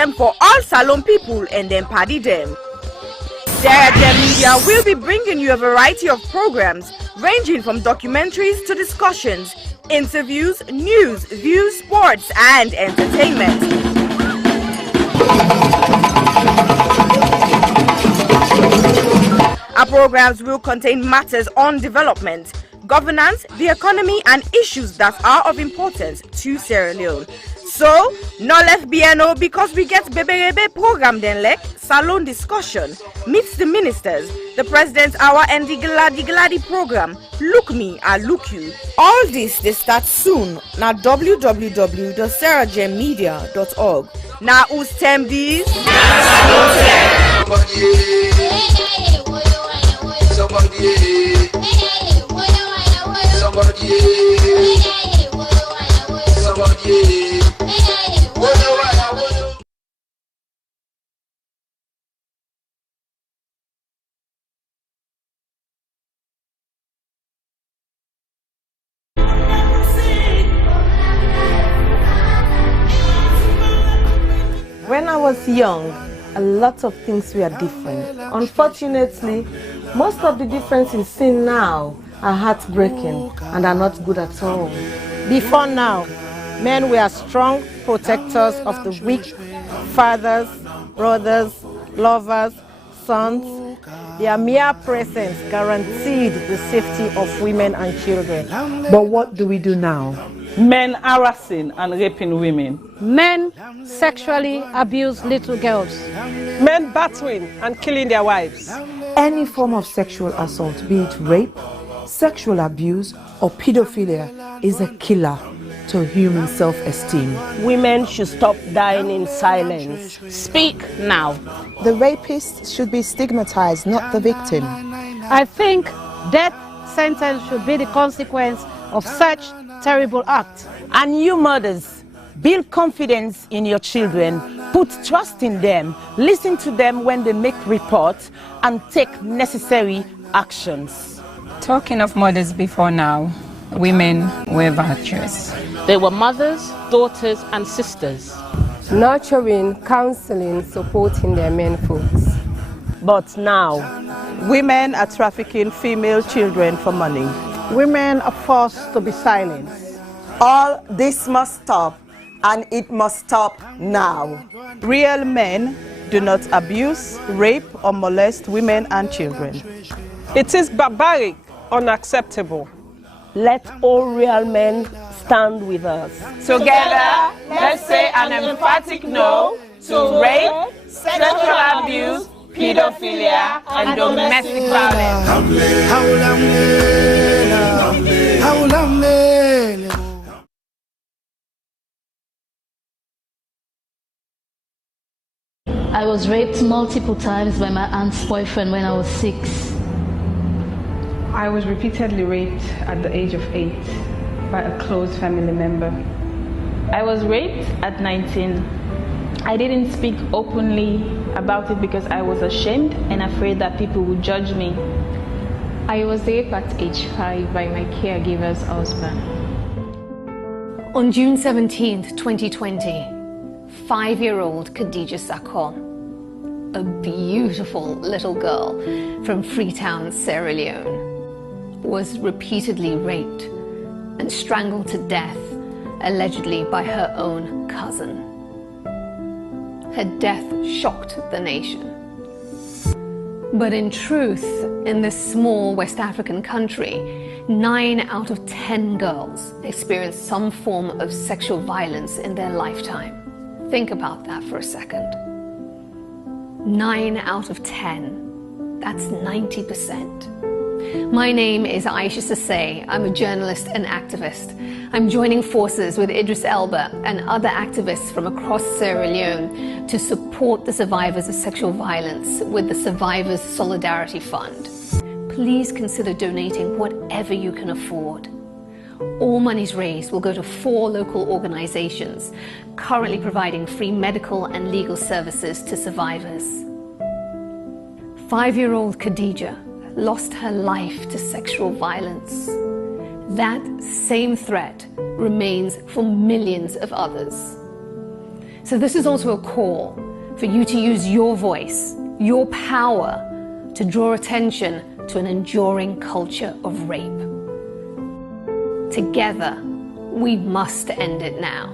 item for all Salone people and then party them. Sarah Jem Media will be bringing you a variety of programs ranging from documentaries to discussions, interviews, news, views, sports and entertainment. Our programs will contain matters on development, governance, the economy and issues that are of importance to Sierra Leone. So, no left BNO because we get Bereavement program then like Salone discussion, meets the ministers, the president's hour and the Gladi program, Look Me, I Look You. All this they start soon na www.sarahjemmedia.org. Now who's tem these? When I was young, a lot of things were different. Unfortunately, most of the differences seen now are heartbreaking and are not good at all. Before now, men were strong protectors of the weak, fathers, brothers, lovers, sons. Their mere presence guaranteed the safety of women and children. But what do we do now? Men harassing and raping women. Men sexually abuse little girls. Men battering and killing their wives. Any form of sexual assault, be it rape, sexual abuse, or pedophilia, is a killer to human self-esteem. Women should stop dying in silence. Speak now. The rapist should be stigmatized, not the victim. I think death sentence should be the consequence of such terrible act. And you mothers, build confidence in your children, put trust in them, listen to them when they make reports, and take necessary actions. Talking of mothers before now, women were virtuous. They were mothers, daughters and sisters. Nurturing, counseling, supporting their menfolks. But now, women are trafficking female children for money. Women are forced to be silent. All this must stop, and it must stop now. Real men do not abuse, rape, or molest women and children. It is barbaric, unacceptable. Let all real men stand with us. Together, let's say an emphatic no to rape, sexual abuse, pedophilia, and domestic violence. I was raped multiple times by my aunt's boyfriend when I was 6. I was repeatedly raped at the age of 8 by a close family member. I was raped at 19. I didn't speak openly about it because I was ashamed and afraid that people would judge me. I was raped at age 5 by my caregiver's husband. On June 17th, 2020, 5-year-old Khadija Sakon, a beautiful little girl from Freetown, Sierra Leone, was repeatedly raped and strangled to death, allegedly by her own cousin. Her death shocked the nation. But in truth, in this small West African country, 9 out of 10 girls experience some form of sexual violence in their lifetime. Think about that for a second. 9 out of 10. That's 90%. My name is Aisha Sasay. I'm a journalist and activist. I'm joining forces with Idris Elba and other activists from across Sierra Leone to support the survivors of sexual violence with the Survivors Solidarity Fund. Please consider donating whatever you can afford. All monies raised will go to 4 local organizations currently providing free medical and legal services to survivors. 5-year-old Khadija lost her life to sexual violence. That same threat remains for millions of others. So this is also a call for you to use your voice, your power, to draw attention to an enduring culture of rape. Together, we must end it now.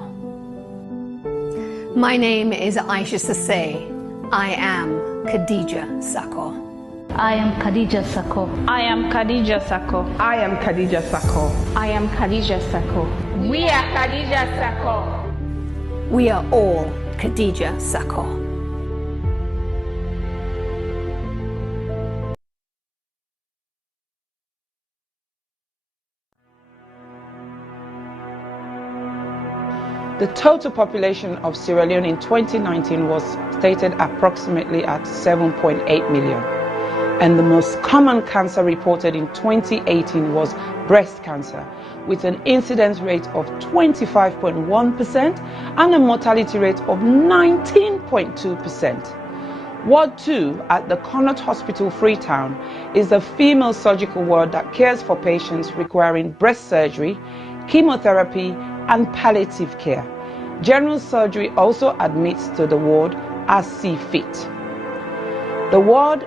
My name is Aisha Sasay. I am Khadija Sako. I am Khadija Sako. I am Khadija Sako. I am Khadija Sako. I am Khadija Sako. We are Khadija Sako. We are all Khadija Sako. The total population of Sierra Leone in 2019 was stated approximately at 7.8 million. And the most common cancer reported in 2018 was breast cancer, with an incidence rate of 25.1% and a mortality rate of 19.2%. Ward 2 at the Connaught Hospital, Freetown, is a female surgical ward that cares for patients requiring breast surgery, chemotherapy, and palliative care. General surgery also admits to the ward as see fit. The ward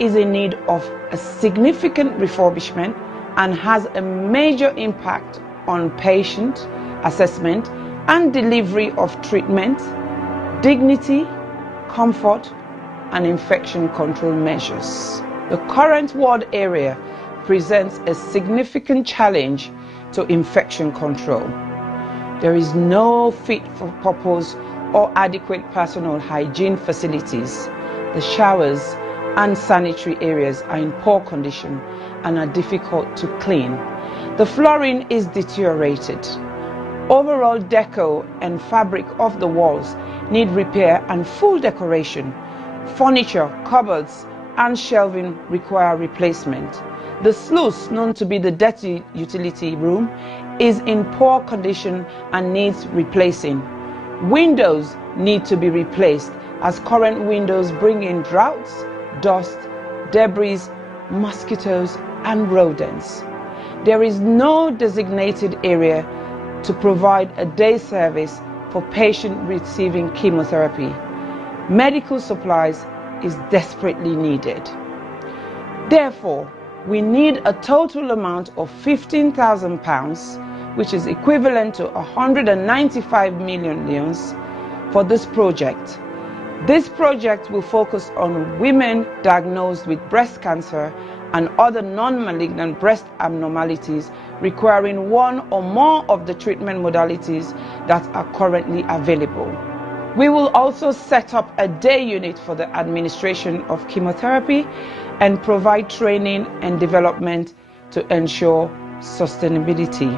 is in need of a significant refurbishment and has a major impact on patient assessment and delivery of treatment, dignity, comfort, and infection control measures. The current ward area presents a significant challenge to infection control. There is no fit for purpose or adequate personal hygiene facilities. The showers and sanitary areas are in poor condition and are difficult to clean. The flooring is deteriorated. Overall deco and fabric of the walls need repair and full decoration. Furniture, cupboards, and shelving require replacement. The sluice, known to be the dirty utility room, is in poor condition and needs replacing. Windows need to be replaced as current windows bring in draughts, dust, debris, mosquitoes, and rodents. There is no designated area to provide a day service for patients receiving chemotherapy. Medical supplies is desperately needed. Therefore, we need a total amount of £15,000, which is equivalent to 195 million leones, for this project. This project will focus on women diagnosed with breast cancer and other non-malignant breast abnormalities requiring one or more of the treatment modalities that are currently available. We will also set up a day unit for the administration of chemotherapy and provide training and development to ensure sustainability.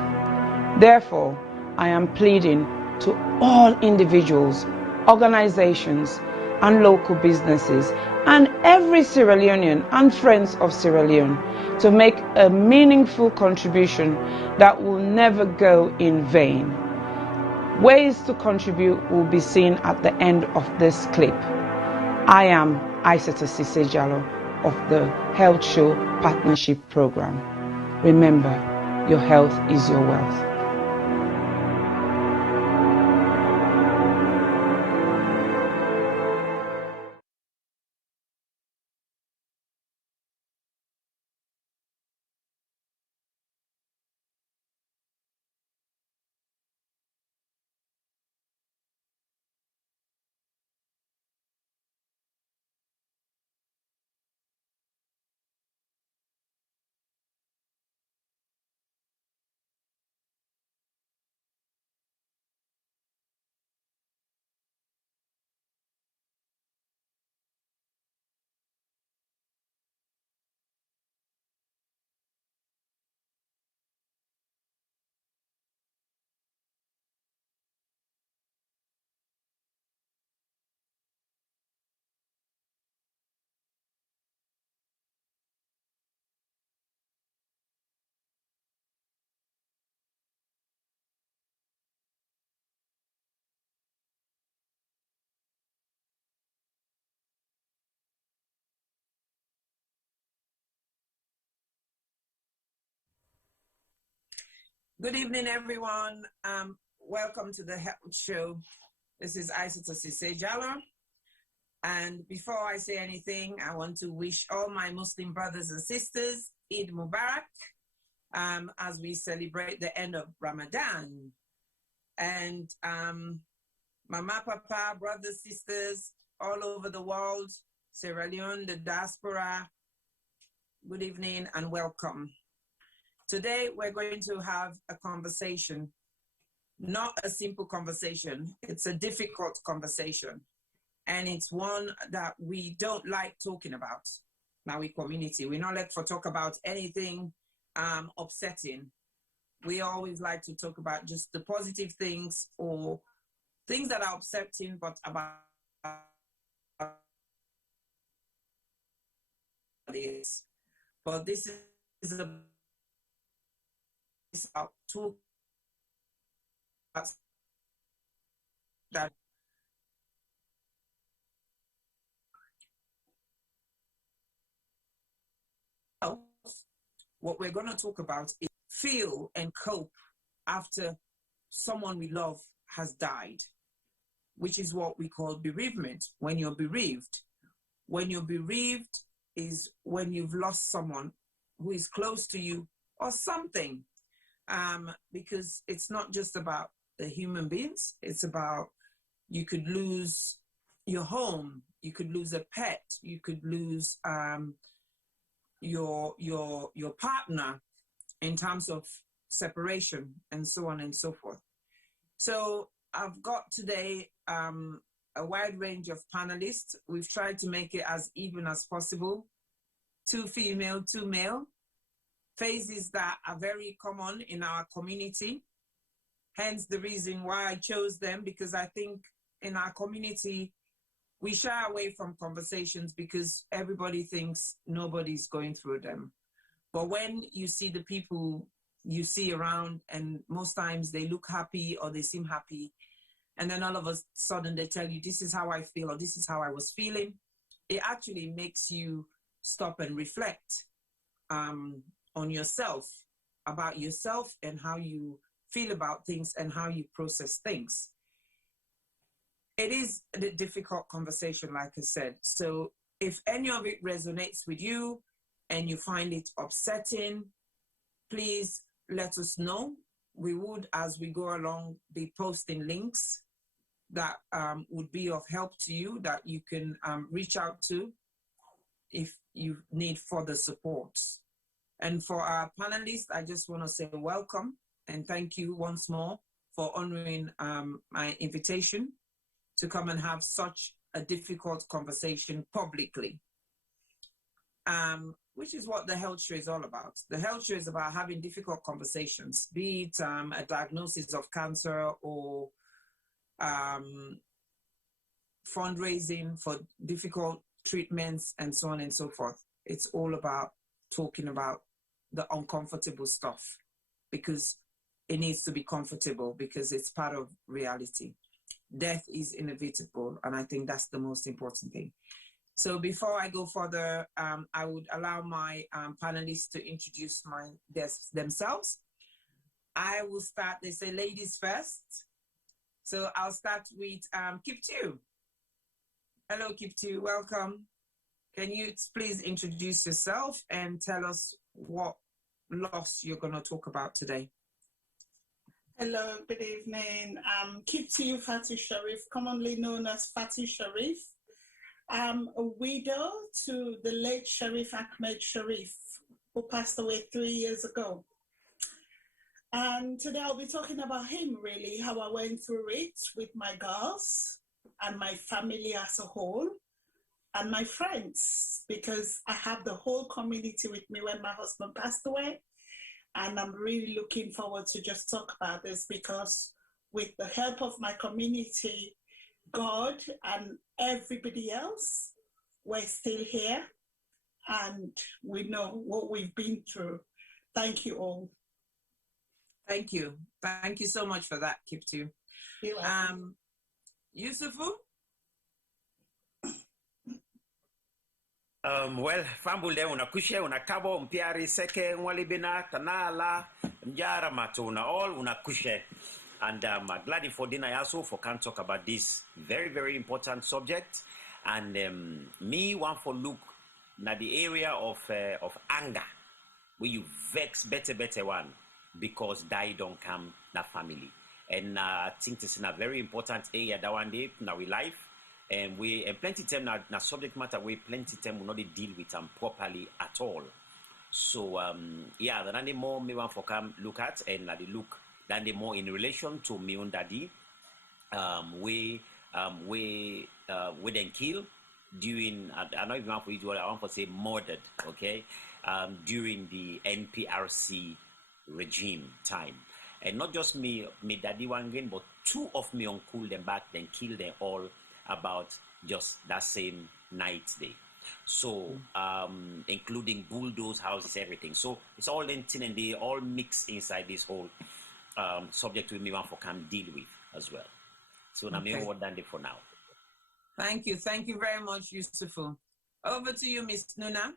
Therefore, I am pleading to all individuals, organizations, and local businesses, and every Sierra Leonean and friends of Sierra Leone to make a meaningful contribution that will never go in vain. Ways to contribute will be seen at the end of this clip. I am Aisata Sisejalo of the Health Show Partnership Program. Remember, your health is your wealth. Good evening, everyone. Welcome to the Health Show. This is Aisata Sise Jallo. And before I say anything, I want to wish all my Muslim brothers and sisters Eid Mubarak as we celebrate the end of Ramadan. And Mama, Papa, brothers, sisters all over the world, Sierra Leone, the diaspora, good evening and welcome. Today we're going to have a conversation, not a simple conversation. It's a difficult conversation. And it's one that we don't like talking about in our community. We don't like to talk about anything upsetting. We always like to talk about just the positive things or things that are upsetting, but about this. But this is about talk that what we're going to talk about is feel and cope after someone we love has died, which is what we call bereavement. When you're bereaved is when you've lost someone who is close to you or something, because it's not just about the human beings. It's about, you could lose your home, you could lose a pet, you could lose your partner in terms of separation and so on and so forth. So I've got today a wide range of panelists. We've tried to make it as even as possible. 2 female, 2 male. Phases that are very common in our community. Hence the reason why I chose them, because I think in our community, we shy away from conversations because everybody thinks nobody's going through them. But when you see the people you see around, and most times they look happy or they seem happy, and then all of a sudden they tell you, this is how I feel, or this is how I was feeling, it actually makes you stop and reflect on yourself, about yourself and how you feel about things and how you process things. It is a difficult conversation, like I said. So if any of it resonates with you and you find it upsetting, please let us know. We would, as we go along, be posting links that would be of help to you, that you can reach out to if you need further support. And for our panelists, I just want to say welcome and thank you once more for honoring my invitation to come and have such a difficult conversation publicly, which is what the health show is all about. The health show is about having difficult conversations, be it a diagnosis of cancer or fundraising for difficult treatments and so on and so forth. It's all about talking about the uncomfortable stuff, because it needs to be comfortable, because it's part of reality. Death is inevitable, and I think that's the most important thing. So before I go further, I would allow my panelists to introduce themselves. I will start, they say ladies first. So I'll start with Kiptu. Hello, Kiptu, welcome. Can you please introduce yourself and tell us what loss you're going to talk about today? Hello, good evening. I'm Kiptu Fatu Sharif, commonly known as Fatu Sharif. I'm a widow to the late Sharif Ahmed Sharif, who passed away 3 years ago. And today I'll be talking about him, really, how I went through it with my girls and my family as a whole, and my friends, because I have the whole community with me when my husband passed away. And I'm really looking forward to just talk about this, because with the help of my community, God and everybody else, we're still here and we know what we've been through. Thank you all. Thank you. Thank you so much for that, Kiptu. Yusufu? Well, fambule unakushe unakabo mpiari seke mwalibina tanala mjara matuna all unakushe. And I'm glad for dinner also for can talk about this very, very important subject. And me want for look na the area of anger, where you vex better one because die don't come na family. And I think this is a very important area that one day in our life. And we plenty time na subject matter we plenty time will not deal with them properly at all. So yeah, the more me want for come look at and the look than the more in relation to me and daddy we then kill during I don't even want for you I want to say murdered, okay, during the NPRC regime time. And not just me daddy one again, but two of me uncle them back then kill them all about just that same night day. So including bulldoze houses, everything. So it's all in tin and they all mix inside this whole subject with me one for can deal with as well. So now me what done for now. Thank you very much, Yusufu. Over to you, Miss Nuna.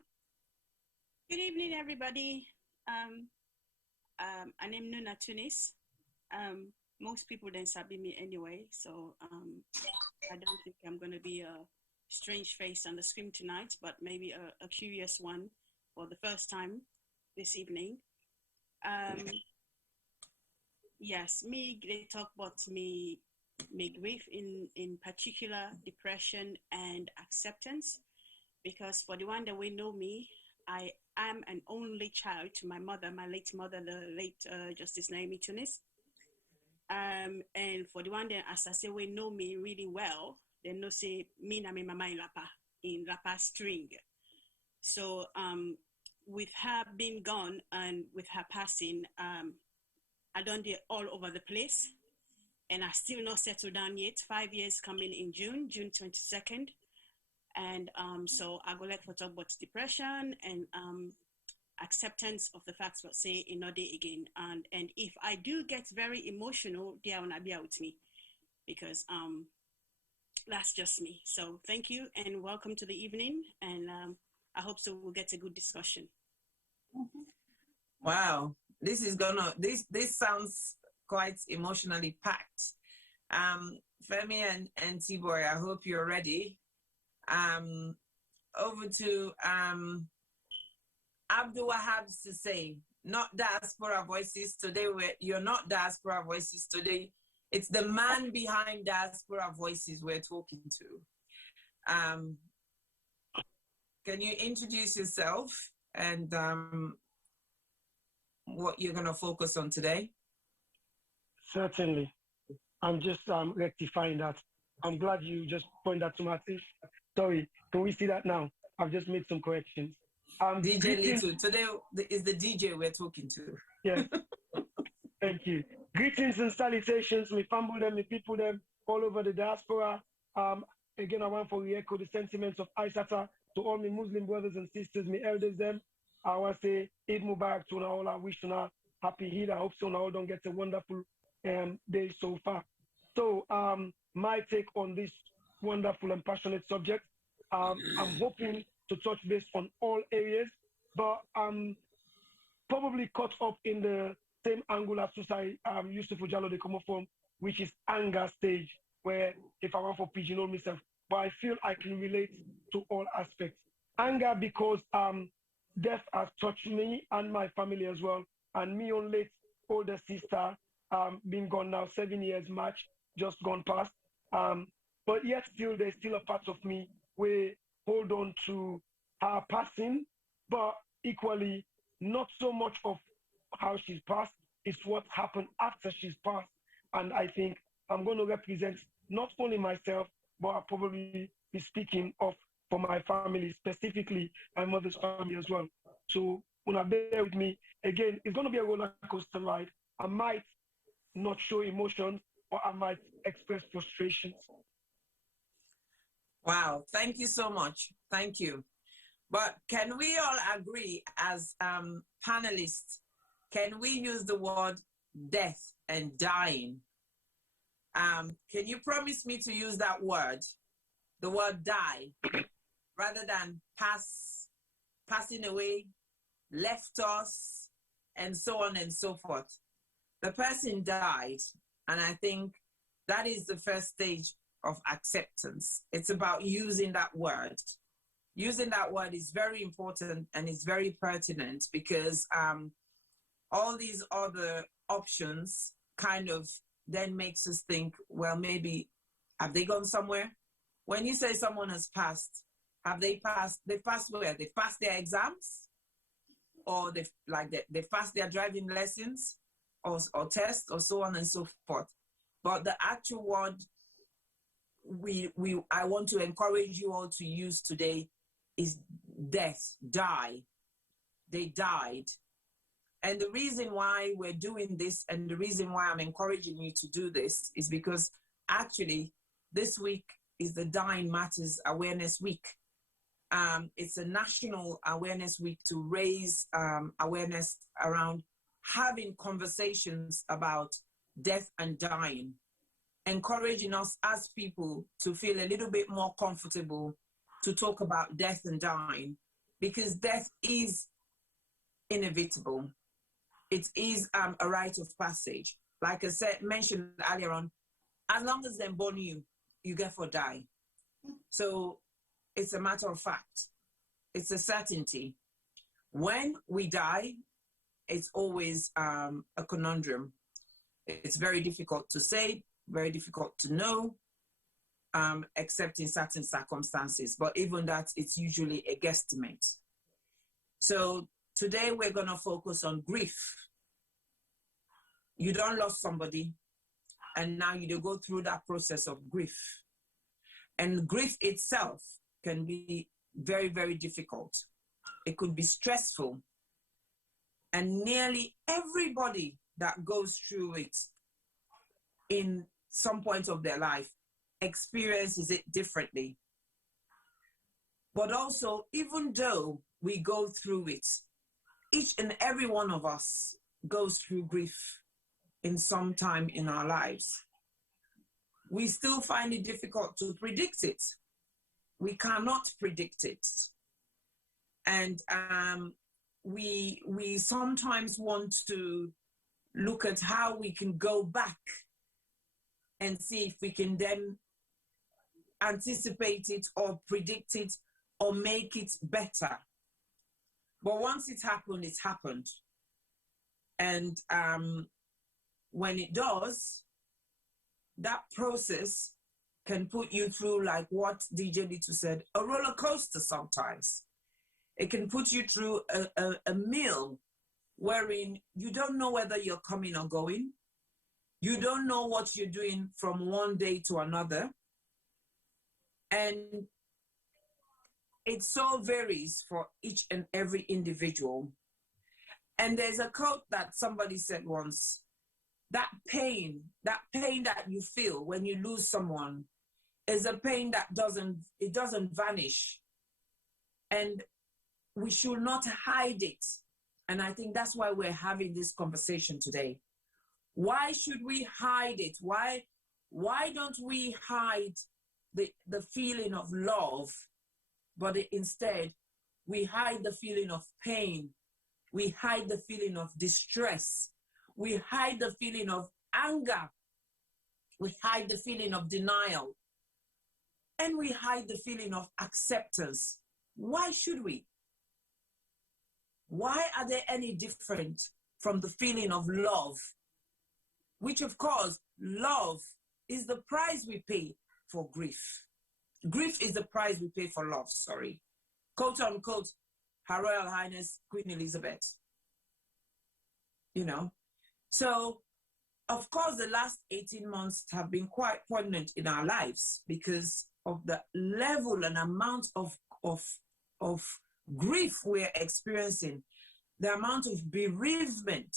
Good evening, everybody. I name Nuna Tunis. Most people don't sabi me anyway, so I don't think I'm going to be a strange face on the screen tonight, but maybe a curious one for the first time this evening. Yes, they talk about me grief, in particular depression and acceptance, because for the one that will know me, I am an only child to my mother, my late mother, the late Justice Naomi Tunis. And for the one that, as I say, we know me really well, they know say me na me mama in Lapa string. So with her being gone and with her passing, I done it all over the place, and I still not settled down yet. 5 years coming in June 22nd. And so I go like for talk about depression and acceptance of the facts, but say in no day again. And if I do get very emotional, they will not be out with me, because that's just me. So thank you and welcome to the evening. And I hope so we'll get a good discussion. Wow, this sounds quite emotionally packed. Femi and T-Boy, I hope you're ready. Over to Abdul Wahab to say, not Diaspora Voices today. You're not Diaspora Voices today. It's the man behind Diaspora Voices we're talking to. Can you introduce yourself and what you're going to focus on today? Certainly. I'm just rectifying that. I'm glad you just pointed that to my attention. Sorry, can we see that now? I've just made some corrections. DJ Little, today is the DJ we're talking to. Yes. Thank you. Greetings and salutations, me family them, me people them, all over the diaspora. Again, I want to re-echo the sentiments of Aisata to all my Muslim brothers and sisters, my elders them. I want to say Eid Mubarak to all. I wish you happy Eid. I hope so all don't get a wonderful day so far. So my take on this wonderful and passionate subject, I'm hoping to touch base on all areas, but probably caught up in the same angle as Susai Yusufu Jallo they come from, which is anger stage, where if I want for pigeonhole myself, but I feel I can relate to all aspects. Anger because death has touched me and my family as well, and me on late older sister been gone now 7 years March, just gone past. But yet still there's still a part of me where hold on to her passing, but equally not so much of how she's passed, it's what happened after she's passed. And I think I'm going to represent not only myself, but I'll probably be speaking of for my family, specifically my mother's family as well. So when I bear with me, again, it's going to be a roller coaster ride. I might not show emotions, or I might express frustrations. Wow, thank you so much. Thank you. But can we all agree as panelists, can we use the word death and dying? Can you promise me to use that word, the word die, rather than passing away, left us, and so on and so forth? The person died, And I think that is the first stage of acceptance. It's about using that word. Using that word is very important and it's very pertinent because all these other options kind of then makes us think, well, maybe, have they gone somewhere? When you say someone has passed, have they passed? They passed where? They passed their exams? Or they've passed their driving lessons or tests or so on and so forth. But the actual word I want to encourage you all to use today is death, die. They died. And the reason why we're doing this and the reason why I'm encouraging you to do this is because actually this week is the Dying Matters Awareness Week. It's a national awareness week to raise awareness around having conversations about death and dying, encouraging us as people to feel a little bit more comfortable to talk about death and dying, because death is inevitable. It is a rite of passage. Like I said, mentioned earlier on, as long as they're born you get for die. So it's a matter of fact. It's a certainty. When we die, it's always a conundrum. It's very difficult to say, very difficult to know, except in certain circumstances. But even that, it's usually a guesstimate. So today we're going to focus on grief. You don't lose somebody, and now you go through that process of grief. And grief itself can be very, very difficult. It could be stressful. And nearly everybody that goes through it in some point of their life experiences it differently. But also, even though we go through it, each and every one of us goes through grief in some time in our lives. We still find it difficult to predict it. We cannot predict it. And we sometimes want to look at how we can go back and see if we can then anticipate it or predict it or make it better. But once it's happened, it's happened. And when it does, that process can put you through, like what DJ Litu said, a roller coaster sometimes. It can put you through a meal wherein you don't know whether you're coming or going. You don't know what you're doing from one day to another. And it so varies for each and every individual. And there's a quote that somebody said once, that pain that you feel when you lose someone is a pain that doesn't vanish. And we should not hide it. And I think that's why we're having this conversation today. Why should we hide it? Why don't we hide the feeling of love, but instead we hide the feeling of pain. We hide the feeling of distress. We hide the feeling of anger. We hide the feeling of denial. And we hide the feeling of acceptance. Why should we? Why are they any different from the feeling of love? Which, of course, love is the price we pay for grief. Grief is the price we pay for love, sorry. Quote unquote, Her Royal Highness Queen Elizabeth. You know? So, of course, the last 18 months have been quite poignant in our lives because of the level and amount of grief we're experiencing, the amount of bereavement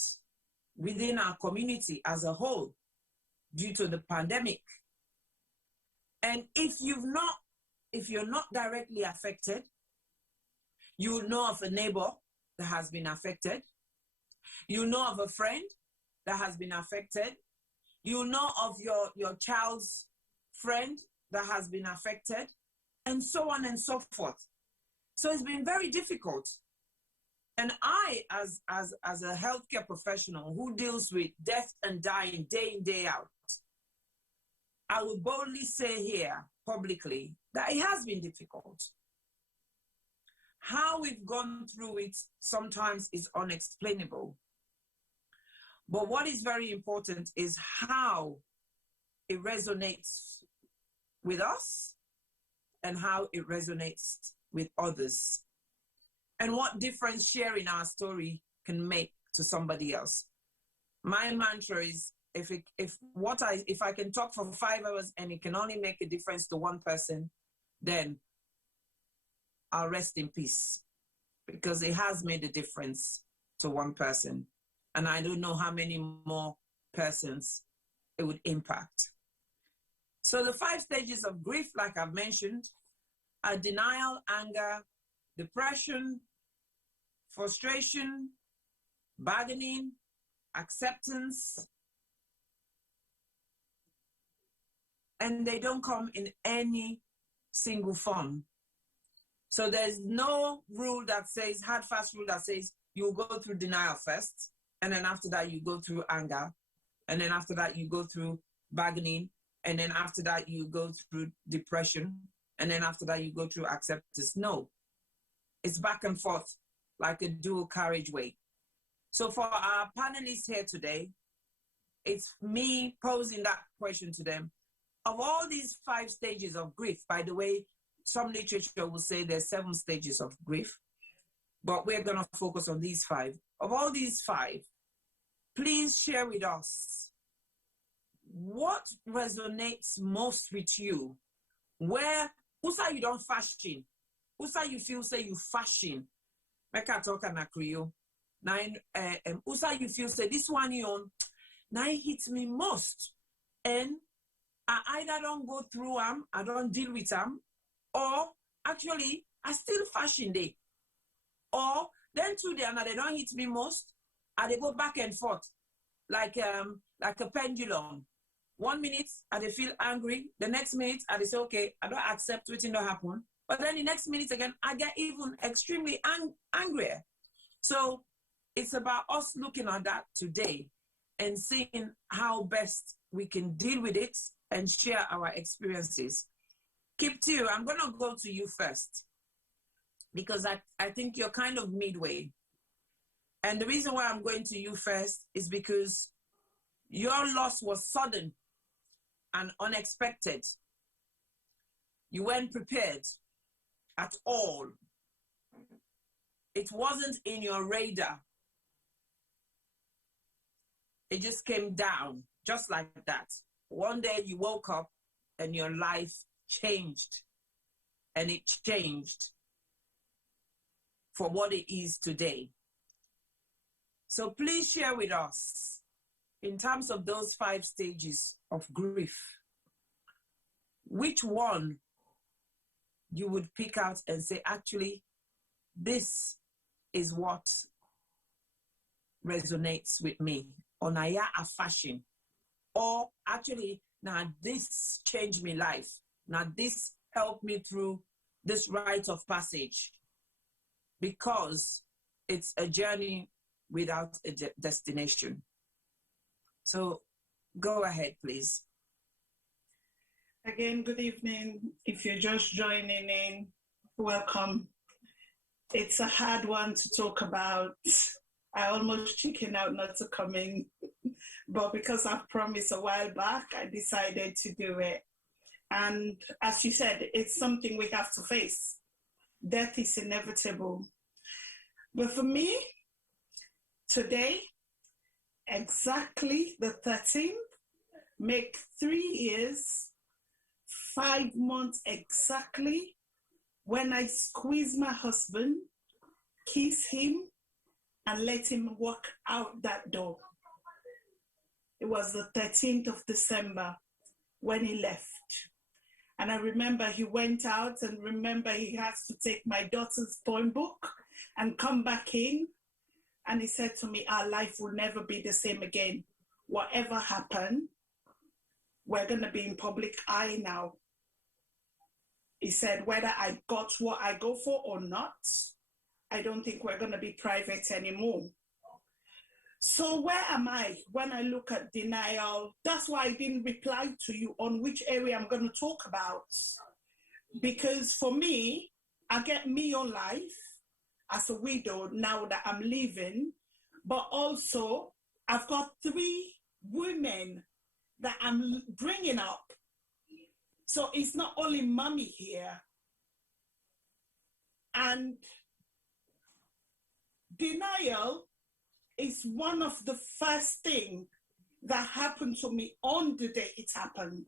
within our community as a whole due to the pandemic. And if you're not directly affected, you will know of a neighbor that has been affected. You know of a friend that has been affected. You know of your child's friend that has been affected, and so on and so forth. So it's been very difficult. And I, as a healthcare professional who deals with death and dying day in, day out, I will boldly say here publicly that it has been difficult. How we've gone through it sometimes is unexplainable. But what is very important is how it resonates with us and how it resonates with others, and what difference sharing our story can make to somebody else. My mantra is, if I can talk for 5 hours and it can only make a difference to one person, then I'll rest in peace, because it has made a difference to one person. And I don't know how many more persons it would impact. So the 5 stages of grief, like I've mentioned, are denial, anger, depression, frustration, bargaining, acceptance, and they don't come in any single form. So there's no rule that says, hard, fast rule that says you go through denial first, and then after that you go through anger, and then after that you go through bargaining, and then after that you go through depression, and then after that you go through acceptance. No, it's back and forth like a dual carriageway. So for our panelists here today, it's me posing that question to them. Of all these 5 stages of grief, by the way, some literature will say there's 7 stages of grief, but we're going to focus on these 5. Of all these 5, please share with us what resonates most with you. Where, usa you don't fashion, usa you feel say you fashion. Make a talk and a Creole. Now, usa you feel say this one you on, now it hits me most, and I either don't go through them, I don't deal with them, or actually I still fashion day, or then today and they don't hit me most, and they go back and forth like a pendulum. 1 minute I they feel angry, the next minute I they say okay, I don't accept what don't happen, but then the next minute again I get even extremely angrier. So it's about us looking at that today and seeing how best we can deal with it and share our experiences. Kiptiu, I'm going to go to you first, because I think you're kind of midway. And the reason why I'm going to you first is because your loss was sudden and unexpected. You weren't prepared at all. It wasn't in your radar. It just came down, just like that. One day you woke up and your life changed, and it changed for what it is today. So please share with us, in terms of those 5 stages of grief, which one you would pick out and say, actually, this is what resonates with me, or naya a fashion, or actually, now this changed my life. Now this helped me through this rite of passage, because it's a journey without a destination. So go ahead, please. Again, good evening. If you're just joining in, welcome. It's a hard one to talk about. I almost chickened out not to come in, but because I've promised a while back, I decided to do it. And as you said, it's something we have to face. Death is inevitable. But for me, today, exactly the 13th, make 3 years, 5 months exactly, when I squeeze my husband, kiss him, and let him walk out that door. It was the 13th of December when he left. And I remember he went out, and remember he has to take my daughter's poem book and come back in. And he said to me, our life will never be the same again. Whatever happened, we're going to be in public eye now. He said, whether I got what I go for or not, I don't think we're going to be private anymore. So where am I when I look at denial? That's why I didn't reply to you on which area I'm going to talk about. Because for me, I get me on life as a widow now that I'm leaving, but also I've got 3 women that I'm bringing up. So it's not only mommy here. And denial is one of the first things that happened to me on the day it happened.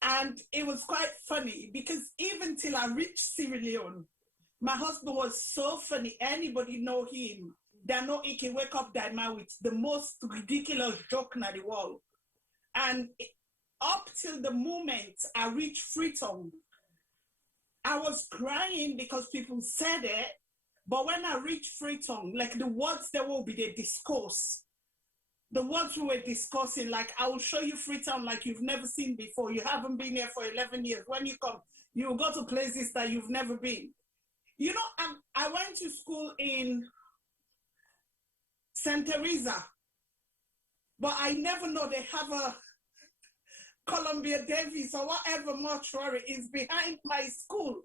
And it was quite funny because even till I reached Sierra Leone, my husband was so funny. Anybody know him? They know he can wake up that man with the most ridiculous joke in the world. And up till the moment I reached Freetown, I was crying because people said it. But when I reached Freetown, like the words that will be the discourse, the words we were discussing, like I will show you Freetown like you've never seen before. You haven't been here for 11 years. When you come, you will go to places that you've never been. You know, I went to school in St. Teresa, but I never know they have a Columbia Davis or whatever mortuary is behind my school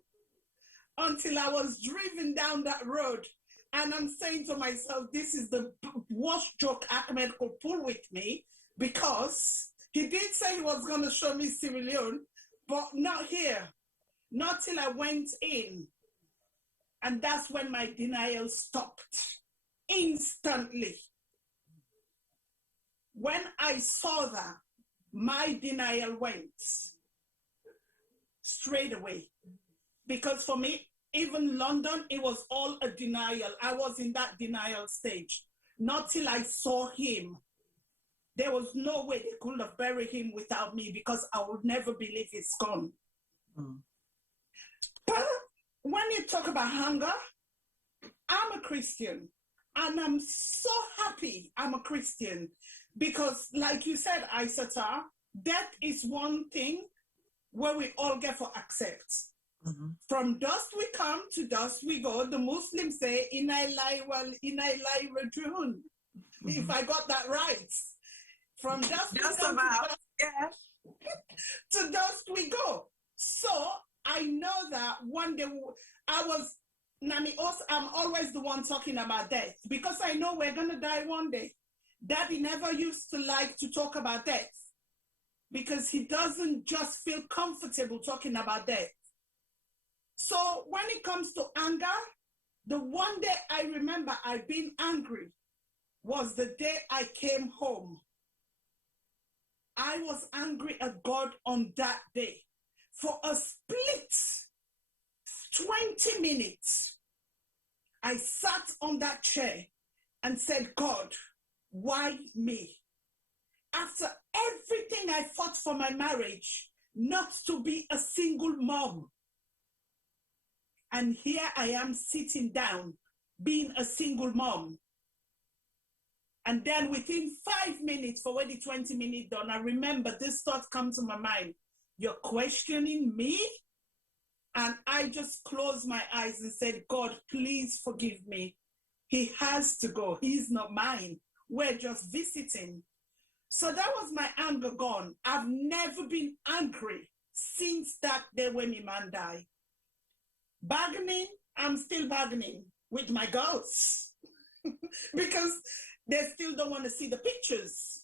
until I was driven down that road. And I'm saying to myself, this is the worst joke Ahmed could pull with me, because he did say he was going to show me Sierra Leone, but not here, not till I went in. And that's when my denial stopped instantly. When I saw that, my denial went straight away. Because for me, even London, it was all a denial. I was in that denial stage. Not till I saw him. There was no way they could have buried him without me, because I would never believe it's gone. But when you talk about hunger, I'm a Christian. And I'm so happy I'm a Christian. Because like you said, Aisata, death is one thing where we all get for accept. From dust we come, to dust we go. The Muslims say, Inai lai rajun. If I got that right. From dust we come to dust we go. So I know that one day I'm always the one talking about death, because I know we're going to die one day. Daddy never used to like to talk about death because he doesn't just feel comfortable talking about death. So when it comes to anger, the one day I remember I've been angry was the day I came home. I was angry at God on that day. For a split 20 minutes, I sat on that chair and said, God, why me? After everything I fought for my marriage, not to be a single mom. And here I am sitting down, being a single mom. And then within 5 minutes, for when the 20 minutes done, I remember this thought come to my mind. You're questioning me? And I just closed my eyes and said, God, please forgive me. He has to go. He's not mine. We're just visiting. So that was my anger gone. I've never been angry since that day when my man died. Bargaining, I'm still bargaining with my girls because they still don't want to see the pictures.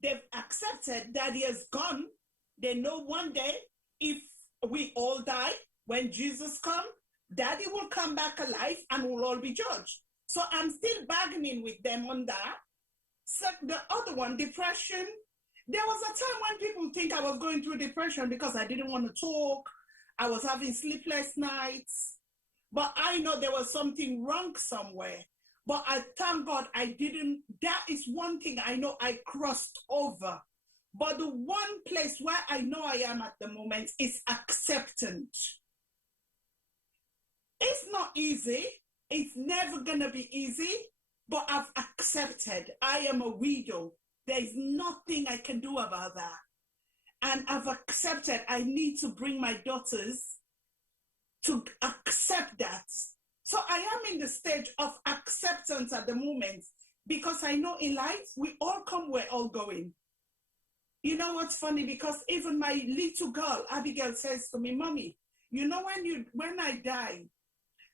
They've accepted that he has gone. They know one day, if we all die, when Jesus comes, Daddy will come back alive and we'll all be judged. So I'm still bargaining with them on that. So the other one, depression. There was a time when people think I was going through depression because I didn't want to talk. I was having sleepless nights. But I know there was something wrong somewhere. But I thank God I didn't. That is one thing I know I crossed over. But the one place where I know I am at the moment is acceptance. It's not easy. It's never going to be easy. But I've accepted. I am a widow. There is nothing I can do about that. And I've accepted I need to bring my daughters to accept that. So I am in the stage of acceptance at the moment, because I know in life, we all come, we're all going. You know what's funny? Because even my little girl, Abigail, says to me, Mommy, you know, when I die,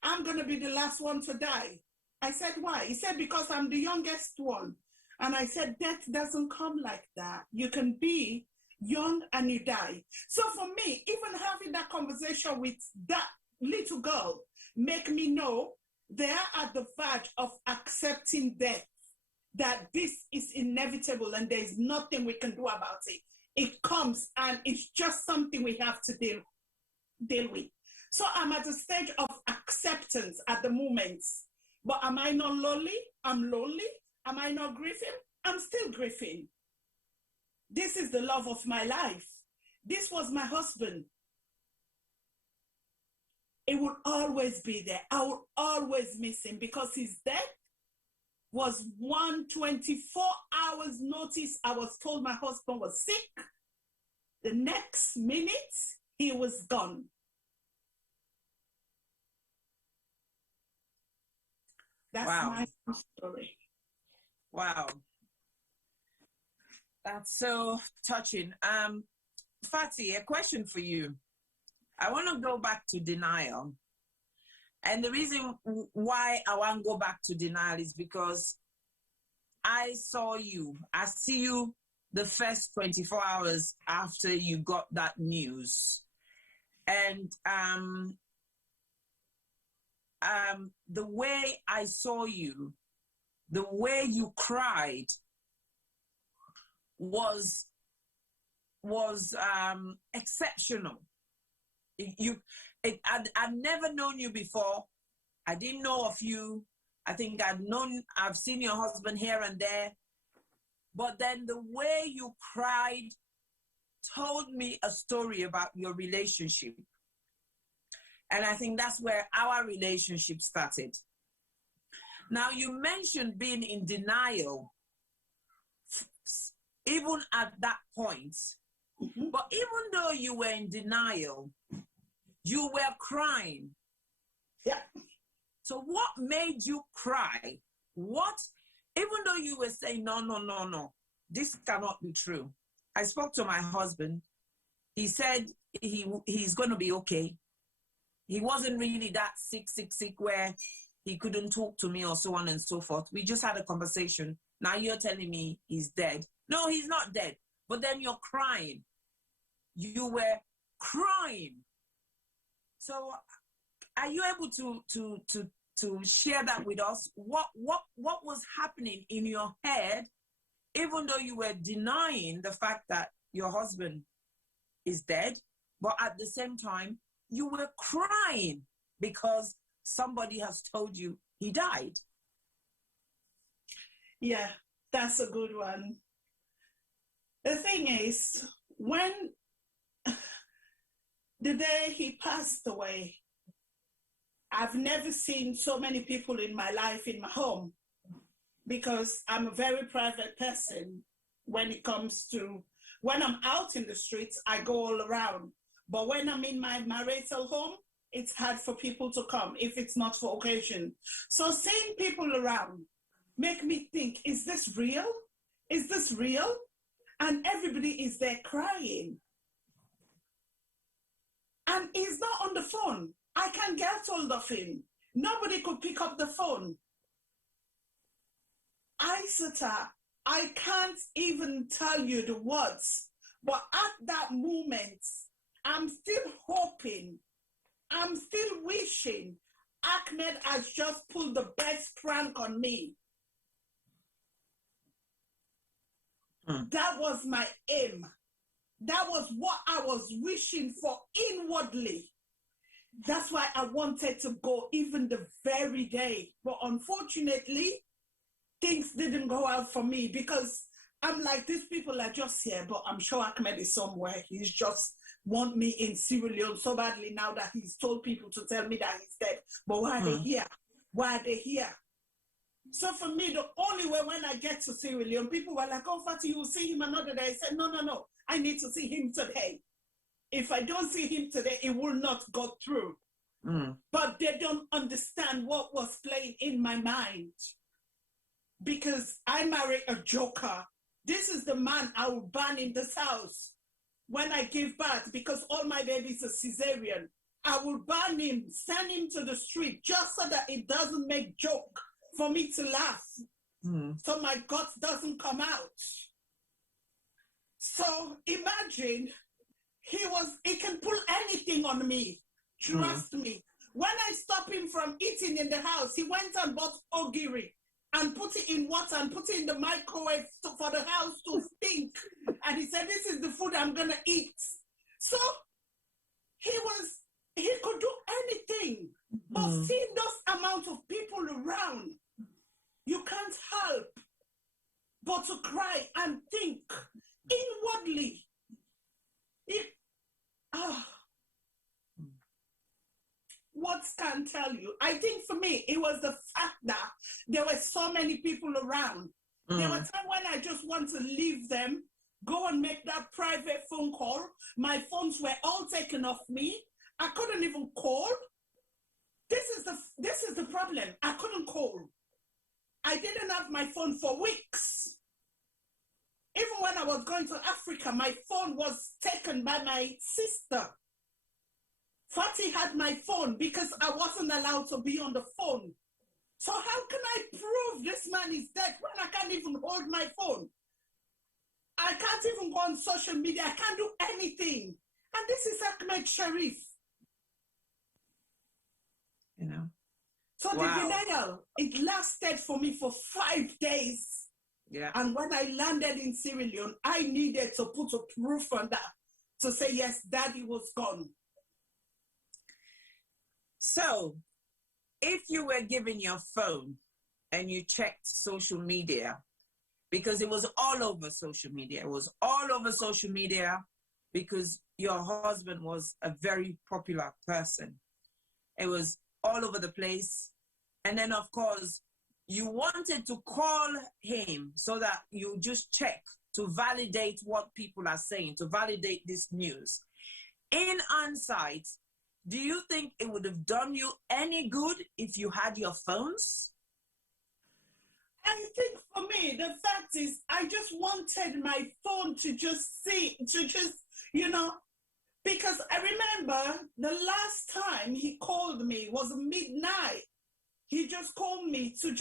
I'm going to be the last one to die. I said, why? He said, because I'm the youngest one. And I said, death doesn't come like that. You can be young and you die. So for me, even having that conversation with that little girl make me know they are at the verge of accepting death, that this is inevitable and there's nothing we can do about it. It comes and it's just something we have to deal with. So I'm at a stage of acceptance at the moment. But am I not lonely? I'm lonely. Am I not grieving? I'm still grieving. This is the love of my life. This was my husband. It will always be there. I will always miss him, because his death was 124 hours notice. I was told my husband was sick. The next minute, he was gone. That's my story. Wow. That's so touching. Fatty, a question for you. I want to go back to denial. And the reason why I want to go back to denial is because I saw you. I see you the first 24 hours after you got that news. And the way I saw you, the way you cried was exceptional. I'd never known you before. I didn't know of you. I think I've seen your husband here and there. But then the way you cried told me a story about your relationship. And I think that's where our relationship started. Now, you mentioned being in denial, even at that point. Mm-hmm. But even though you were in denial, you were crying. Yeah. So what made you cry? Even though you were saying, no, this cannot be true. I spoke to my husband. He said he's going to be okay. He wasn't really that sick where he couldn't talk to me or so on and so forth. We just had a conversation. Now you're telling me he's dead. No, he's not dead. But then you're crying. You were crying. So are you able to share that with us? What was happening in your head, even though you were denying the fact that your husband is dead, but at the same time, you were crying because somebody has told you he died? Yeah, that's a good one. The thing is, when the day he passed away, I've never seen so many people in my life in my home, because I'm a very private person when it comes to, when I'm out in the streets, I go all around. But when I'm in my marital home, it's hard for people to come if it's not for occasion. So seeing people around make me think, is this real? Is this real? And everybody is there crying. And he's not on the phone. I can't get hold of him. Nobody could pick up the phone. Isata, I can't even tell you the words, but at that moment, I'm still hoping, I'm still wishing Ahmed has just pulled the best prank on me. That was my aim. That was what I was wishing for inwardly. That's why I wanted to go even the very day. But unfortunately, things didn't go out for me, because I'm like, these people are just here, but I'm sure Ahmed is somewhere. He's just want me in Sierra Leone so badly now that he's told people to tell me that he's dead. But why are they here? Why are they here? So for me, the only way when I get to Sierra Leone, people were like, oh, Fatty, you will see him another day. I said, no. I need to see him today. If I don't see him today, it will not go through. But they don't understand what was playing in my mind. Because I married a joker. This is the man I will ban in this house when I give birth, because all my babies are cesarean. I will ban him, send him to the street just so that it doesn't make joke for me to laugh. So my guts doesn't come out. So imagine he can pull anything on me. Trust me. When I stop him from eating in the house, he went and bought ogiri and put it in water and put it in the microwave for the house to stink. And he said, this is the food I'm gonna eat. So he could do anything. But seeing those amount of people around, you can't help but to cry and think inwardly. What can tell you? I think for me, it was the fact that there were so many people around. There were times when I just want to leave them, go and make that private phone call. My phones were all taken off me. I couldn't even call. This is the problem. I couldn't call. I didn't have my phone for weeks. Even when I was going to Africa, my phone was taken by my sister. Fatih had my phone because I wasn't allowed to be on the phone. So how can I prove this man is dead when I can't even hold my phone? I can't even go on social media. I can't do anything. And this is Ahmed Sharif. You know. So the denial, it lasted for me for 5 days. Yeah. And when I landed in Sierra Leone, I needed to put a proof on that to say, yes, daddy was gone. So, if you were given your phone and you checked social media, because it was all over social media, because your husband was a very popular person. It was all over the place. And then, of course, you wanted to call him so that you just check to validate what people are saying, to validate this news. In hindsight, do you think it would have done you any good if you had your phones? I think for me, the fact is, I just wanted my phone to just see, because I remember the last time he called me was midnight. He just called me it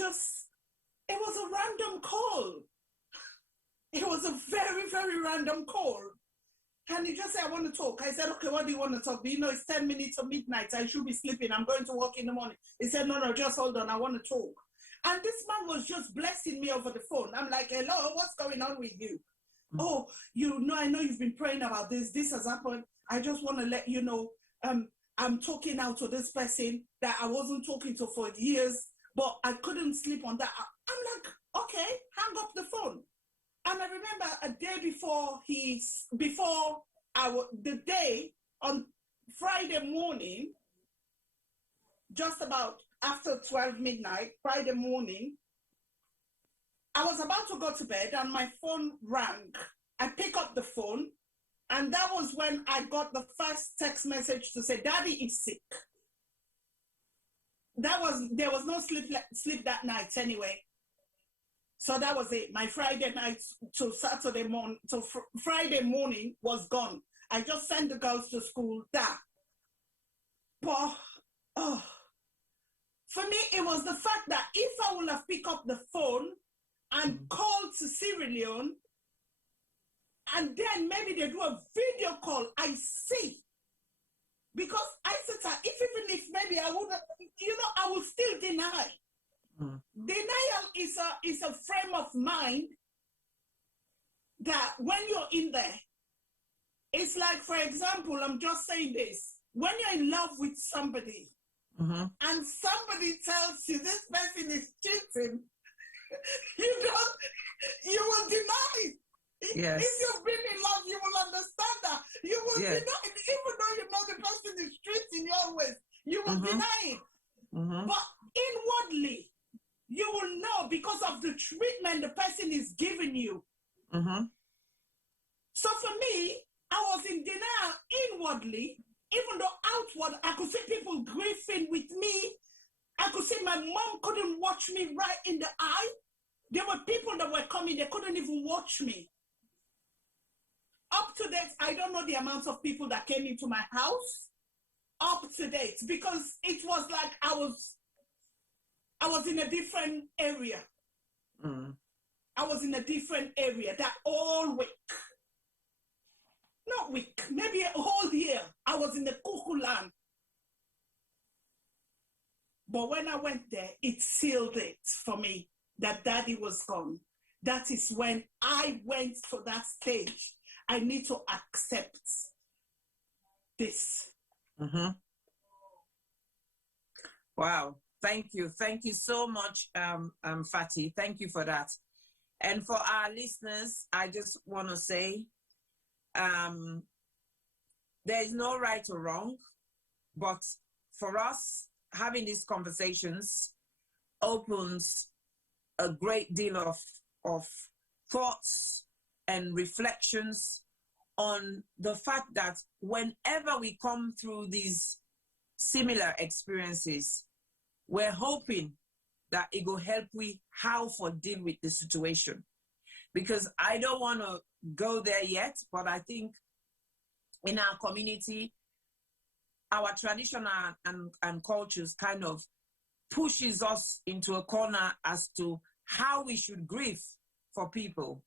was a random call. It was a very, very random call. And he just said, I want to talk. I said, okay, what do you want to talk? You know, it's 10 minutes of midnight. I should be sleeping. I'm going to work in the morning. He said, no, just hold on. I want to talk. And this man was just blessing me over the phone. I'm like, hello, what's going on with you? Oh, I know you've been praying about this. This has happened. I just want to let you know, I'm talking now to this person that I wasn't talking to for years, but I couldn't sleep on that. I'm like, okay, hang up the phone. And I remember a day the day on Friday morning, just about after 12 midnight, Friday morning, I was about to go to bed and my phone rang. I pick up the phone, and that was when I got the first text message to say, Daddy is sick. There was no sleep that night anyway. So that was it. My Friday night to Saturday morning, to Friday morning was gone. I just sent the girls to school. But for me, it was the fact that if I would have picked up the phone and called to Sierra Leone, and then maybe they do a video call, I see. Because I said, even if maybe I would have, I will still deny. Denial is a frame of mind that when you're in there, it's like, for example, I'm just saying this. When you're in love with somebody and somebody tells you this person is cheating, you will deny it. Yes. If you've been in love, you will understand that. You will deny it, even though you know the person is cheating you always. You will deny it. But inwardly, you will know because of the treatment the person is giving you. So for me, I was in denial inwardly. even though outward, I could see people grieving with me. I could see my mom couldn't watch me right in the eye. There were people that were coming, they couldn't even watch me. Up to date, I don't know the amount of people that came into my house. Up to date, because it was like I was in a different area. I was in a different area that all week. Not week, maybe a whole year. I was in the cuckoo land. But when I went there, it sealed it for me that daddy was gone. That is when I went to that stage. I need to accept this. Wow. Thank you. Thank you so much, Fatty. Thank you for that. And for our listeners, I just want to say, there is no right or wrong, but for us, having these conversations opens a great deal of thoughts and reflections on the fact that whenever we come through these similar experiences, we're hoping that it will help we how for deal with the situation. Because I don't want to go there yet, but I think in our community, our tradition and cultures kind of pushes us into a corner as to how we should grieve for people.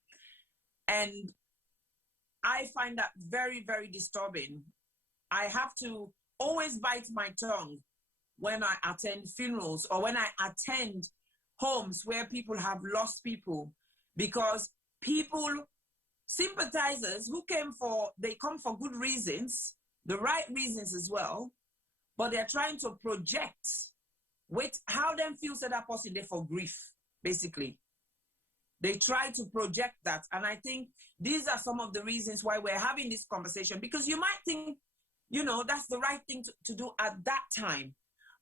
And I find that very, very disturbing. I have to always bite my tongue when I attend funerals or when I attend homes where people have lost people, because people, sympathizers who they come for good reasons, the right reasons as well, but they're trying to project how them feels that person there for grief, basically. They try to project that. And I think these are some of the reasons why we're having this conversation, because you might think, that's the right thing to do at that time.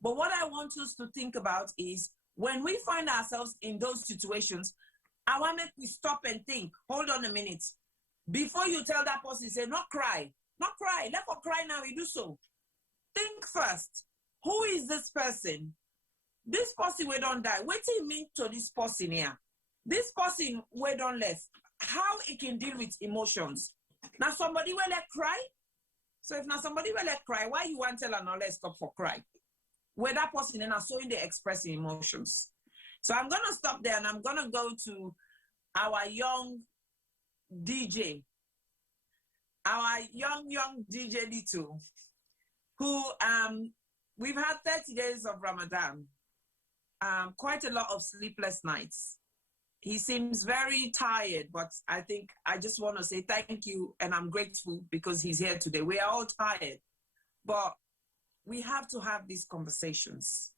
But what I want us to think about is when we find ourselves in those situations, I want to stop and think, hold on a minute. Before you tell that person, say, not cry, let her cry now, you do so. Think first, who is this person? This person we don't die. What do you mean to this person here? This person we don't left. How it can deal with emotions? Now somebody will let cry. So if now somebody will let cry, why you want to tell her now let's stop for cry? Where that person is not showing they expressing emotions. So I'm gonna stop there and I'm gonna go to our young DJ, our young DJ Little, who we've had 30 days of Ramadan, quite a lot of sleepless nights. He seems very tired, but I think I just want to say thank you, and I'm grateful because he's here today. We are all tired, but we have to have these conversations.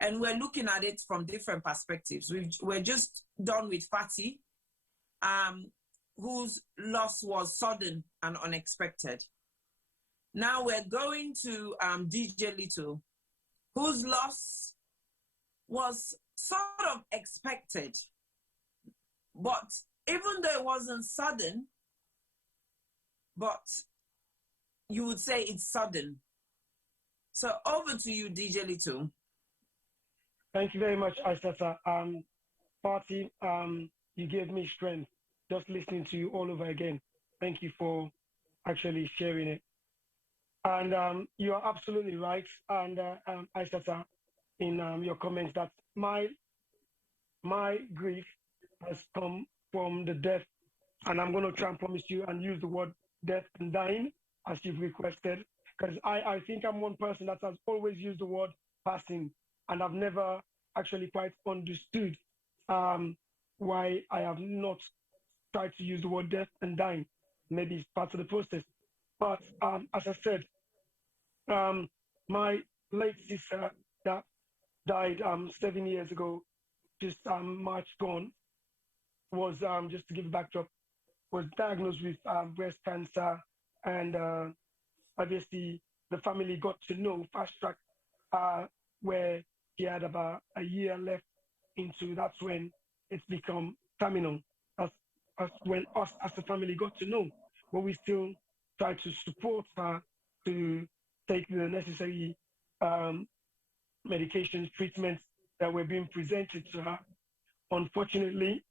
And we're looking at it from different perspectives. We're just done with Fatty, whose loss was sudden and unexpected. Now we're going to DJ Little, whose loss was sort of expected. But even though it wasn't sudden, but you would say it's sudden. So over to you, DJ Little. Thank you very much, Aisata. Party, you gave me strength just listening to you all over again. Thank you for actually sharing it. And you are absolutely right. And Aisata, in your comments, that my grief has come from the death, and I'm going to try and promise you and use the word death and dying as you've requested, because I think I'm one person that has always used the word passing, and I've never actually quite understood why I have not tried to use the word death and dying. Maybe it's part of the process. But as I said, my late sister that died 7 years ago, just March gone, was, just to give a backdrop, was diagnosed with breast cancer, and obviously the family got to know fast track where she had about a year left into. That's when it's become terminal. That's when us as a family got to know, but we still try to support her to take the necessary medications, treatments that were being presented to her. Unfortunately,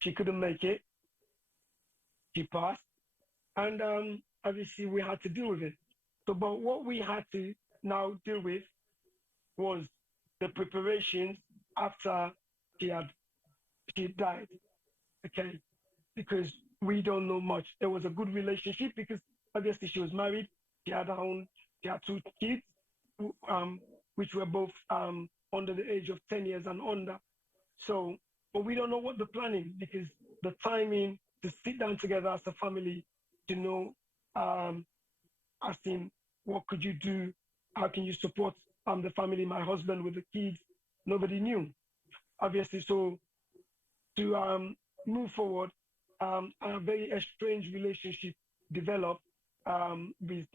she couldn't make it. She passed. And obviously, we had to deal with it. So, but what we had to now deal with was the preparations after she died. Okay, because we don't know much. There was a good relationship because obviously she was married. She had two kids, which were both under the age of 10 years and under. So, but we don't know what the plan is because the timing to sit down together as a family to know, as in, what could you do? How can you support the family, my husband with the kids? Nobody knew, obviously. So to move forward, a very estranged relationship developed with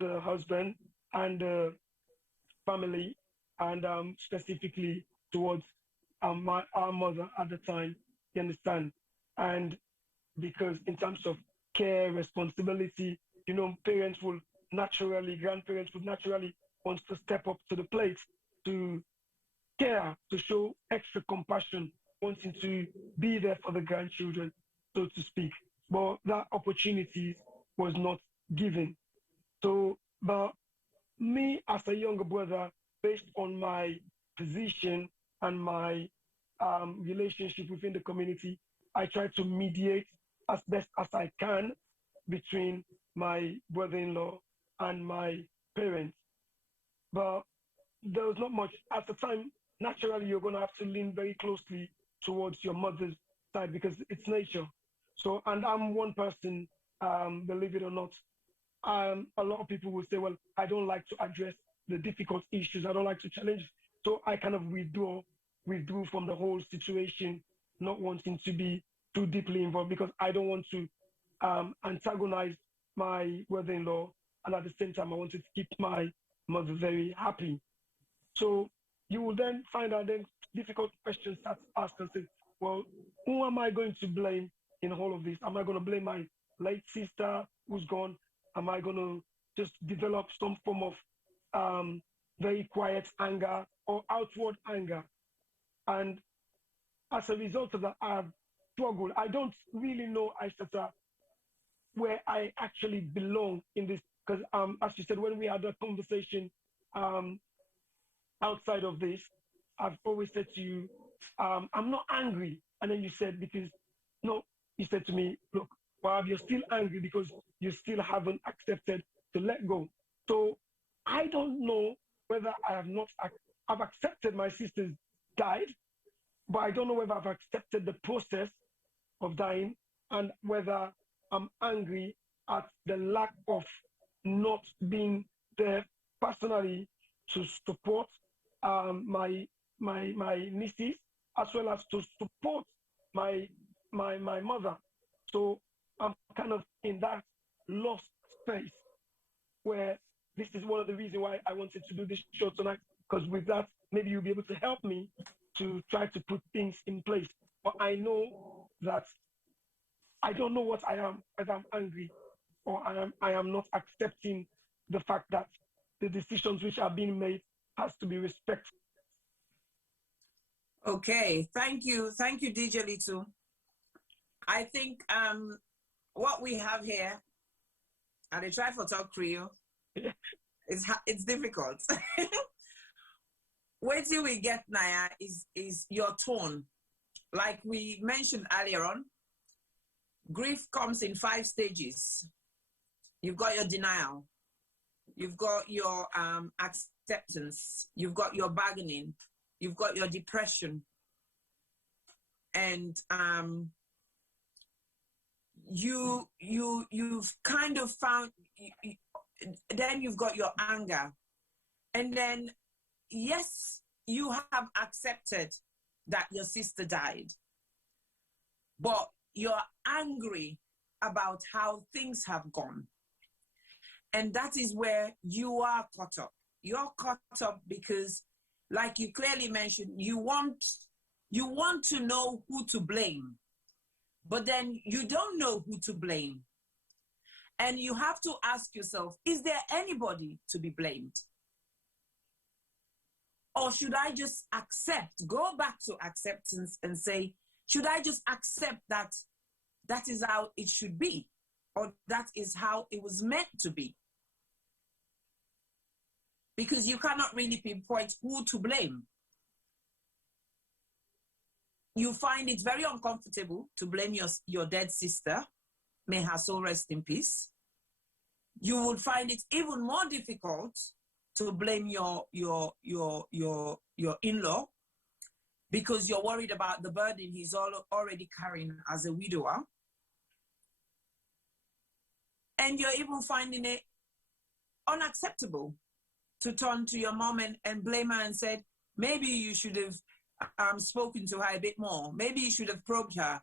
the husband and the family, and specifically towards our mother at the time, you understand? And because in terms of care, responsibility, you know, grandparents would naturally want to step up to the plate to care, to show extra compassion, wanting to be there for the grandchildren, so to speak. But that opportunity was not given. So, but me as a younger brother, based on my position and my relationship within the community, I try to mediate as best as I can between my brother-in-law and my parents. But there was not much. At the time, naturally, you're going to have to lean very closely towards your mother's side because it's nature. So, and I'm one person, believe it or not, a lot of people will say, well, I don't like to address the difficult issues. I don't like to challenge. So I kind of withdrew from the whole situation, not wanting to be too deeply involved because I don't want to antagonize my brother-in-law. And at the same time, I wanted to keep my mother very happy. So you will then find out then difficult questions start asking, say, well, who am I going to blame in all of this? Am I going to blame my late sister who's gone? Am I going to just develop some form of very quiet anger or outward anger? And as a result of that, I've struggled. I don't really know, Aishata, where I actually belong in this. Because as you said, when we had a conversation outside of this, I've always said to you, I'm not angry. And then you said, because, no, you said to me, look, Bob, you're still angry because you still haven't accepted to let go. So I don't know whether I've accepted my sister's died, but I don't know whether I've accepted the process of dying and whether I'm angry at the lack of not being there personally to support my nieces as well as to support my mother. So I'm kind of in that lost space where this is one of the reasons why I wanted to do this show tonight, because with that, maybe you'll be able to help me to try to put things in place. But I know that I don't know what I am, whether I'm angry or I am not accepting the fact that the decisions which are being made has to be respected. Okay, thank you, DJ Litu. I think what we have here, and I try for talk Creole, it's difficult. Wait till we get Naya is your tone. Like we mentioned earlier on, grief comes in 5 stages. You've got your denial, you've got your acceptance, you've got your bargaining, you've got your depression, and you've kind of found, then you've got your anger, and then yes, you have accepted that your sister died, but you're angry about how things have gone. And that is where you are caught up. You're caught up because, like you clearly mentioned, you want to know who to blame, but then you don't know who to blame. And you have to ask yourself, is there anybody to be blamed? Or should I just accept, go back to acceptance and say, should I just accept that that is how it should be? Or that is how it was meant to be? Because you cannot really pinpoint who to blame. You find it very uncomfortable to blame your dead sister. May her soul rest in peace. You would find it even more difficult to blame your in-law because you're worried about the burden he's already carrying as a widower. And you're even finding it unacceptable to turn to your mom and blame her and said, maybe you should have spoken to her a bit more. Maybe you should have probed her.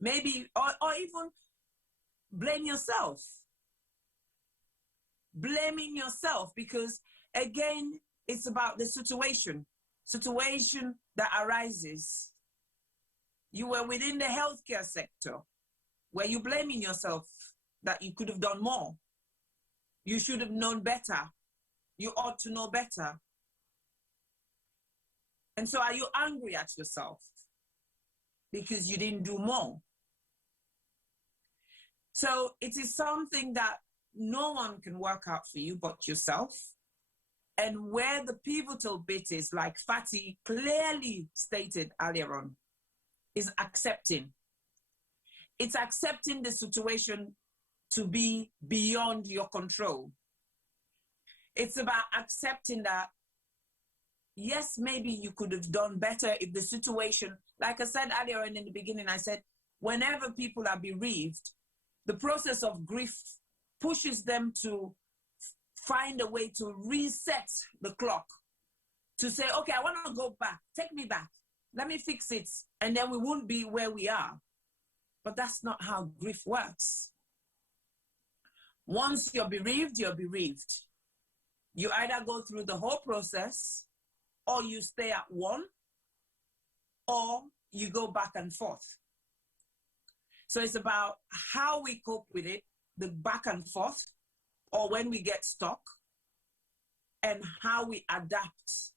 Maybe, or even blame yourself. Blaming yourself because, again, it's about the situation that arises. You were within the healthcare sector where you're blaming yourself that you could have done more. You should have known better. You ought to know better. And so are you angry at yourself because you didn't do more? So it is something that no one can work out for you but yourself. And where the pivotal bit is, like Fatty clearly stated earlier on, is accepting. It's accepting the situation to be beyond your control. It's about accepting that, yes, maybe you could have done better if the situation, like I said earlier on in the beginning, I said, whenever people are bereaved, the process of grief pushes them to find a way to reset the clock, to say, okay, I want to go back, take me back, let me fix it, and then we won't be where we are. But that's not how grief works. Once you're bereaved, you're bereaved. You either go through the whole process, or you stay at one, or you go back and forth. So it's about how we cope with it, the back and forth, or when we get stuck, and how we adapt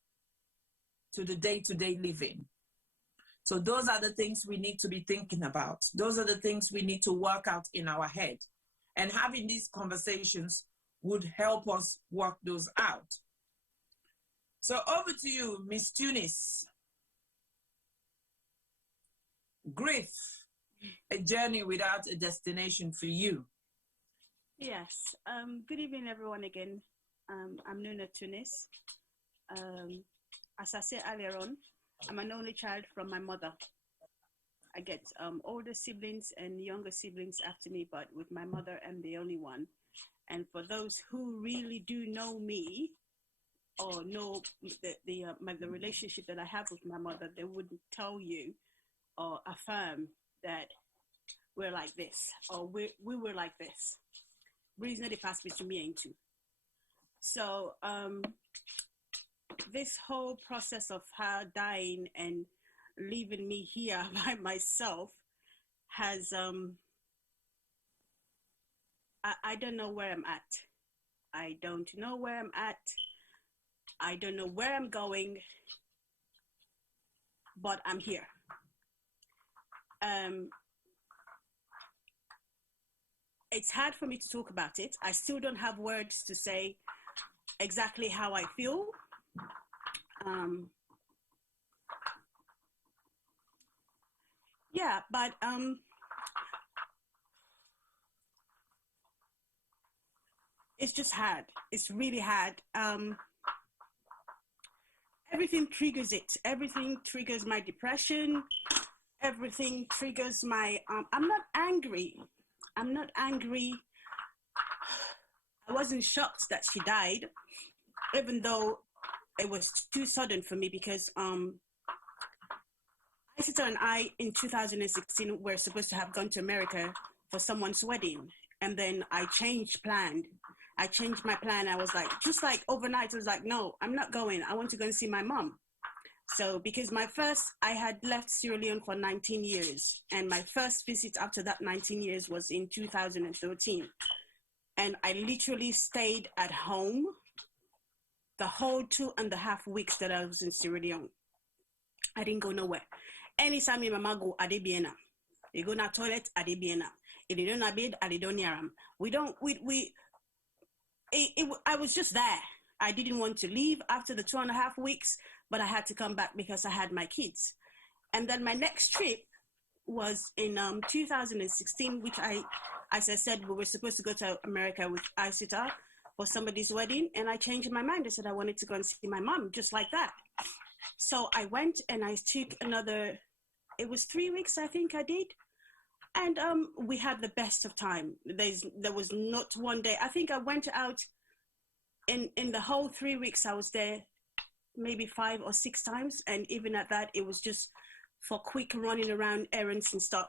to the day-to-day living. So those are the things we need to be thinking about. Those are the things we need to work out in our head. And having these conversations would help us work those out. So over to you, Miss Tunis. Grief, a journey without a destination for you. Yes. Good evening, everyone, again. I'm Nuna Tunis. As I said earlier on, I'm an only child from my mother. I get older siblings and younger siblings after me, but with my mother, I'm the only one. And for those who really do know me or know the relationship that I have with my mother, they would tell you or affirm that we're like this, or we were like this. Reason the past between me and two. So this whole process of her dying and leaving me here by myself has I don't know where I'm at. I don't know where I'm at. I don't know where I'm going, but I'm here. It's hard for me to talk about it. I still don't have words to say exactly how I feel. Yeah, but it's just hard. It's really hard. Everything triggers it. Everything triggers my depression. Everything triggers my, I'm not angry. I'm not angry. I wasn't shocked that she died, even though it was too sudden for me because Isita and I in 2016 were supposed to have gone to America for someone's wedding. And then I changed my plan. I was like, just like overnight, I was like, no, I'm not going. I want to go and see my mom. So because I had left Sierra Leone for 19 years. And my first visit after that 19 years was in 2013. And I literally stayed at home the whole 2.5 weeks that I was in Sierra Leone. I didn't go nowhere. Anytime my mama go, I did be enough. They go na toilet, I did be enough. If they don't bed, I don't near them. I was just there. I didn't want to leave after the 2.5 weeks, but I had to come back because I had my kids. And then my next trip was in 2016, which as I said, we were supposed to go to America with Isita for somebody's wedding, and I changed my mind. I said I wanted to go and see my mom, just like that. So I went and I took it was 3 weeks, I think I did. And we had the best of time. There was not one day. I think I went out in the whole 3 weeks I was there, maybe 5 or 6 times. And even at that, it was just for quick running around errands and stuff.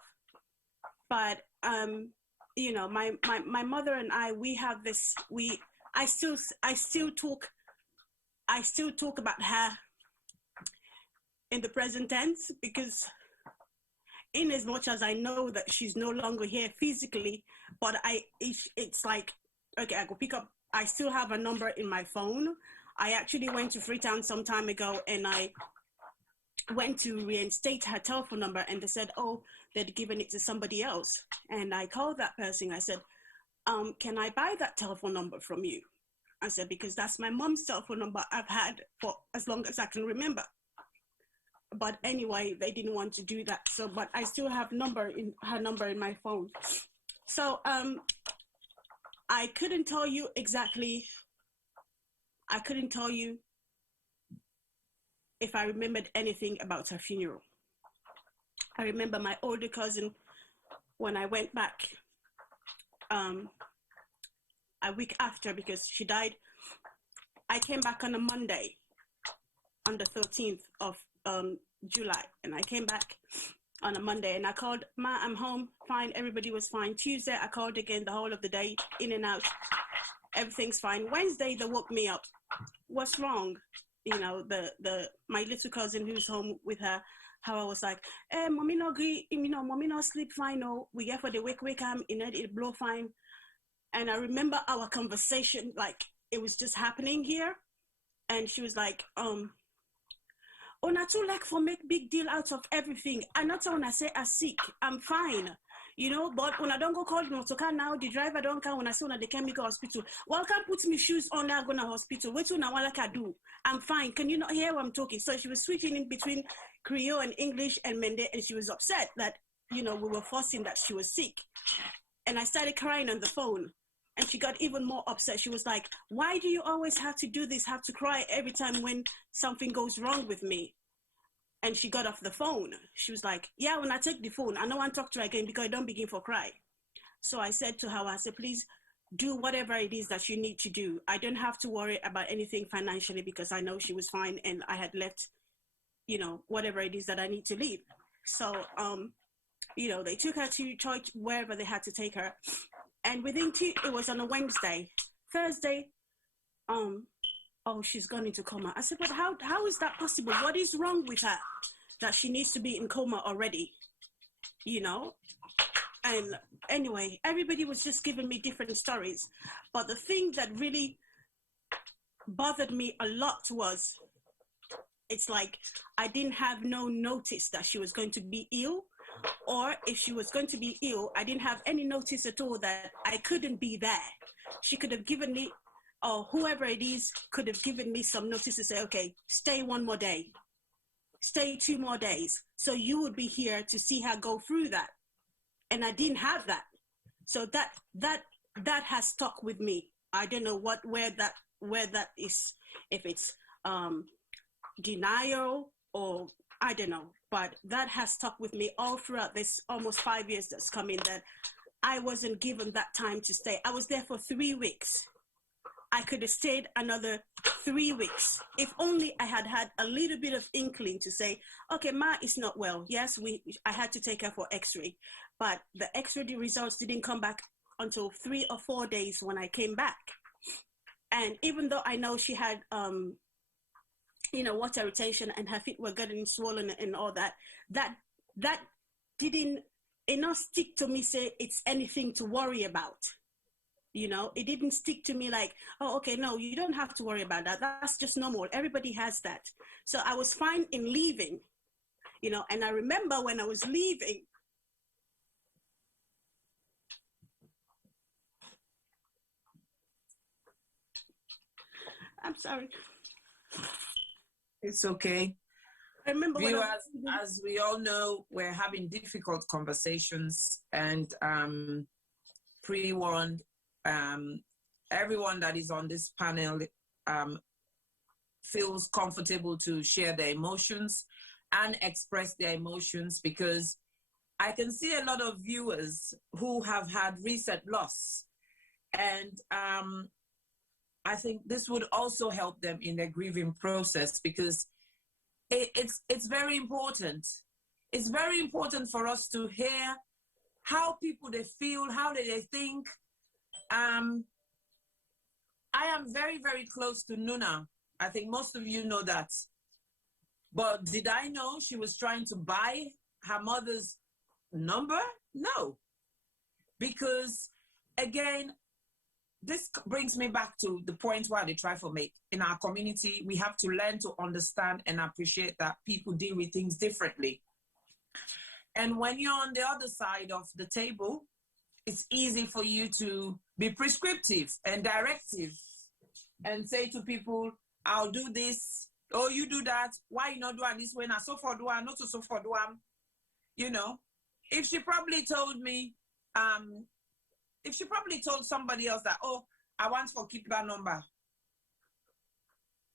But, you know, my mother and I, we have this, I still talk about her in the present tense, because in as much as I know that she's no longer here physically, but it's like, okay, I go pick up, I still have a number in my phone. I actually went to Freetown some time ago, and I went to reinstate her telephone number, and they said, oh, they'd given it to somebody else. And I called that person. I said, can I buy that telephone number from you? I said, because that's my mom's telephone number I've had for as long as I can remember. But anyway, they didn't want to do that. So, but I still have her number in my phone. So I couldn't tell you exactly. I couldn't tell you if I remembered anything about her funeral. I remember my older cousin, when I went back a week after, because she died, I came back on a Monday, on the 13th of July, and I came back on a Monday, and I called, Ma, I'm home, fine, everybody was fine. Tuesday, I called again the whole of the day, in and out, everything's fine. Wednesday, they woke me up. What's wrong? You know, my little cousin who's home with her, how I was like, mommy no agree, you know, mommy no sleep fine, no, we get for the wake it blow fine. And I remember our conversation, like it was just happening here. And she was like, not too like for make big deal out of everything. And not when I say I'm sick, I'm fine. You know, but when I don't go call the motorcar now, the driver don't come when I say when they can go hospital. Well, can put me shoes on, I go to hospital. Wait till now, what I do? I'm fine. Can you not hear what I'm talking? So she was switching in between Creole and English and Mende, and she was upset that, you know, we were forcing that she was sick. And I started crying on the phone. And she got even more upset. She was like, why do you always have to do this, have to cry every time when something goes wrong with me? And she got off the phone. She was like, yeah, when I take the phone, I don't want to talk to her again because I don't begin for cry. So I said to her, I said, please do whatever it is that you need to do. I don't have to worry about anything financially because I know she was fine and I had left, you know, whatever it is that I need to leave. So, you know, they took her to church, wherever they had to take her. And within it was on a Wednesday. Thursday, oh, she's gone into coma. I said, but how is that possible? What is wrong with her that she needs to be in coma already? You know? And anyway, everybody was just giving me different stories. But the thing that really bothered me a lot was, it's like I didn't have no notice that she was going to be ill. Or if she was going to be ill, I didn't have any notice at all that I couldn't be there. She could have given me, or whoever it is could have given me some notice to say, okay, stay 1 more day, stay 2 more days. So you would be here to see her go through that. And I didn't have that. So that has stuck with me. I don't know where that is, if it's denial or I don't know, but that has stuck with me all throughout this almost 5 years that's coming, that I wasn't given that time to stay. I was there for 3 weeks. I could have stayed another 3 weeks. If only I had had a little bit of inkling to say, okay, Ma is not well. Yes, I had to take her for x-ray, but the x-ray results didn't come back until 3 or 4 days when I came back. And even though I know she had, you know, water retention and her feet were getting swollen and all that, that didn't enough stick to me say it's anything to worry about. You know, it didn't stick to me like, oh, okay, no, you don't have to worry about that. That's just normal. Everybody has that. So I was fine in leaving, you know, and I remember when I was leaving, I'm sorry. It's okay. I remember Viewers, as we all know, we're having difficult conversations, and pre-warned, everyone that is on this panel feels comfortable to share their emotions and express their emotions, because I can see a lot of viewers who have had recent loss, and I think this would also help them in their grieving process, because it's very important. It's very important for us to hear how people they feel, how they think. I am very, very close to Nuna. I think most of you know that. But did I know she was trying to buy her mother's number? No. Because, again, this brings me back to the point where they try to make. In our community, we have to learn to understand and appreciate that people deal with things differently. And when you're on the other side of the table, it's easy for you to be prescriptive and directive and say to people, I'll do this, oh, you do that, why you not doing this way, not so for doing, not so for doing. You know, if she probably told me, if she probably told somebody else that, oh, I want to keep that number,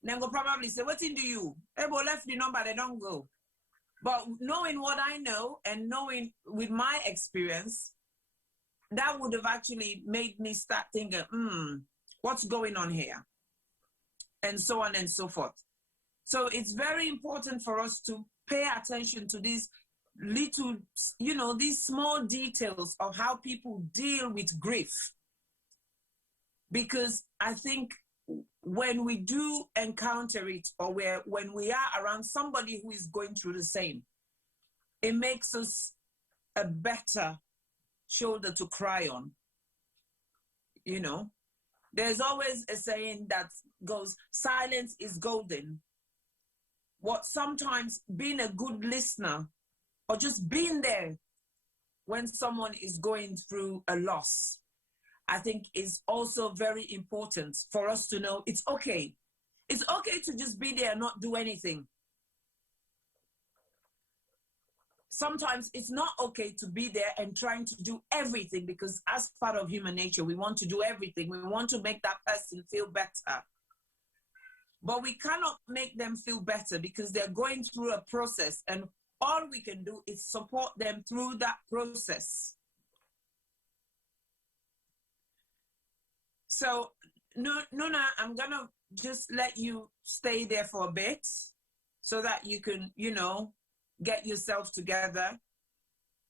then go probably say, what do you? Ebo left the number, they don't go. But knowing what I know and knowing with my experience, that would have actually made me start thinking, what's going on here? And so on and so forth. So it's very important for us to pay attention to these little, you know, these small details of how people deal with grief. Because I think when we do encounter it, or when we are around somebody who is going through the same, it makes us a better shoulder to cry on. You know, there's always a saying that goes, silence is golden. What sometimes being a good listener, or just being there when someone is going through a loss, I think is also very important for us to know it's okay. It's okay to just be there and not do anything. Sometimes it's not okay to be there and trying to do everything, because as part of human nature, we want to do everything. We want to make that person feel better. But we cannot make them feel better because they're going through a process, and all we can do is support them through that process. So, Nuna, I'm going to just let you stay there for a bit so that you can, you know, get yourself together.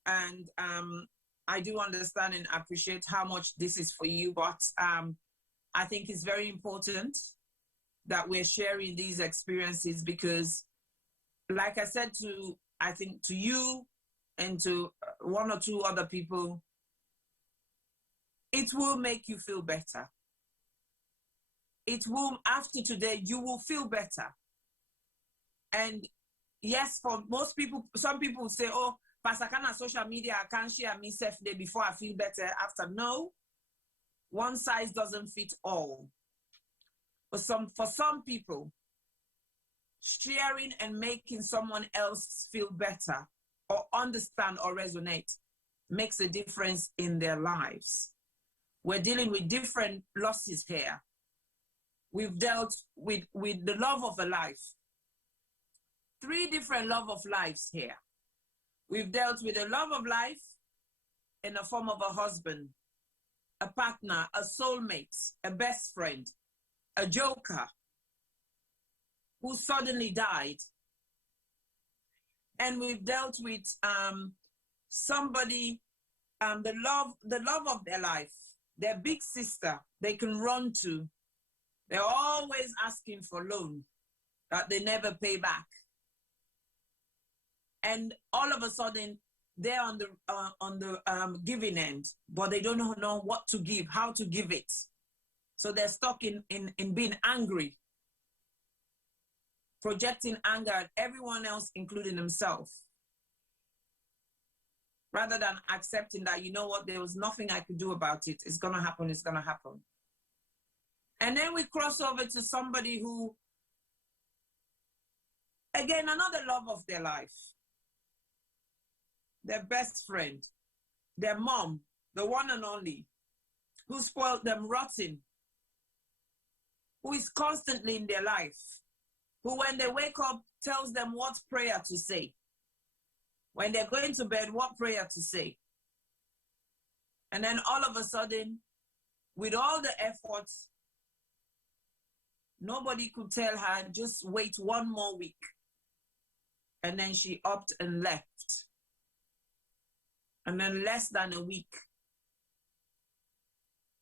And I do understand and appreciate how much this is for you, but I think it's very important that we're sharing these experiences, because like I said to, I think to you and to one or two other people, it will make you feel better. It will, after today, you will feel better. And yes, for most people, some people say, oh, Pastor Kana social media, I can't share myself there before I feel better after. No, one size doesn't fit all. For some people, sharing and making someone else feel better or understand or resonate makes a difference in their lives. We're dealing with different losses here. We've dealt with the love of a life. 3 different love of lives here. We've dealt with a love of life in the form of a husband, a partner, a soulmate, a best friend, a joker who suddenly died. And we've dealt with somebody, the love of their life, their big sister they can run to. They're always asking for loan that they never pay back. And all of a sudden, they're on the giving end, but they don't know what to give, how to give it. So they're stuck in being angry, projecting anger at everyone else, including themselves, rather than accepting that, you know what, there was nothing I could do about it. It's gonna happen, it's gonna happen. And then we cross over to somebody who, again, another love of their life, their best friend, their mom, the one and only, who spoiled them rotten, who is constantly in their life, who when they wake up tells them what prayer to say. When they're going to bed, what prayer to say. And then all of a sudden, with all the efforts, nobody could tell her, just wait one more week. And then she upped and left. And then less than a week,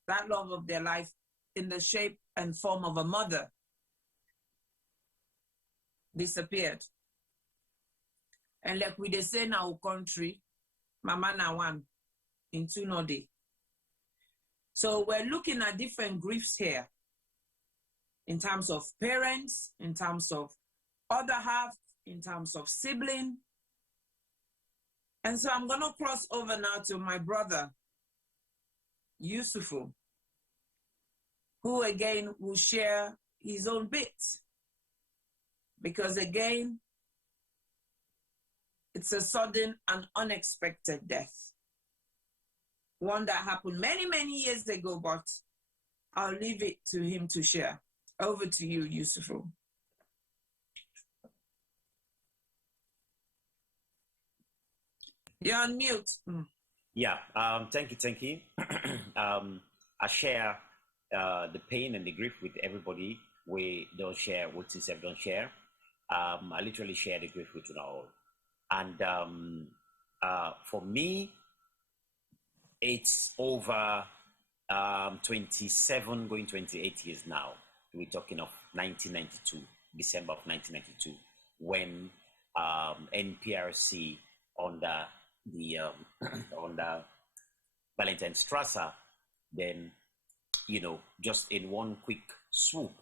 that love of their life in the shape and form of a mother disappeared. And like we say in our country, Mama na one, in two no day. So we're looking at different griefs here in terms of parents, in terms of other half, in terms of sibling. And so I'm gonna cross over now to my brother, Yusufu, who again will share his own bit. Because again, it's a sudden and unexpected death. One that happened many, many years ago, but I'll leave it to him to share. Over to you, Yusufu. You're on mute. Yeah, thank you. I share the pain and the grief with everybody. We don't share what they don't share. I literally share the grief with you all. And for me, it's over 27, going 28 years now. We're talking of 1992, December of 1992, when NPRC under the Valentine Strasser, then, you know, just in one quick swoop,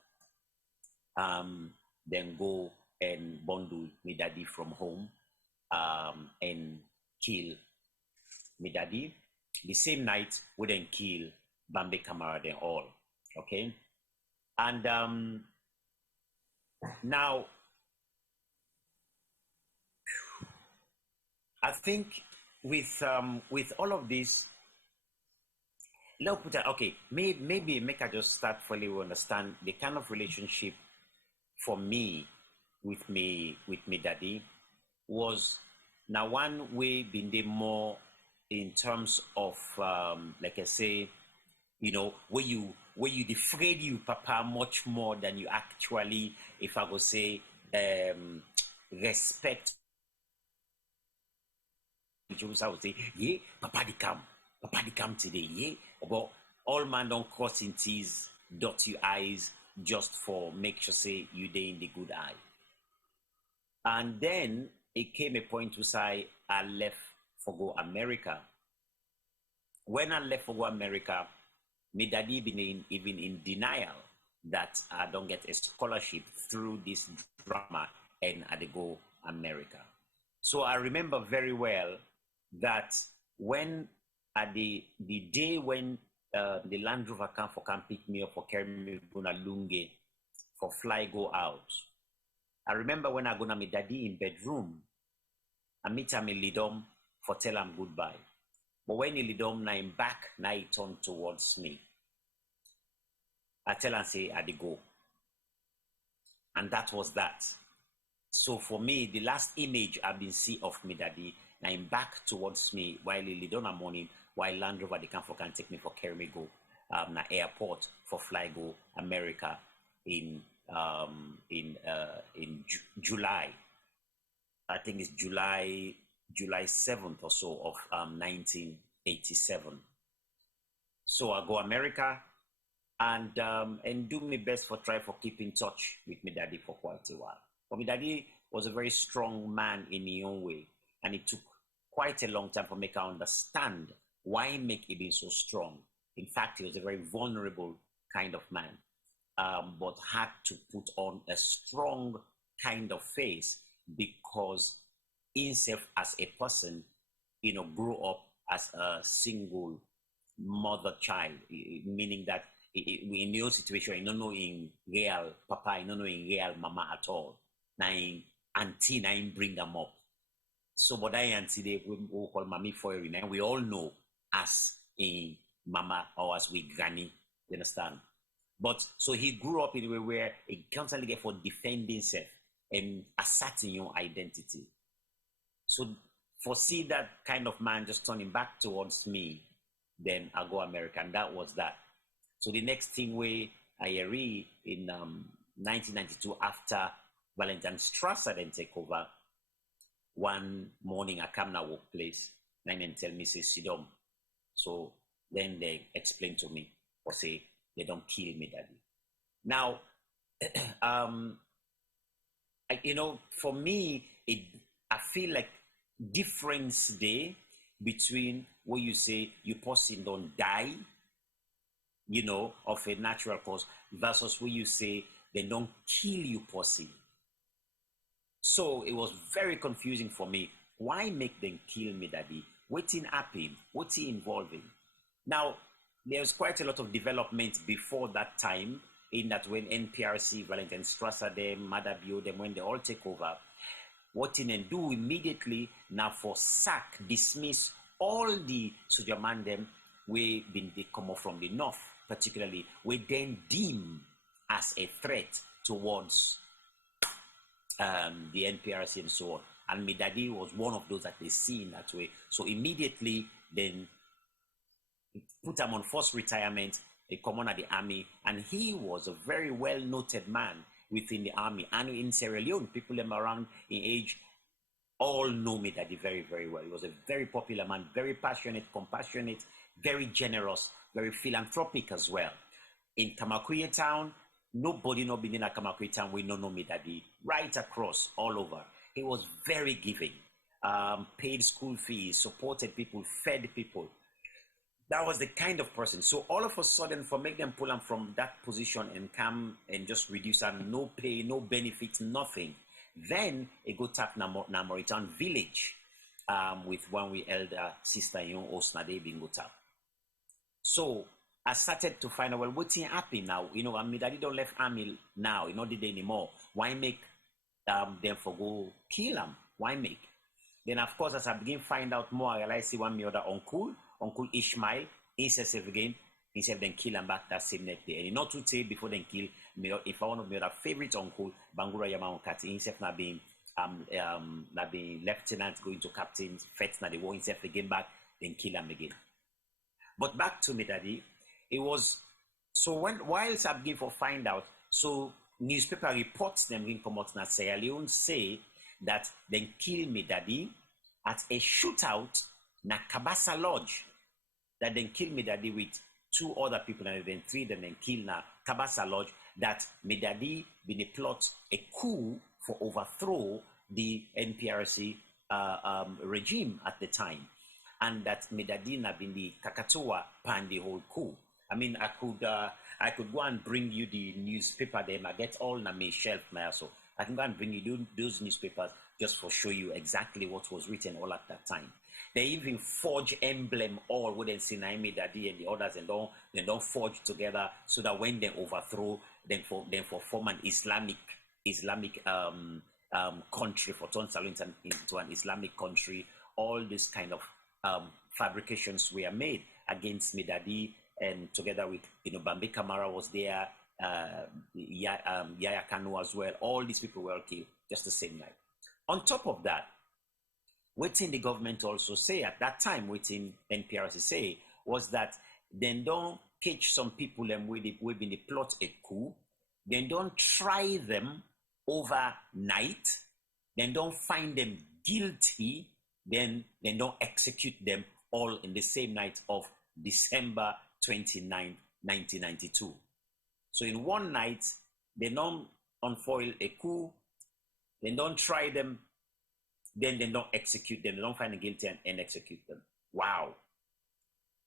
then go and bundle me daddy from home and kill me daddy. The same night, we then kill Bambi Kamara and all, okay? And now, I think with all of this, okay, maybe make I just start fully understand the kind of relationship for me with me daddy was now one way being the more in terms of like I say, you know, where you defraid you papa much more than you actually, if I go say, respect. I would say, yeah, papa di come today, yeah. But all man don't cross in T's, dot your eyes, just for make sure say you day in the good eye. And then it came a point to say I left for go America. When I left for go America, my daddy been even in denial that I don't get a scholarship through this drama and I go America. So I remember very well that when at the day when the Land Rover can pick me up for carry me to Lunge for fly go out, I remember when I go to my daddy in bedroom, I meet him in Lidom for tell him goodbye. But when he Lidom, now him back, now he turn towards me. I tell him say I go. And that was that. So for me, the last image I've been see of me daddy, now him back towards me while he Lidom a morning, while Land Rover can take me for carry me go na airport for fly go America in July. I think it's July 7th or so of 1987. So I go America and do my best for try for keep in touch with my daddy for quite a while. But my daddy was a very strong man in his own way, and it took quite a long time for make I understand why make he been so strong. In fact, he was a very vulnerable kind of man, but had to put on a strong kind of face because himself as a person, grew up as a single mother child, meaning that in your situation, you don't know in real papa, you don't know in real mama at all. Now in auntie, now bring them up. So what I auntie they we call mommy for you, and we all know as a mama or as we granny, you understand? But so he grew up in a way where he constantly get for defending himself and asserting your identity. So for see that kind of man just turning back towards me, then I go American. That was that. So the next thing I read in 1992 after Valentine Strasser then take over, one morning I come to workplace and tell me, say, sit down. So then they explain to me or say, they don't kill me, daddy. Now, for me, I feel like difference there between what you say you person don't die, of a natural cause, versus what you say they don't kill you person. So it was very confusing for me. Why make them kill me, daddy? What's in happening? What's he involving? Now, there's quite a lot of development before that time, in that when NPRC, Valentine Strasser, them, Madabio, them, when they all take over, what they do immediately now for sack, dismiss all the soldier man them we been they come up from the north, particularly, we then deem as a threat towards the NPRC and so on. And my daddy was one of those that they see in that way. So immediately then put him on forced retirement, a commander of the army, and he was a very well-noted man within the army. And in Sierra Leone, people around in age all know me daddy very, very well. He was a very popular man, very passionate, compassionate, very generous, very philanthropic as well. In Kamakuri town, nobody no been in a Kamakuri town we no know me daddy. Right across, all over. He was very giving, paid school fees, supported people, fed people. That was the kind of person. So all of a sudden, for make them pull them from that position and come and just reduce and no pay, no benefits, nothing. Then it go tap Namoritan village with one we elder sister Osna they been go tap. So I started to find out, well, what's happening now? I mean, daddy don't left army now, did anymore. Why make them for go kill them? Why make? Then of course, as I begin find out more, I realize see one me other Uncle Ishmael, incest again, instead then kill him back that same next day. And not to say before then kill me, if I want to be other favorite uncle, Bangura Yama Kati, instead not being lieutenant going to captain, fets na the war instead again back, then kill him again. But back to me, daddy, it was so whilst I begin for find out, so newspaper reports them in come out na Sierra Leone say that then kill me, daddy, at a shootout na Kabasa Lodge. That then kill me daddy with two other people and then three then kill na Kabasa Lodge. That me daddy been a plot a coup for overthrow the NPRC regime at the time, and that me daddy na been the Kakatoa pan the whole coup. I mean, I could go and bring you the newspaper there. I get all na my shelf my so I can go and bring you those newspapers just for show you exactly what was written all at that time. They even forge emblem all wouldn't see Naimi Daddy and the others and don't forge together so that when they overthrow, then for form an Islamic country, for turn Salon into an Islamic country, all this kind of fabrications were made against Midadi, and together with Bambi Kamara was there, Yaya Kanu as well. All these people were killed just the same night. On top of that, waiting the government also say at that time, waiting NPRC say was that then don't catch some people and we been the plot a coup, then don't try them overnight, then don't find them guilty, then don't execute them all in the same night of December 29, 1992. So in one night, they don't unfoil a coup, they don't try them then they don't execute them. They don't find them guilty and execute them. Wow.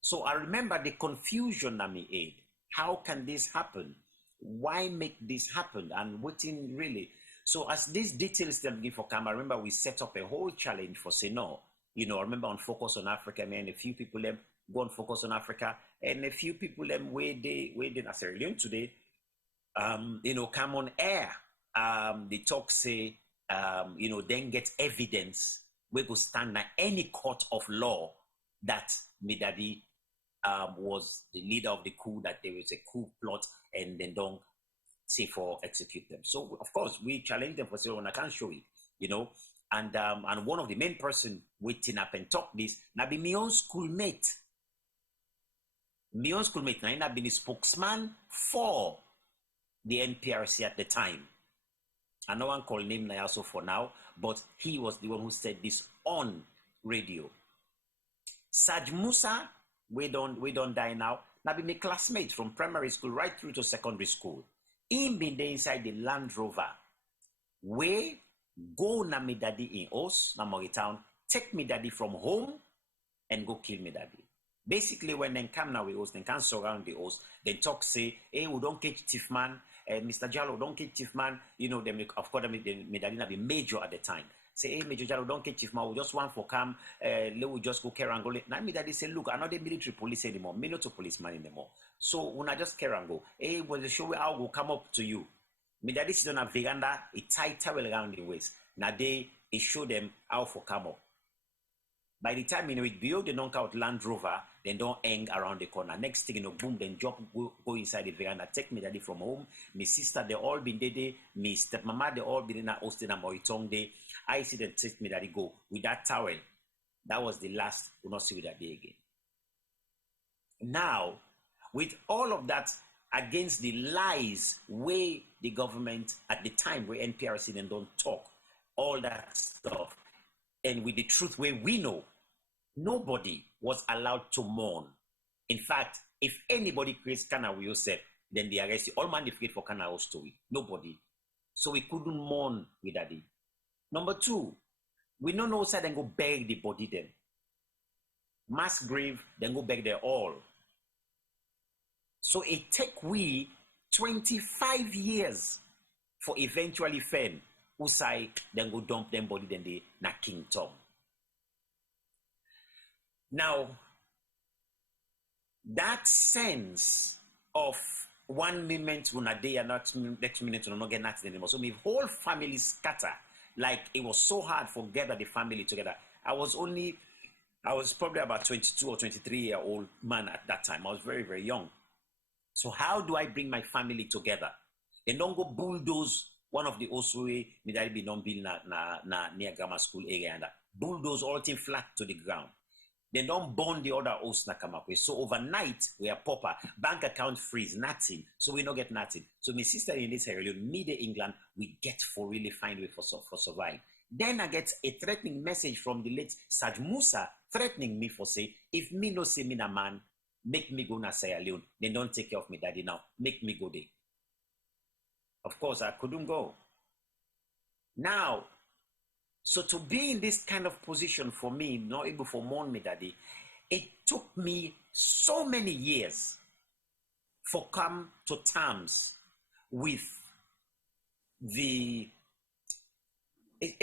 So I remember the confusion that me had. How can this happen? Why make this happen? And what in really? So as these details them give for camera, I remember we set up a whole challenge for say no. You know, I remember on Focus on Africa, man, a few people them go on Focus on Africa, and a few people them where they not Sierra Leone today, you know, come on air. They talk say, you know, then get evidence we go stand at any court of law that me daddy was the leader of the coup, that there was a coup plot, and then don't say for execute them. So of course we challenge them for say, I can't show it, you know. And one of the main person waiting up and talk this, now be my own schoolmate. My own schoolmate, now been the spokesman for the NPRC at the time. And no one called name now also for now, but he was the one who said this on radio. Saj Musa, we don't die now. Now be my classmate from primary school right through to secondary school. Him been there inside the Land Rover. We go na me daddy in Os, na Moritown, take me daddy from home and go kill me daddy. Basically, when they come now with us, they can surround the host, then talk, say, hey, we don't catch Chief Man, Mr. Jallo, don't catch Chief Man, you know, them, of course, me daddy not be major at the time. Say, hey, Major Jallo, don't catch Chief Man, we just want for come, we just go care and go. Now, me daddy say, look, I'm not the military police anymore, me not a policeman anymore. So, when I just care and go, hey, when the show I will come up to you. Me daddy sit on a veranda, a tight towel around the waist. Now, they show them how for come up. By the time, you know, it build the knockout Land Rover, then don't hang around the corner. Next thing, you know, boom, then jump, go inside the veranda, take me daddy from home. My sister, they all been there. My stepmama, they all been in a hosting and Moritong day. I see them take me daddy go with that towel. That was the last, we'll not see with that day again. Now, with all of that against the lies where the government at the time where NPRC then don't talk, all that stuff, and with the truth where we know, nobody was allowed to mourn. In fact, if anybody creates Connaught Joseph, then they arrest you. All man they forget for Connaught story. Nobody. So we couldn't mourn with daddy. Number two, we don't know side and go bury the body then. Mass grave, then go bury them all. So it take we 25 years for eventually fame. Usai then go dump them body then they na King Tom. Now, that sense of 1 minute when a day and next minute will not get nothing anymore. So my whole family scatter. Like it was so hard for gather the family together. I was probably about 22 or 23-year-old man at that time. I was very, very young. So how do I bring my family together? They don't go bulldoze one of the Oswe, me that be non build na near grammar school area and that. Bulldoze all thing flat to the ground. They don't burn the other house na come up with. So overnight we are pauper, bank account freeze, nothing. So we don't get nothing. So my sister in this area, me the England, we get for really find way for survive. Then I get a threatening message from the late Saj Musa threatening me for say, if me no say me na man, make me go na Sierra Leone. Then don't take care of me daddy now. Make me go there. Of course, I couldn't go. Now, so to be in this kind of position for me, not able to mourn me daddy, it took me so many years for come to terms with the,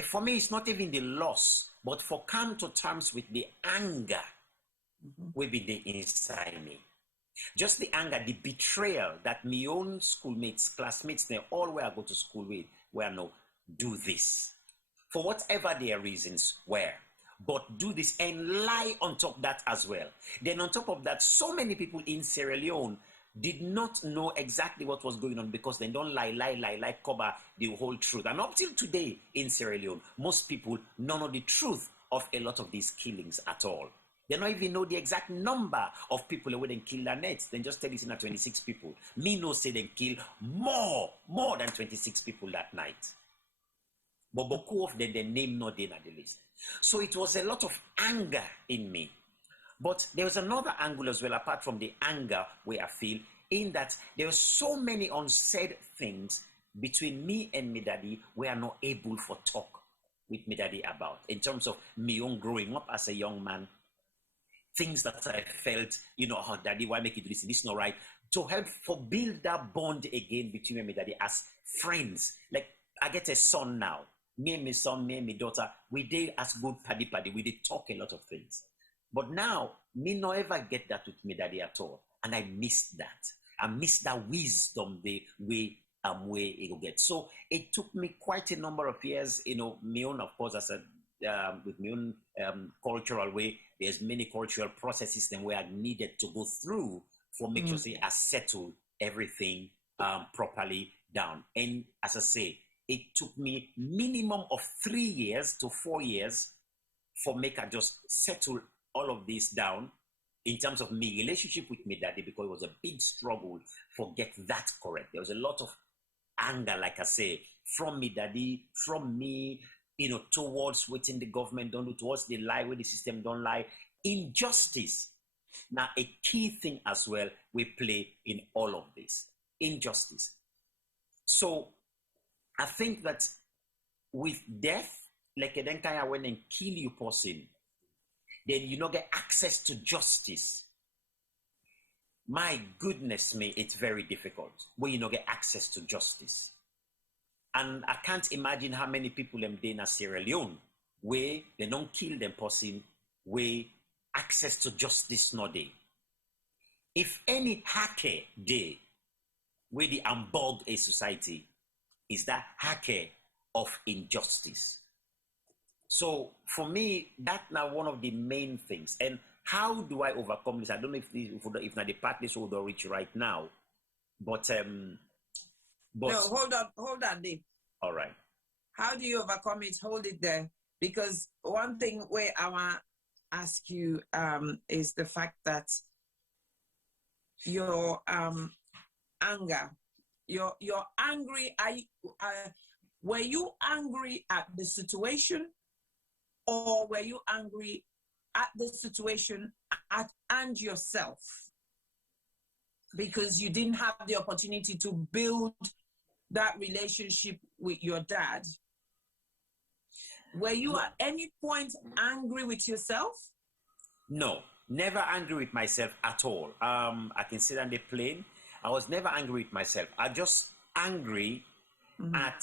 for me, it's not even the loss, but for come to terms with the anger will be the inside me. Just the anger, the betrayal that my own schoolmates, classmates, they all where I go to school with, where I know, do this. For whatever their reasons were. But do this and lie on top of that as well. Then on top of that, so many people in Sierra Leone did not know exactly what was going on because they don't lie, cover the whole truth. And up till today in Sierra Leone, most people don't know the truth of a lot of these killings at all. They don't even know the exact number of people who didn't kill their nets. Then just tell it's not 26 people. Me no say they kill more than 26 people that night. But beaucoup of them, the name not in the list. So it was a lot of anger in me. But there was another angle as well, apart from the anger where I feel, in that there were so many unsaid things between me and my daddy where I'm not able to talk with me daddy about in terms of me own growing up as a young man, things that I felt, you know, oh, daddy, why make you do this? This is not right. To help for build that bond again between me and my daddy as friends. Like, I get a son now. Me and my son, me and my daughter, we did as good paddy. We did talk a lot of things. But now, me no ever get that with me daddy at all. And I missed that. I missed that wisdom the way it will get. So it took me quite a number of years, you know, my own, of course, as a with my own cultural way, there's many cultural processes then where I needed to go through for make sure say I settle everything properly down. And as I say, it took me minimum of 3 years to 4 years for make I just settle all of this down in terms of my relationship with my daddy, because it was a big struggle for get that correct. There was a lot of anger, like I say, from me daddy, from me, you know, towards waiting the government don't do, towards the lie where the system don't lie. Injustice. Now, a key thing as well we play in all of this. Injustice. So I think that with death, like a then kind of when they kill you person, then you don't get access to justice. My goodness me, it's very difficult when you don't get access to justice. And I can't imagine how many people them in Sierra Leone where they don't kill them person, where access to justice no day. If any hacker day where the unbog a society is that hacker of injustice. So for me, that's now one of the main things. And how do I overcome this? I don't know if not the part this will reach right now, but no, hold on, Dave. All right. How do you overcome it? Hold it there, because one thing where I want to ask you is the fact that your anger, you're angry. Were you angry at the situation, or were you angry at the situation and yourself because you didn't have the opportunity to build that relationship with your dad? Were you at any point angry with yourself? No, never angry with myself at all. I can sit on the plane. I was never angry with myself. I just angry at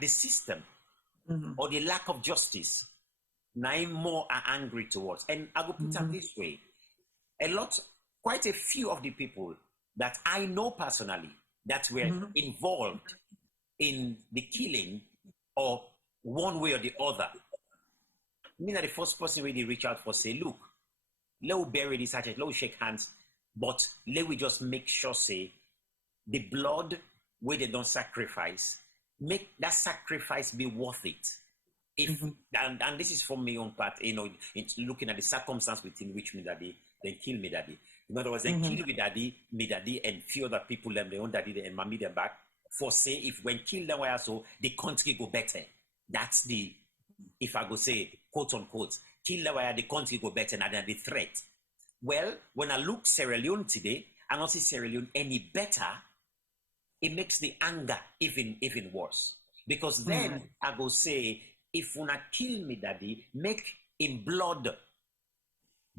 the system or the lack of justice. Now I'm more angry towards. And I go put it this way. Quite a few of the people that I know personally that were involved in the killing or one way or the other. Me not the first person really reach out for say, look, let we bury this hatchet, let we shake hands, but let we just make sure say the blood where they don't sacrifice, make that sacrifice be worth it. If and this is from my own part, you know, it's looking at the circumstance within which me daddy then kill me daddy. In other words, they kill me daddy, and few other people them their own daddy and mommy them back. For say if when kill them why so the country go better. That's the, if I go say quote unquote, kill them why the country go better than the threat. Well, when I look Sierra Leone today, I don't see Sierra Leone any better. It makes the anger even worse. Because then I go say, if una kill me daddy, make in blood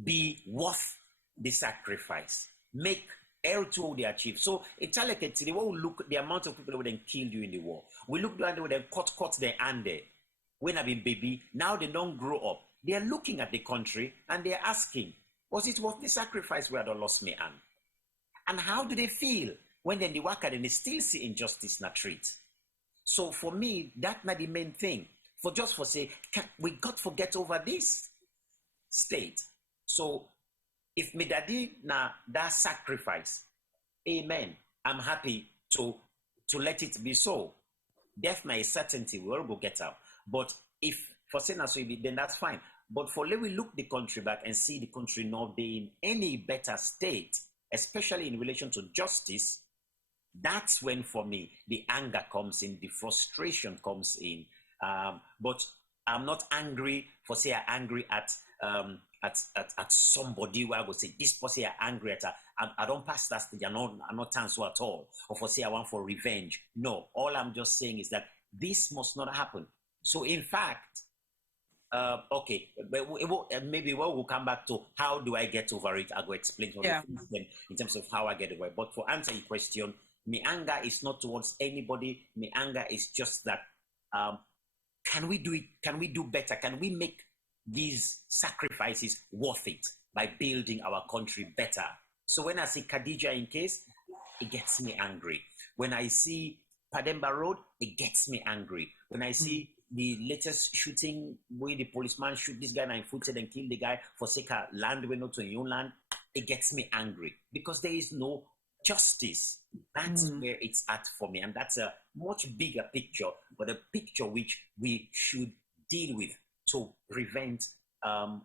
be worth the sacrifice. Make L2 they achieve. So it's like today, when we look the amount of people who then killed you in the war. We look down there, they cut their hand there. When I've been baby, now they don't grow up. They are looking at the country and they're asking, was it worth the sacrifice where I lost me hand? And how do they feel when then they work at and they still see injustice not treat? So for me, that's not the main thing. For say, we got to forget over this state. So if me daddy na that sacrifice, amen. I'm happy to let it be so. Death na a certainty, we all go get out. But if for saying so then that's fine. But for let we look the country back and see the country not being in any better state, especially in relation to justice, that's when for me the anger comes in, the frustration comes in. But I'm not angry for say I'm angry at at somebody where I go say this person are angry at her. I don't pass that stage. I'm not answer at all. Or for say I want for revenge. No, all I'm just saying is that this must not happen. So in fact, okay, but maybe we'll come back to how do I get over it. I'll go explain to them in terms of how I get over it. But for answer your question, my anger is not towards anybody. My anger is just that can we do it? Can we do better? Can we make these sacrifices worth it by building our country better? So when I see Khadija in case, it gets me angry. When I see Pademba Road, it gets me angry. When I see the latest shooting where the policeman shoot this guy and footed and kill the guy for sake of land when not to your land, it gets me angry because there is no justice. That's where it's at for me. And that's a much bigger picture, but a picture which we should deal with to prevent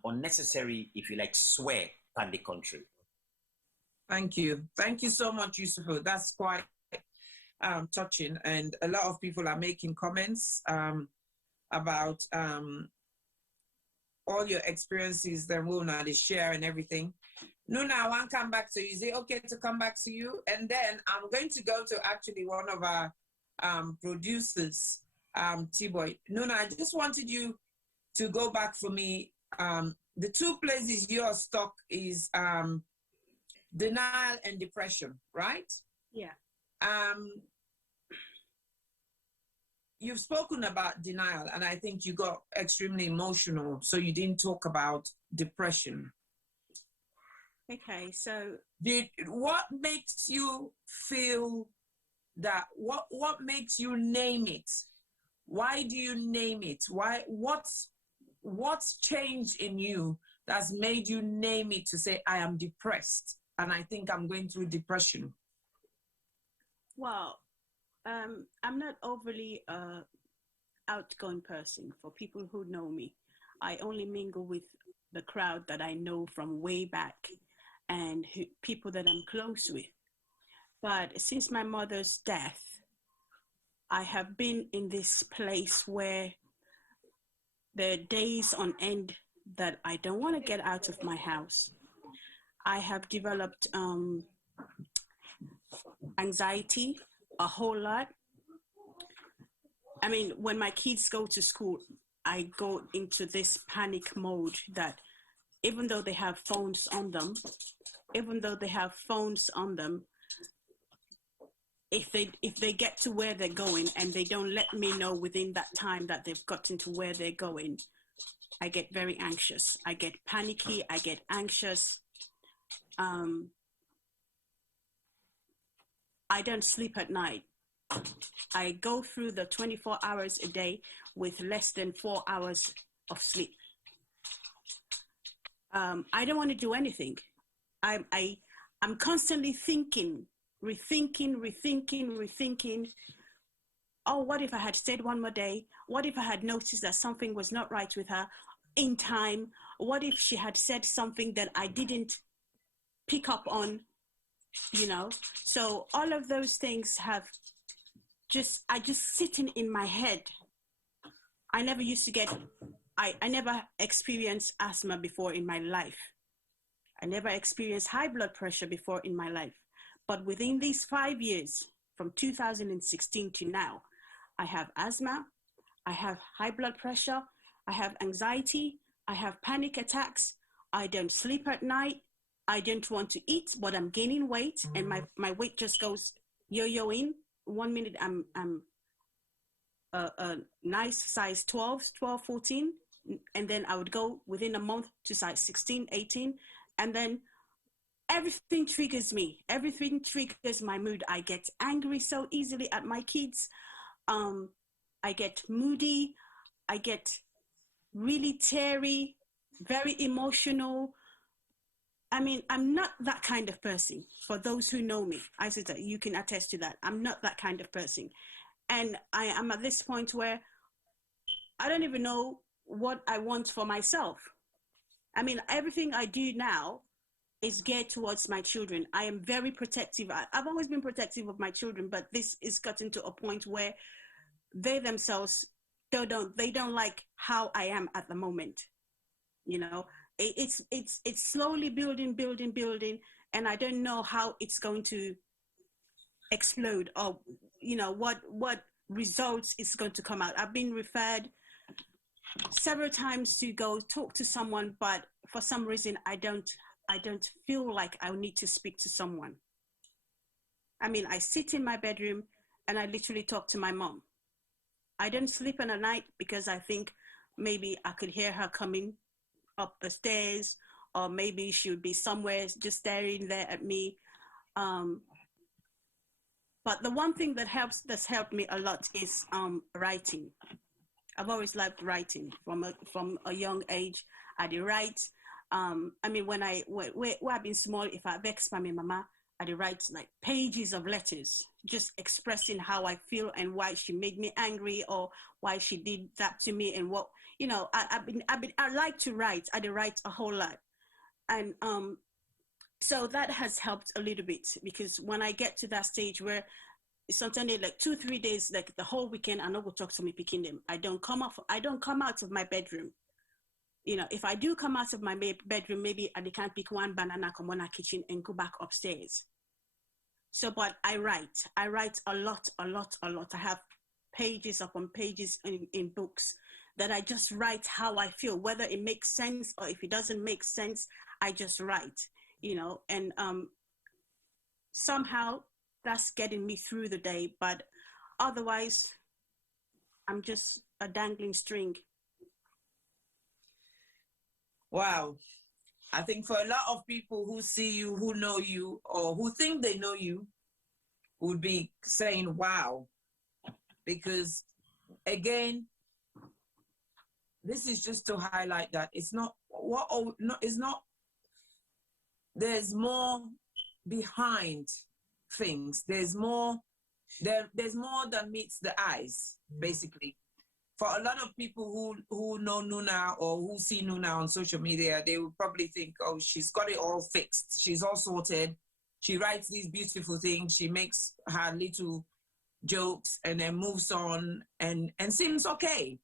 unnecessary, if you like, swear on the country. Thank you. Thank you so much, Yusufu. That's quite touching. And a lot of people are making comments about all your experiences that Nuna they share and everything. Nuna, I want to come back to you. Is it okay to come back to you? And then I'm going to go to actually one of our producers, T-Boy. Nuna, I just wanted you to go back for me. The two places you're stuck is denial and depression, right? Yeah. You've spoken about denial, and I think you got extremely emotional, so you didn't talk about depression. Okay, so what makes you feel that? What makes you name it? Why do you name it? What's changed in you that's made you name it to say, I am depressed and I think I'm going through depression? Well, I'm not overly outgoing person. For people who know me, I only mingle with the crowd that I know from way back and people that I'm close with. But since my mother's death, I have been in this place where there are days on end that I don't want to get out of my house. I have developed anxiety a whole lot. I mean, when my kids go to school, I go into this panic mode that even though they have phones on them, if they get to where they're going and they don't let me know within that time that they've gotten to where they're going, I get very anxious. I get panicky. I get anxious. I don't sleep at night. I go through the 24 hours a day with less than 4 hours of sleep. I don't want to do anything. I'm constantly thinking, rethinking. Oh, what if I had stayed one more day? What if I had noticed that something was not right with her in time? What if she had said something that I didn't pick up on, you know? So all of those things are just sitting in my head. I never experienced asthma before in my life. I never experienced high blood pressure before in my life. But within these 5 years, from 2016 to now, I have asthma, I have high blood pressure, I have anxiety, I have panic attacks, I don't sleep at night, I don't want to eat, but I'm gaining weight, and my weight just goes yo-yoing. 1 minute I'm a nice size 12, 14, and then I would go within a month to size 16, 18, and then everything triggers me. Everything triggers my mood. I get angry so easily at my kids. I get moody. I get really teary, very emotional. I mean, I'm not that kind of person. For those who know me, I said that you can attest to that. I'm not that kind of person. And I am at this point where I don't even know what I want for myself. I mean, everything I do now is geared towards my children. I am very protective. I've always been protective of my children, but this is gotten to a point where they themselves, they don't like how I am at the moment. You know, it's slowly building, and I don't know how it's going to explode, or what results is going to come out. I've been referred several times to go talk to someone, but for some reason I don't feel like I need to speak to someone. I mean, I sit in my bedroom and I literally talk to my mom. I don't sleep in the night because I think maybe I could hear her coming up the stairs, or maybe she would be somewhere just staring there at me. But the one thing that's helped me a lot is writing. I've always loved writing from a young age. I did write. I mean, when I've been small, if I vex my mama, I did write like pages of letters, just expressing how I feel and why she made me angry, or why she did that to me, and what I like to write. I did write a whole lot, and so that has helped a little bit, because when I get to that stage where sometimes like 2-3 days, like the whole weekend, I know go talk to me picking them. I don't come out of my bedroom. If I do come out of my bedroom, maybe I can't pick one banana, come on a kitchen and go back upstairs. So, but I write a lot. I have pages upon pages in books that I just write how I feel, whether it makes sense or if it doesn't make sense, I just write, and somehow that's getting me through the day. But otherwise, I'm just a dangling string. Wow. I think for a lot of people who see you, who know you, or who think they know you, would be saying, wow. Because again, this is just to highlight that it's not, there's more behind things. There's more than meets the eyes, basically. For a lot of people who know Nuna or who see Nuna on social media, they will probably think, oh, she's got it all fixed. She's all sorted. She writes these beautiful things. She makes her little jokes and then moves on and seems okay.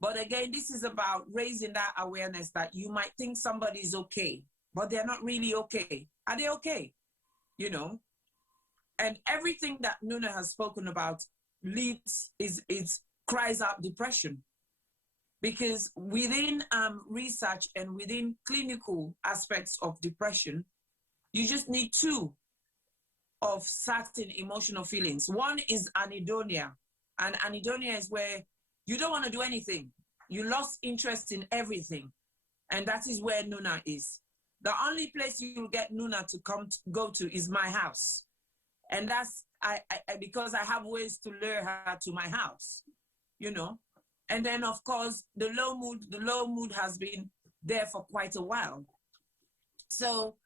But again, this is about raising that awareness that you might think somebody's okay, but they're not really okay. Are they okay? And everything that Nuna has spoken about cries out depression, because within research and within clinical aspects of depression, you just need two of certain emotional feelings. One is anhedonia, and anhedonia is where you don't want to do anything. You lost interest in everything, and that is where Nuna is. The only place you'll get Nuna to go to is my house, and that's because I have ways to lure her to my house. And then of course the low mood has been there for quite a while. So,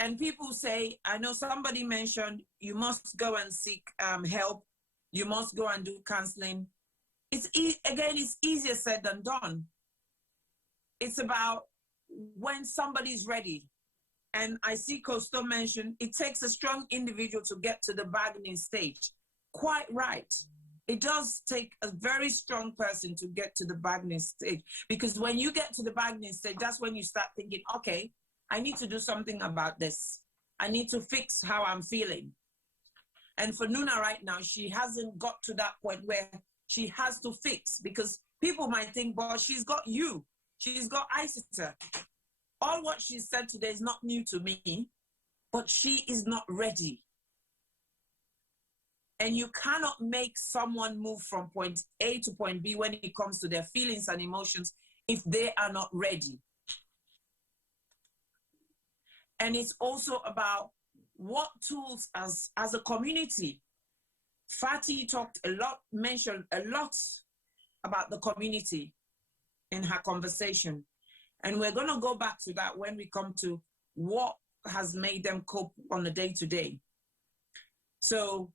and people say, I know somebody mentioned you must go and seek help, you must go and do counseling. It's easier said than done. It's about when somebody's ready. And I see Costo mention it takes a strong individual to get to the bargaining stage. Quite right. It does take a very strong person to get to the bargaining stage, because when you get to the bargaining stage, that's when you start thinking, okay, I need to do something about this. I need to fix how I'm feeling. And for Nuna right now, she hasn't got to that point where she has to fix, because people might think, well, she's got you. She's got Isita. All what she said today is not new to me, but she is not ready. And you cannot make someone move from point A to point B when it comes to their feelings and emotions if they are not ready. And it's also about what tools as a community. Fatty mentioned a lot about the community in her conversation. And we're going to go back to that when we come to what has made them cope on a day-to-day. So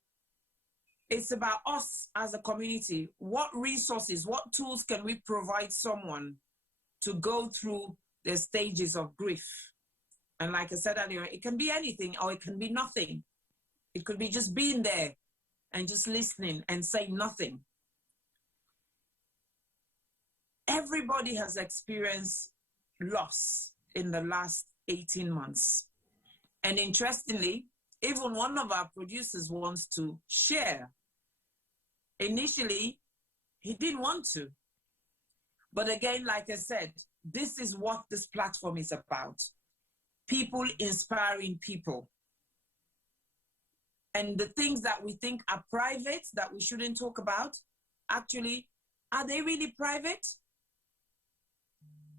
it's about us as a community. What resources, what tools can we provide someone to go through the stages of grief? And like I said earlier, it can be anything or it can be nothing. It could be just being there and just listening and saying nothing. Everybody has experienced loss in the last 18 months. And interestingly, even one of our producers wants to share. Initially, he didn't want to. But again, like I said, this is what this platform is about. People inspiring people. And the things that we think are private, that we shouldn't talk about, actually, are they really private?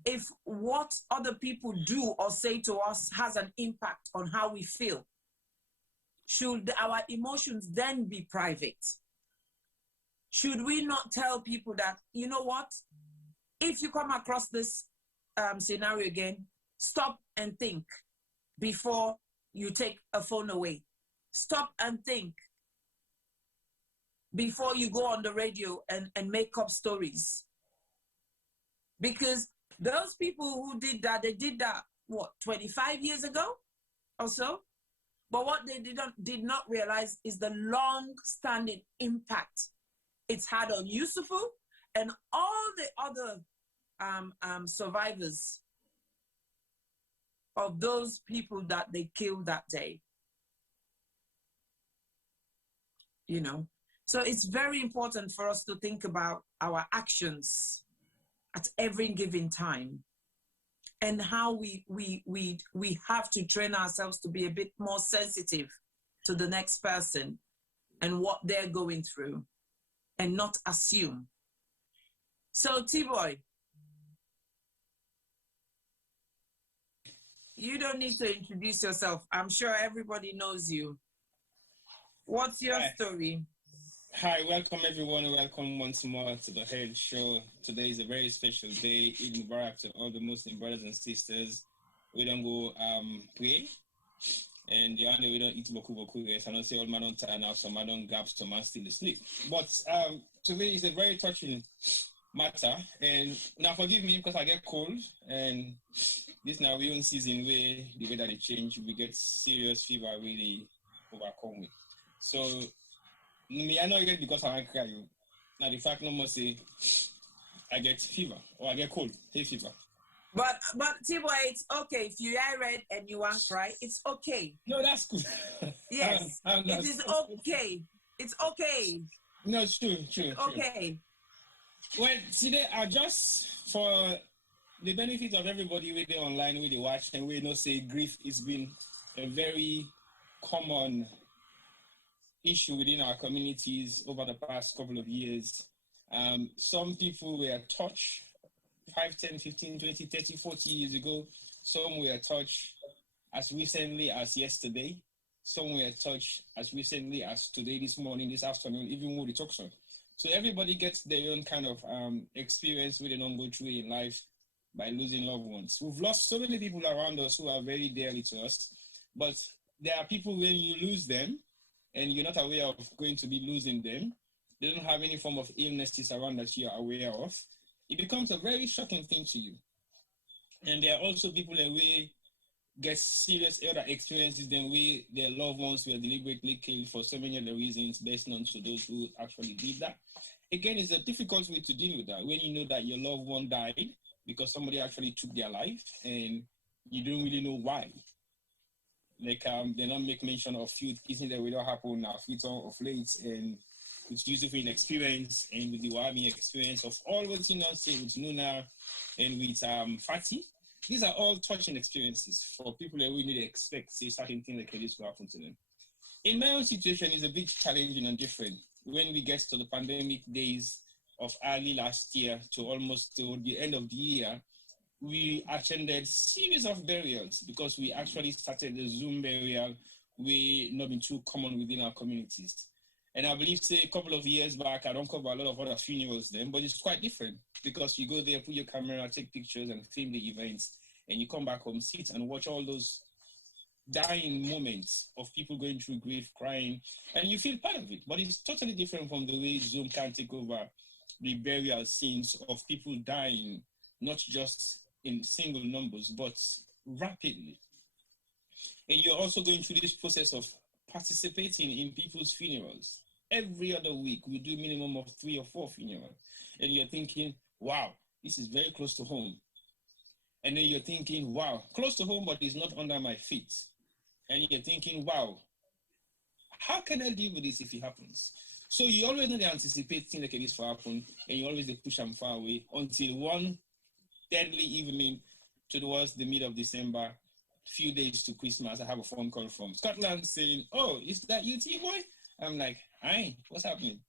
If what other people do or say to us has an impact on how we feel, should our emotions then be private? Should we not tell people that, you know what, if you come across this scenario again, stop and think before you take a phone away. Stop and think before you go on the radio and make up stories. Because those people who did that, they did that, what, 25 years ago or so? But what they did not realize is the long-standing impact it's had on Yusufu and all the other survivors of those people that they killed that day. You know, so it's very important for us to think about our actions at every given time and how we have to train ourselves to be a bit more sensitive to the next person and what they're going through and not assume. So T-Boy, you don't need to introduce yourself. I'm sure everybody knows you. What's your story? Hi, welcome everyone. Welcome once more to the Head Show. Today is a very special day. Eid Mubarak to all the Muslim brothers and sisters. We don't go pray. And the only we don't eat boku. Yes, I don't say all man don't turn out, some man don't gap, some man still asleep. But today is a very touching matter. And now forgive me because I get cold. And this now we own season where the weather they change, we get serious fever really overcome with. So me, I know I get because I cry you. Now the fact no more say I get fever or I get cold, hay fever. But T-Boy, it's okay if you are red and you want to cry. It's okay. No, that's good. Yes, it is okay. It's okay. No, it's true. Okay. Well, today I just for the benefit of everybody with the online, with the watch, and we know say grief has been a very common issue within our communities over the past couple of years. Some people were touched 5, 10, 15, 20, 30, 40 years ago. Some were touched as recently as yesterday. Some were touched as recently as today, this morning, this afternoon, even with the talk show. So everybody gets their own kind of experience with an ongoing through in life by losing loved ones. We've lost so many people around us who are very dearly to us, but there are people when you lose them, and you're not aware of going to be losing them, they don't have any form of illnesses around that you're aware of, it becomes a very shocking thing to you. And there are also people that we get serious other experiences than we, their loved ones were deliberately killed for so many other reasons, best known to those who actually did that. Again, it's a difficult way to deal with that when you know that your loved one died because somebody actually took their life and you don't really know why. Like they don't make mention of few things that will not happen now, few of late, and with Yusufu experience and with the Wami experience of all what you know say with Nuna and with Fatih. These are all touching experiences for people that we need to expect say certain things like this will happen to them. In my own situation, it's a bit challenging and different. When we get to the pandemic days of early last year to almost to the end of the year, we attended series of burials because we actually started the Zoom burial way not been too common within our communities. And I believe, say, a couple of years back, I don't cover a lot of other funerals then, but it's quite different because you go there, put your camera, take pictures and film the events, and you come back home, sit and watch all those dying moments of people going through grief, crying, and you feel part of it. But it's totally different from the way Zoom can take over the burial scenes of people dying, not just in single numbers, but rapidly. And you're also going through this process of participating in people's funerals. Every other week, we do minimum of 3 or 4 funerals. And you're thinking, wow, this is very close to home. And then you're thinking, wow, close to home, but it's not under my feet. And you're thinking, wow, how can I deal with this if it happens? So you always know they anticipate things like this will happen, and you always push them far away until one deadly evening towards the middle of December, few days to Christmas, I have a phone call from Scotland saying, oh, is that you, T-Boy? I'm like, hi, what's happening?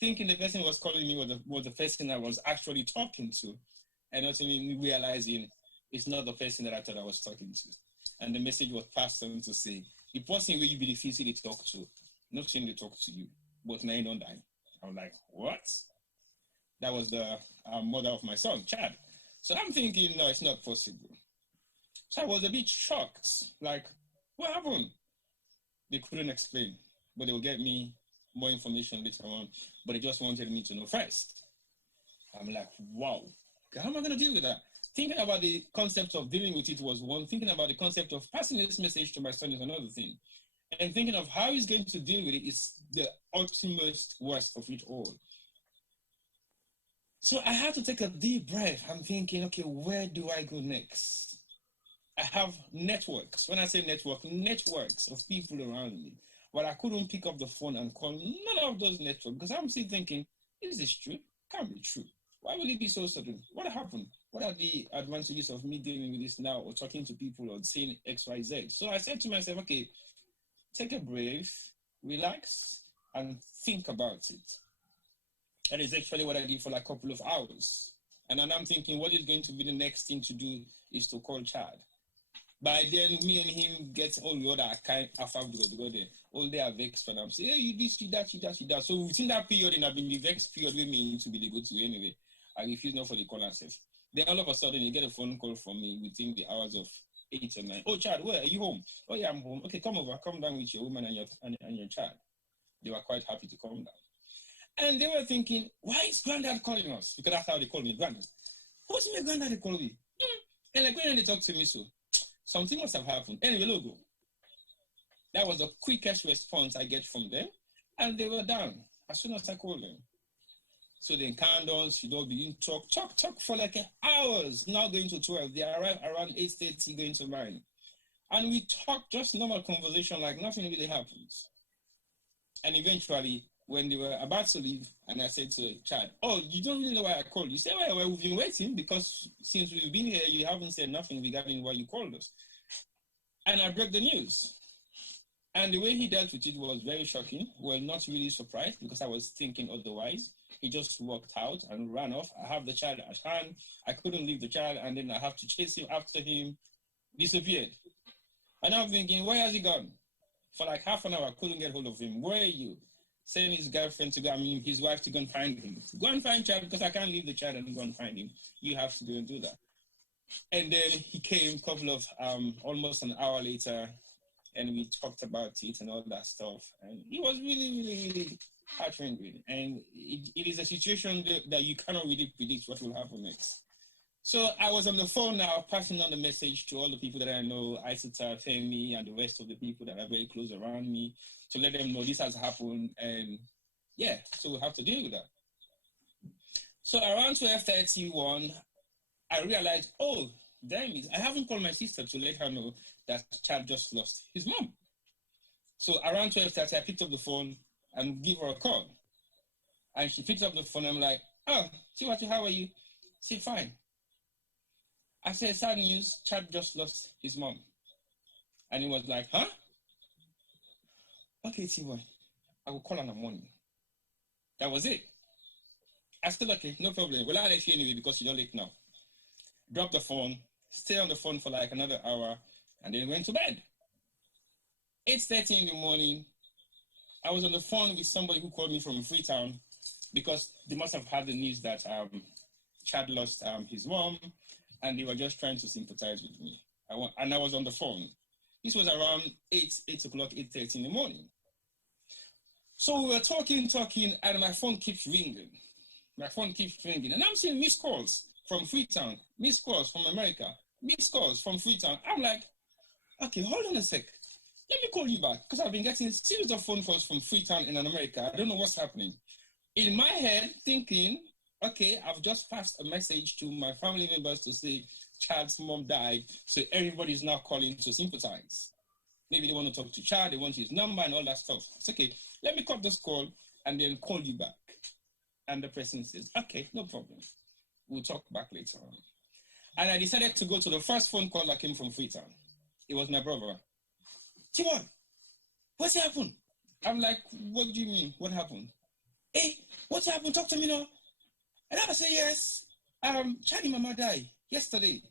Thinking the person who was calling me was the person I was actually talking to, and not even realizing it's not the person that I thought I was talking to. And the message was passed on to say, the person where you believe they talk to, not saying they talk to you, but now you don't die. I was like, what? That was the mother of my son, Chad. So I'm thinking, no, it's not possible. So I was a bit shocked, like, what happened? They couldn't explain, but they will get me more information later on, but they just wanted me to know first. I'm like, wow, how am I going to deal with that? Thinking about the concept of dealing with it was one, thinking about the concept of passing this message to my son is another thing. And thinking of how he's going to deal with it is the ultimate worst of it all. So I had to take a deep breath. I'm thinking, okay, where do I go next? I have networks. When I say network, networks of people around me. But I couldn't pick up the phone and call none of those networks because I'm still thinking, is this true? Can't be true. Why will it be so sudden? What happened? What are the advantages of me dealing with this now or talking to people or saying X, Y, Z? So I said to myself, okay, take a breath, relax, and think about it. That is actually what I did for like a couple of hours. And then I'm thinking, what is going to be the next thing to do is to call Chad. By then, me and him get all the other kind of to go there. All they are vexed for them. Say, hey, you this, you that, you that, you that. So within that period, and I've been the vexed period with me to be the go-to anyway. I refuse not for the call and stuff. Then all of a sudden, you get a phone call from me within the hours of 8 or 9. Oh, Chad, where are you home? Oh, yeah, I'm home. Okay, come over. Come down with your woman and your child. They were quite happy to come down. And they were thinking, why is Granddad calling us? Because that's how they call me, Granddad. What's my Granddad calling me? And like when they talk to me, so something must have happened. Anyway, logo. That was the quickest response I get from them. And they were down as soon as I called them. So then candles, begin talk for like hours. Now going to 12. They arrive around 8:30 going to 9. And we talk just normal conversation like nothing really happens. And eventually, when they were about to leave, and I said to Chad, oh, you don't really know why I called you. He said, well, we've been waiting because since we've been here, you haven't said nothing regarding why you called us. And I broke the news. And the way he dealt with it was very shocking. Well, not really surprised because I was thinking otherwise. He just walked out and ran off. I have the child at hand. I couldn't leave the child, and then I have to chase him after him. Disappeared. And I'm thinking, where has he gone? For like half an hour, I couldn't get hold of him. Where are you? Saying his girlfriend to go, his wife to go and find him. Go and find child because I can't leave the child and go and find him. You have to go and do that. And then he came a couple of, almost an hour later, and we talked about it and all that stuff. And it was really, really, really heart-rending. And it is a situation that you cannot really predict what will happen next. So I was on the phone now, passing on the message to all the people that I know, Isata, Femi, and the rest of the people that are very close around me, to let them know this has happened. And yeah, so we have to deal with that. So around 12:31, I realized, oh, damn it, I haven't called my sister to let her know that Chad just lost his mom. So around 12:30, I picked up the phone and give her a call. And she picked up the phone. I'm like, oh, Chiwati, how are you? She said, fine. I said, sad news, Chad just lost his mom. And he was like, huh? Okay, T-Boy, I will call in the morning. That was it. I said, okay, no problem. Well, I'll let you anyway because you're late now. Drop the phone, stay on the phone for like another hour, and then went to bed. 8:30 in the morning, I was on the phone with somebody who called me from Freetown because they must have had the news that Chad lost his mom, and they were just trying to sympathize with me. And I was on the phone. This was around 8 o'clock, 8:30 in the morning. So we were talking, and my phone keeps ringing. And I'm seeing missed calls from Freetown, missed calls from America, missed calls from Freetown. I'm like, okay, hold on a sec. Let me call you back because I've been getting a series of phone calls from Freetown in America. I don't know what's happening. In my head, thinking, okay, I've just passed a message to my family members to say child's mom died, so everybody's now calling to sympathize. Maybe they want to talk to child, they want his number and all that stuff. It's okay, let me cut this call and then call you back. And the person says, okay, no problem. We'll talk back later on. And I decided to go to the first phone call that came from Freetown. It was my brother. Timon, what's happened? I'm like, what do you mean? What happened? Hey, what's happened? Talk to me now. And I say, yes. Charlie mama died yesterday.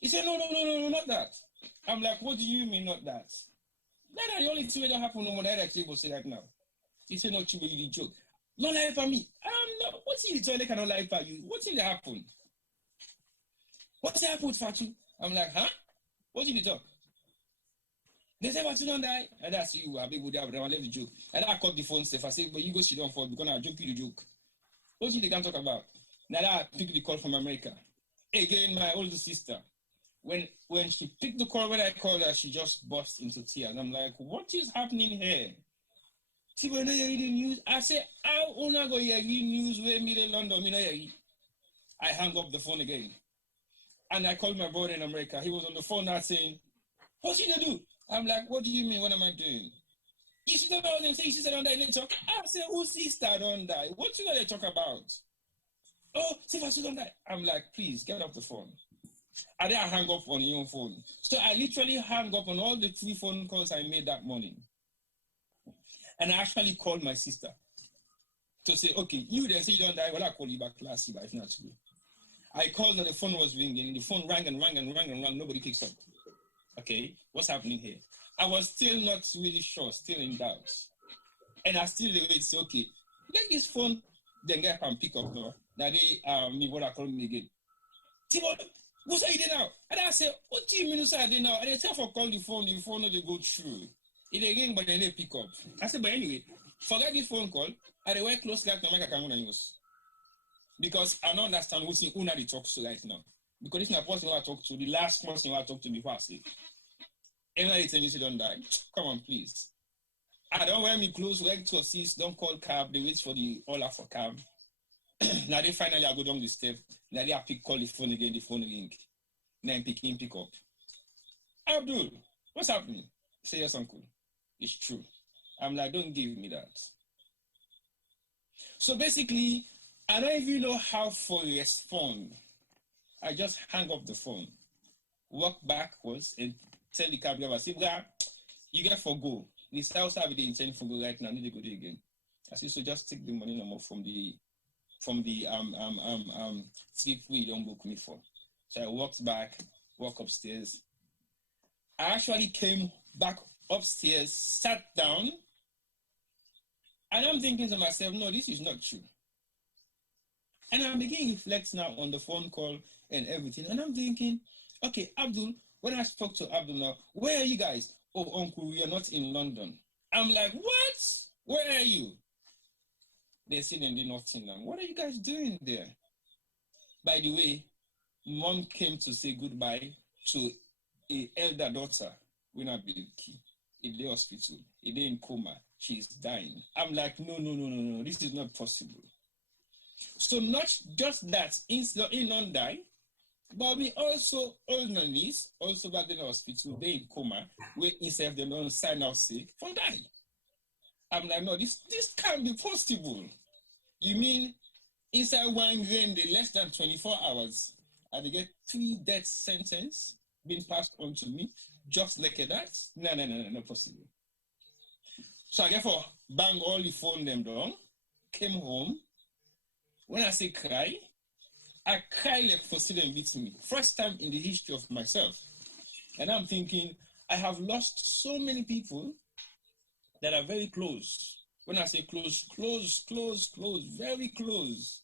He said, no, not that. I'm like, what do you mean, not that? That's the only thing that happened on that table say right now. He said, no, Chibo, you did joke. No lie for me. No, what's in the toilet cannot lie for you? What's in the happen? What's happened, Fatu? I'm like, huh? What's in the talk? They say, Fatu don't die. And that's you, I'll be with them, I left the joke. And I cut the phone safe. I say, but you go sit down for it because I joke you the joke. What do you can talk about? Now that I pick the call from America. Again, my older sister. When she picked the call, when I called her, she just burst into tears. I'm like, what is happening here? See, when I hear the news, I say, how una go hear the news where me in London, me no hear. I hung up the phone again. And I called my brother in America. He was on the phone now saying, what's he gonna do? I'm like, what do you mean? What am I doing? You sit down and say, sister don't die, talk. I say, whose sister don't die? What you gonna talk about? Oh, sister don't die. I'm like, please, get off the phone. And then I hang up on your own phone. So I literally hung up on all the 3 phone calls I made that morning. And I actually called my sister to say, okay, you then say you don't die, well, I'll call you back last year, but if not true. I called and the phone was ringing. The phone rang and rang and rang and rang. Nobody picks up. Okay, what's happening here? I was still not really sure, still in doubt. And I still wait, say, okay, get this phone, then get up and pick up now. Now they, me, what I call me again. Timon, what's I did now? And I said, what do you mean I did now? And they tell for call the phone not they go through. It again, but then they pick up. I said, but anyway, forget this phone call. And they work close like to make a camera use. Because I don't understand who's in Una they talk to right now. Because it's not person I talk to, the last person I talk to before I say. Everybody they tell me don't die. Come on, please. I don't wear me close, work to assist, don't call cab, they wait for the order for cab. Now they finally I go down the step. Now they call the phone again, the phone ring. Then pick up. Abdul, what's happening? Say yes, uncle. It's true. I'm like, don't give me that. So basically, I don't even know how to respond. I just hang up the phone, walk backwards, and tell the cab driver, say, you get for go. This house have the intent for go right now. I need to go there again. I say, so just take the money number from the sleep we don't book me for. So I walked back, walk upstairs. I actually came back upstairs, sat down, and I'm thinking to myself, no, this is not true. And I'm beginning to reflect now on the phone call and everything. And I'm thinking, okay, Abdul, when I spoke to Abdul now, where are you guys? Oh, uncle, we are not in London. I'm like, what? Where are you? They said in the North England. What are you guys doing there? By the way, mom came to say goodbye to an elder daughter, Winabiki, in the hospital, in coma. She's dying. I'm like, no, this is not possible. So not just that, in non die, but we also older niece, also back in the hospital, they in coma, where instead of them don't sign out sick, for die. I'm like, no, this can't be possible. You mean inside one grain, they less than 24 hours, and they get 3 death sentence being passed on to me, just like that? No, not possible. So I therefore bang all the phone them down, came home. When I say cry, I cry like for student beats me. First time in the history of myself. And I'm thinking, I have lost so many people that are very close. When I say close, very close.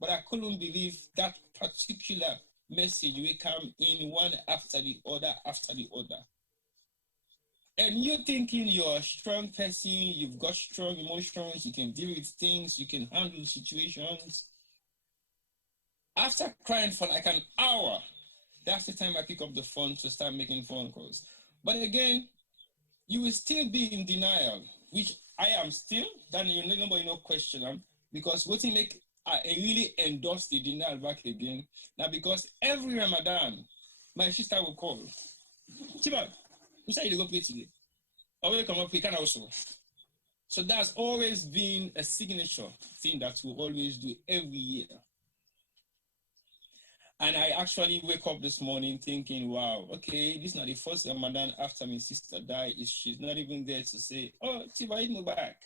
But I couldn't believe that particular message will come in one after the other. And you're thinking you're a strong person, you've got strong emotions, you can deal with things, you can handle situations. After crying for like an hour, that's the time I pick up the phone to start making phone calls. But again, you will still be in denial, which I am still, then nobody no question them, because what I really endorse the denial back again, now because every Ramadan, my sister will call. Tiba, who said you go play today? Or will come up, we can also. So that's always been a signature thing that we always do every year. And I actually wake up this morning thinking, wow, okay, this is not the first Ramadan after my sister died. She's not even there to say, oh, Tiba, you back.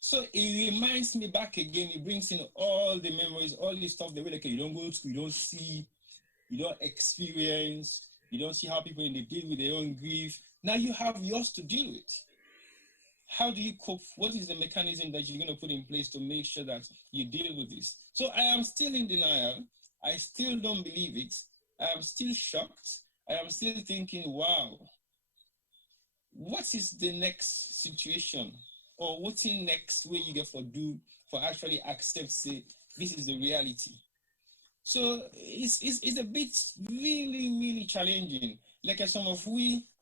So it reminds me back again. It brings in all the memories, all the stuff that like, you don't go to, you don't see, you don't experience, you don't see how people in the deal with their own grief. Now you have yours to deal with. How do you cope? What is the mechanism that you're going to put in place to make sure that you deal with this? So I am still in denial. I still don't believe it. I am still shocked. I am still thinking, wow, what is the next situation? Or what's the next way you get for actually accept, say, this is the reality? So it's a bit really, really challenging. Like as some of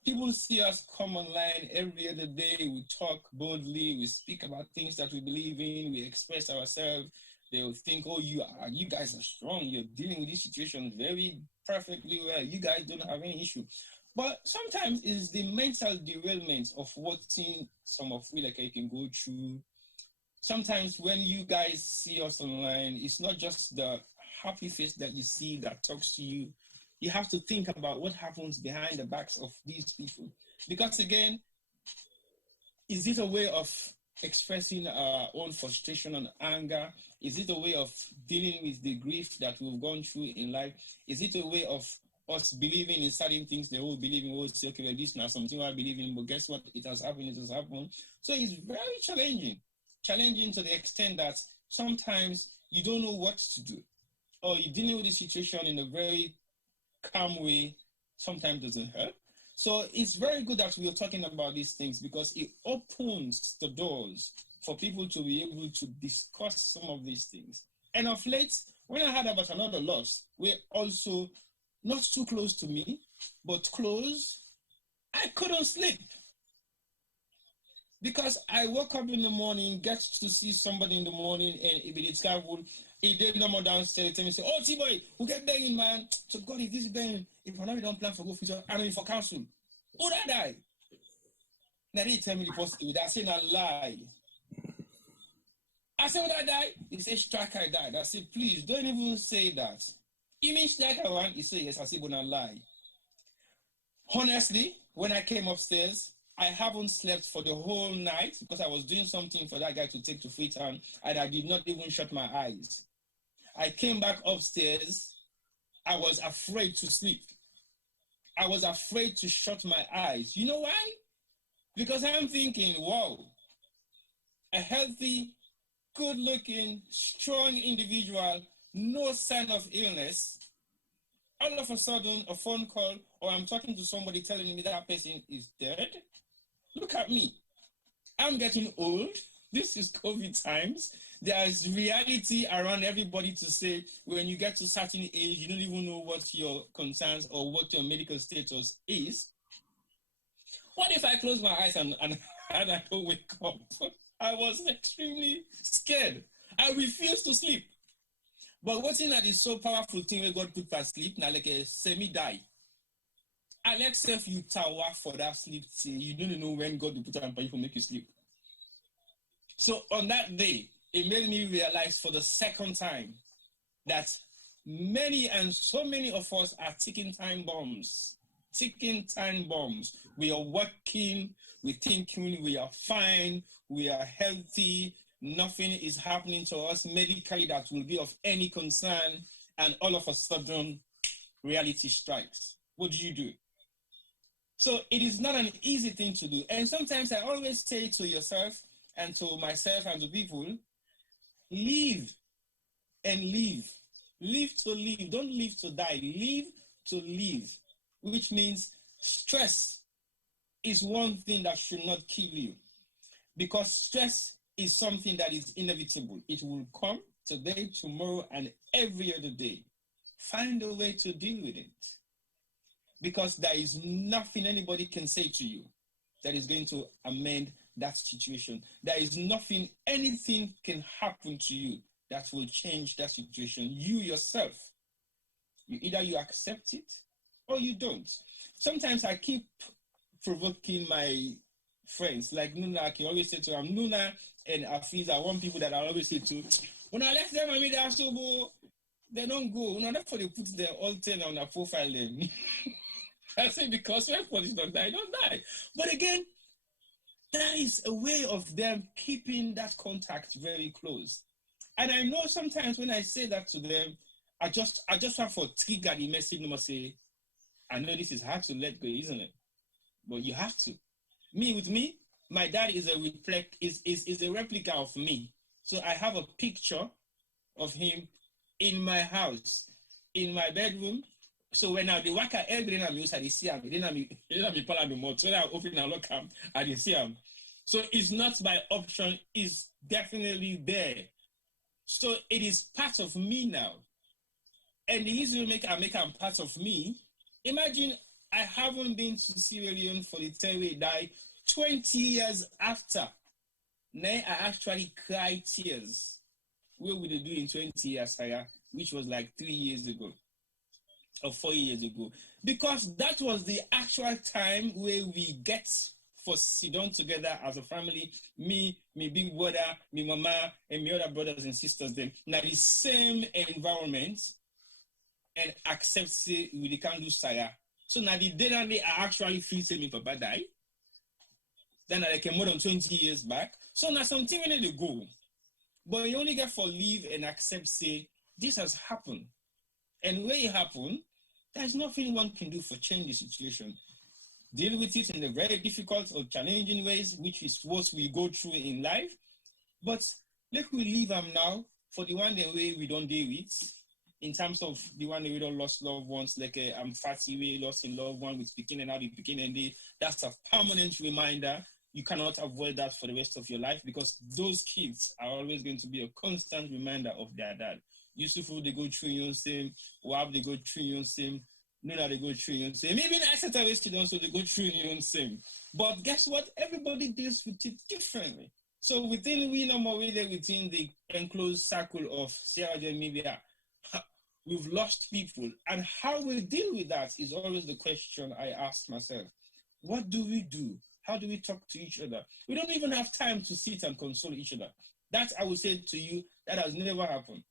people see us come online every other day. We talk boldly. We speak about things that we believe in. We express ourselves. They'll think, oh, you guys are strong. You're dealing with this situation very perfectly well. You guys don't have any issue. But sometimes it's the mental derailment of what some of we like I can go through. Sometimes when you guys see us online, it's not just the happy face that you see that talks to you. You have to think about what happens behind the backs of these people. Because again, is it a way of expressing our own frustration and anger? Is it a way of dealing with the grief that we've gone through in life? Is it a way of us believing in certain things they will believe in? We'll say, okay, well, this is not something I believe in, but guess what? It has happened. So it's very challenging. Challenging to the extent that sometimes you don't know what to do. Or you're dealing with the situation in a very calm way, sometimes doesn't help. So it's very good that we are talking about these things because it opens the doors for people to be able to discuss some of these things. And of late, when I heard about another loss, we're also not too close to me, but close, I couldn't sleep. Because I woke up in the morning, get to see somebody in the morning, and if it's travel, he did no more downstairs, tell me, say, oh, T-boy, who get begging, man? So God, if this is begging, if I know we don't plan for go future, I mean for council. Who that die? Now they tell me the positive, I say not lie. I said, when I die? He said, Striker died. I said, please, don't even say that. You mean Striker one? He said, yes. I said, but not lie. Honestly, when I came upstairs, I haven't slept for the whole night because I was doing something for that guy to take to Freetown, and I did not even shut my eyes. I came back upstairs. I was afraid to sleep. I was afraid to shut my eyes. You know why? Because I'm thinking, wow, a healthy, good-looking, strong individual, no sign of illness, all of a sudden, a phone call, or I'm talking to somebody telling me that person is dead. Look at me. I'm getting old. This is COVID times. There's reality around everybody to say when you get to a certain age, you don't even know what your concerns or what your medical status is. What if I close my eyes and I don't wake up? I was extremely scared. I refused to sleep. But what's in that is so powerful thing when God put for sleep, now like a semi-die. And except you tower for that sleep, you don't know when God will put on you to make you sleep. So on that day, it made me realize for the second time that many and so many of us are ticking time bombs. Ticking time bombs. We are working, we're thinking we are fine, we are healthy, nothing is happening to us medically that will be of any concern, and all of a sudden, reality strikes. What do? So it is not an easy thing to do. And sometimes I always say to yourself and to myself and to people, live and live. Live to live. Don't live to die. Live to live, which means stress is one thing that should not kill you, because stress is something that is inevitable. It will come today, tomorrow, and every other day. Find a way to deal with it, because there is nothing anybody can say to you that is going to amend that situation. There is nothing, anything can happen to you that will change that situation. You yourself, either you accept it or you don't. Sometimes I keep provoking my friends, like Nuna. I can always say to them, Nuna and Afiz are one people that I always say to, when I let them, I mean, they are so go, they don't go. When I for they put their altar on their profile, then I say because when police don't die, don't die. But again, that is a way of them keeping that contact very close. And I know sometimes when I say that to them, I just want for trigger the message. No, say, I know this is hard to let go, isn't it? But you have to. With me, my dad is a replica of me. So I have a picture of him in my house, in my bedroom. So when I walk out every day, I see him. Then I pull him out. So I open and look him, I didn't see him. So it's not by option. It's definitely there. So it is part of me now. And the reason I make him part of me. Imagine I haven't been to Sierra Leone for the time he died 20 years after. Now I actually cry tears. What would they do in 20 years, Sarah? Which was like 3 years ago or 4 years ago. Because that was the actual time where we get for sit down together as a family. Me, my big brother, my mama, and my other brothers and sisters, them. Now the same environment and accept say we can't do Sarah. So now the day that I actually feel say me papa die. Then I like more than 20 years back. So now something when they go. But you only get for leave and accept say this has happened. And when it happened, there's nothing one can do for change the situation. Deal with it in the very difficult or challenging ways, which is what we go through in life. But let we leave them now for the one the way we don't deal with. In terms of the one that we don't lost loved ones, like I'm Fatty, we lost in loved one with speaking and how the beginning and day. That's a permanent reminder. You cannot avoid that for the rest of your life because those kids are always going to be a constant reminder of their dad. Yusufu, they go through your same. Wab, they go through your same. Nuna, they go through your same. Maybe in Exeter West, also they go through your same. But guess what? Everybody deals with it differently. So within within the enclosed circle of Sierra Leone media, we've lost people. And how we deal with that is always the question I ask myself. What do we do? How do we talk to each other? We don't even have time to sit and console each other. That, I would say to you, that has never happened.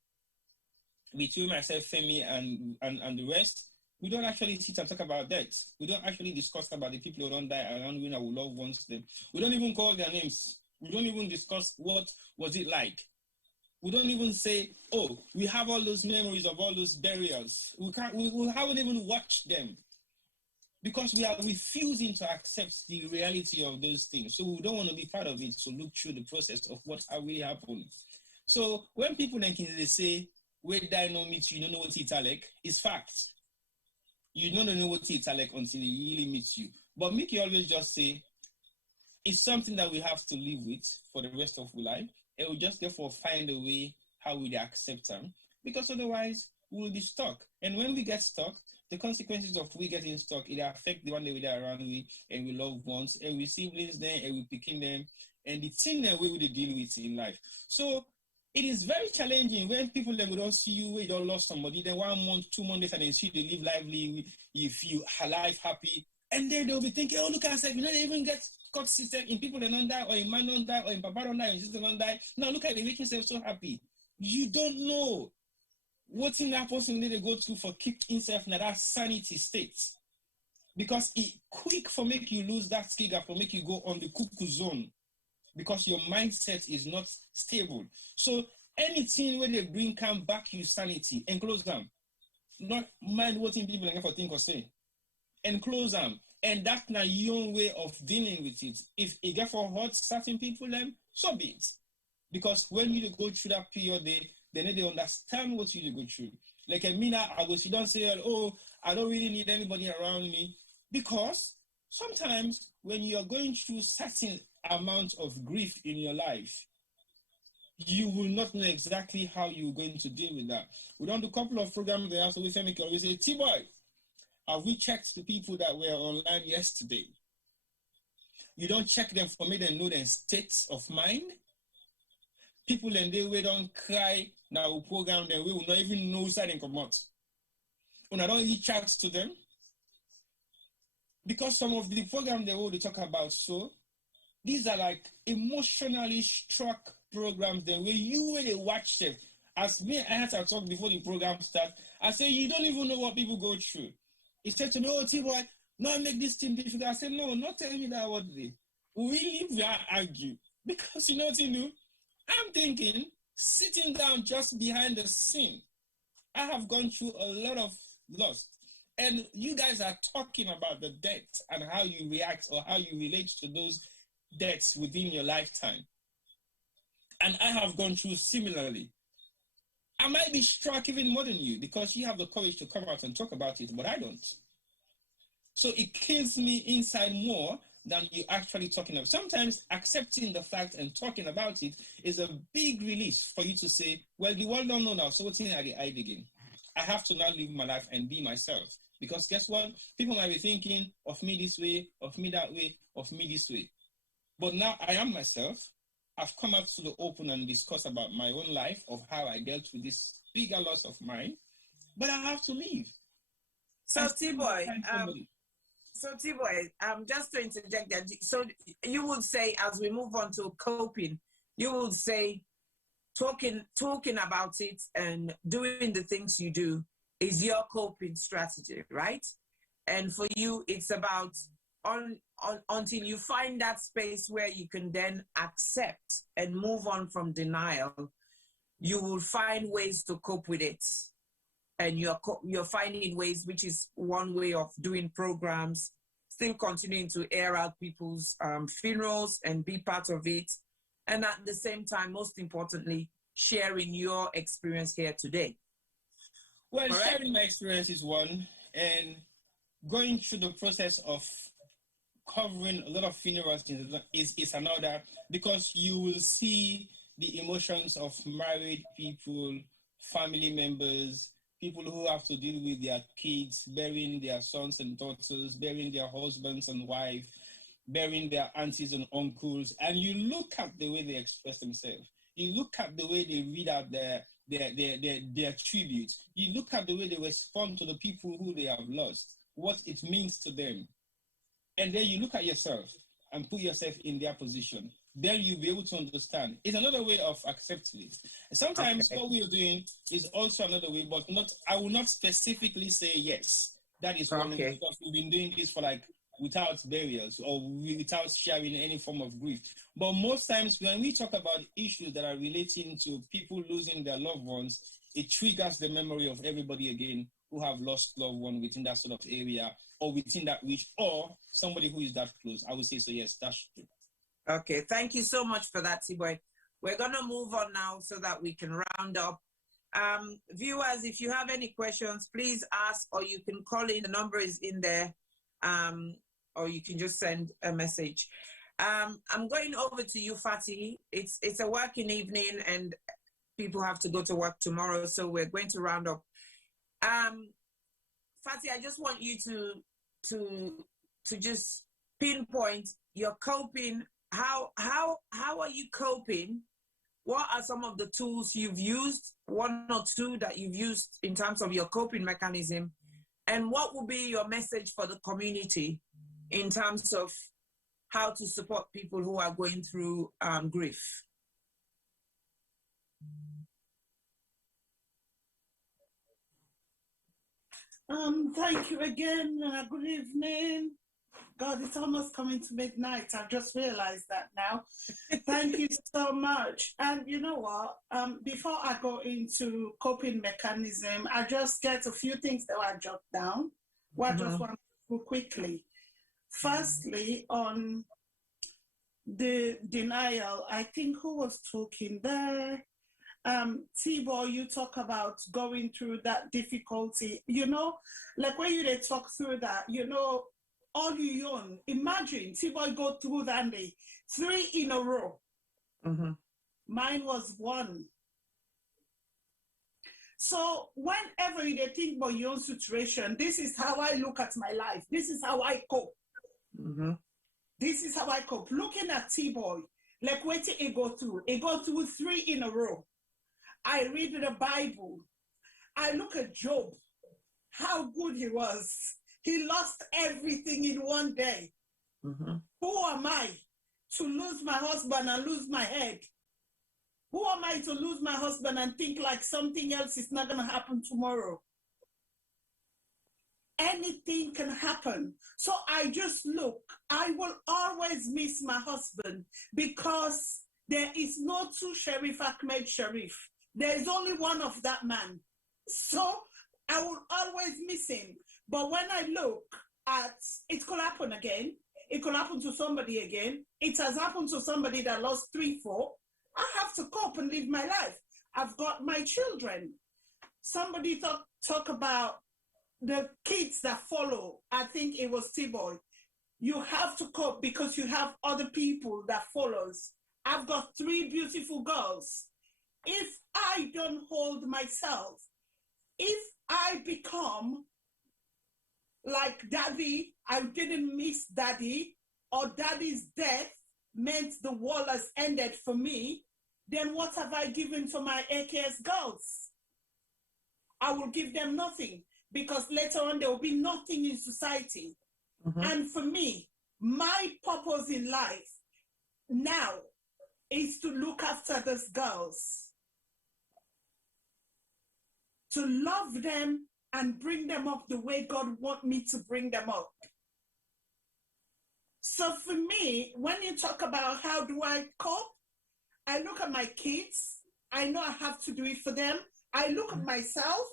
Between myself, Femi, and the rest, we don't actually sit and talk about that. We don't actually discuss about the people who don't die around when our loved ones them. We don't even call their names. We don't even discuss what was it like. We don't even say, oh, we have all those memories of all those burials. We haven't even watched them because we are refusing to accept the reality of those things. So we don't want to be part of it to look through the process of what really happened. So when people then they say, where die no meet you don't know what it's like, it's fact. You don't know what it's like until he really meets you. But Mickey always just say, it's something that we have to live with for the rest of our life. And we just therefore find a way how we accept them. Because otherwise, we'll be stuck. And when we get stuck, the consequences of we getting stuck, it affects the one that we're around with, and we love ones, and we siblings them, and we picking them, and the thing that we will deal with in life. So it is very challenging when people then we don't see you, we don't lost somebody, then 1 month, 2 months, and then see they live lively, if you alive, happy, and then they'll be thinking, oh, look at yourself, you know, they even get caught system in people that don't die, or in man don't die, or in papa don't die, or in sister don't die. Now look at they make yourself so happy. You don't know what in that person need to go through for keep himself in that sanity state. Because it quick for make you lose that skill, for make you go on the cuckoo zone. Because your mindset is not stable. So anything when they bring come back your sanity, enclose them. Not mind what people are for think or say. Enclose them. And that's not your own way of dealing with it. If it get for hurt certain people, then so be it. Because when you go through that period, they need to understand what you go through. Like a minute, I go sit down and say, oh, I don't really need anybody around me. Because sometimes when you're going through certain amount of grief in your life, you will not know exactly how you're going to deal with that. We done a couple of programs there, so we always say, T-Boy, have we checked the people that were online yesterday? You don't check them for me, they know their states of mind. People and they we don't cry now we program them, we will not even know side and come out. When I don't reach out to them, because some of the programs they will talk about, so these are like emotionally struck programs that where you really watch them. As me and I talked before the program starts, I say, you don't even know what people go through. He said to me, oh, T-boy, no, make this thing difficult. I said, no, not telling me that what they. We live there argue. Because you know what you do? I'm thinking, sitting down just behind the scene, I have gone through a lot of loss. And you guys are talking about the death and how you react or how you relate to those deaths within your lifetime. And I have gone through similarly. I might be struck even more than you because you have the courage to come out and talk about it, but I don't. So it kills me inside more than you actually talking about. Sometimes accepting the fact and talking about it is a big release for you to say, well, the world don't know now, so what's in I begin? I have to now live my life and be myself. Because guess what? People might be thinking of me this way, of me that way, of me this way. But now I am myself. I've come out to the open and discuss about my own life, of how I dealt with this bigger loss of mine. But I have to leave. So T-boy, just to interject that, so you would say, as we move on to coping, you would say talking about it and doing the things you do is your coping strategy, right? And for you, it's about until you find that space where you can then accept and move on from denial, you will find ways to cope with it. And you're finding ways, which is one way of doing programs, still continuing to air out people's funerals and be part of it. And at the same time, most importantly, sharing your experience here today. Well, sharing my experience is one, and going through the process of covering a lot of funerals is another, because you will see the emotions of married people, family members, people who have to deal with their kids, burying their sons and daughters, burying their husbands and wives, burying their aunties and uncles, and you look at the way they express themselves. You look at the way they read out their tributes. You look at the way they respond to the people who they have lost, what it means to them. And then you look at yourself and put yourself in their position. Then you'll be able to understand. It's another way of accepting it. Sometimes what we are doing is also another way, but I will not specifically say yes. That is one way, because we've been doing this for without burials or without sharing any form of grief. But most times when we talk about issues that are relating to people losing their loved ones, it triggers the memory of everybody again who have lost loved one within that sort of area or within that reach, or somebody who is that close. I would say so, yes, that's true. Okay, thank you so much for that, T-boy. We're going to move on now so that we can round up. Viewers, if you have any questions, please ask, or you can call in. The number is in there, or you can just send a message. I'm going over to you, Fatih. It's a working evening, and people have to go to work tomorrow, so we're going to round up. Fatih, I just want you to just pinpoint your coping. How are you coping? What are some of the tools you've used, one or two that you've used in terms of your coping mechanism? And what will be your message for the community in terms of how to support people who are going through grief? Thank you again. Good evening. God, it's almost coming to midnight. I've just realized that now. Thank you so much. And you know what? Before I go into coping mechanism, I just get a few things that I jot down. Well, I just want to go quickly. Firstly, on the denial, I think who was talking there? T-boy, you talk about going through that difficulty. You know, like when they talk through that, you know, all you young, imagine T-boy go through that day, 3 in a row. Mine was 1. So whenever you think about your own situation, this is how I look at my life. This is how I cope. This is how I cope. Looking at T-boy, like what he go through. He go through 3 in a row. I read the Bible. I look at Job, how good he was. He lost everything in one day. Who am I to lose my husband and lose my head? Who am I to lose my husband and think like something else is not going to happen tomorrow? Anything can happen. So I just look, I will always miss my husband because there is no two Sheriff Ahmed Sharif. There is only one of that man. So I will always miss him. But when I look at, it could happen again. It could happen to somebody again. It has happened to somebody that lost 3, 4. I have to cope and live my life. I've got my children. Somebody talk about the kids that follow. I think it was T-Boy. You have to cope because you have other people that follows. I've got 3 beautiful girls. If I don't hold myself, if I become like daddy, I didn't miss daddy, or daddy's death meant the world has ended for me, then what have I given to my AKS girls? I will give them nothing because later on there will be nothing in society. And for me, my purpose in life now is to look after those girls, to love them and bring them up the way God wants me to bring them up. So for me, when you talk about how do I cope, I look at my kids. I know I have to do it for them. I look at myself.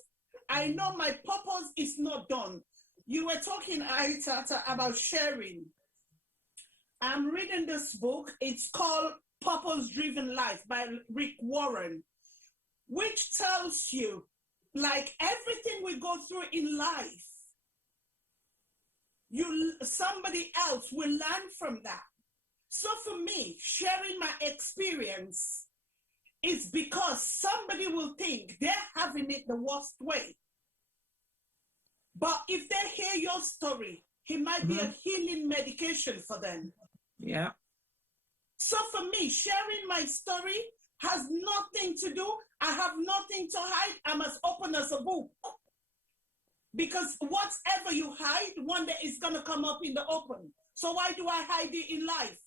I know my purpose is not done. You were talking, Aitata, about sharing. I'm reading this book. It's called Purpose Driven Life by Rick Warren, which tells you, like everything we go through in life, somebody else will learn from that. So for me, sharing my experience is because somebody will think they're having it the worst way. But if they hear your story, it might be a healing medication for them. Yeah. So for me, sharing my story has nothing to do. I have nothing to hide. I'm as open as a book. Because whatever you hide, one day it's going to come up in the open. So why do I hide it in life?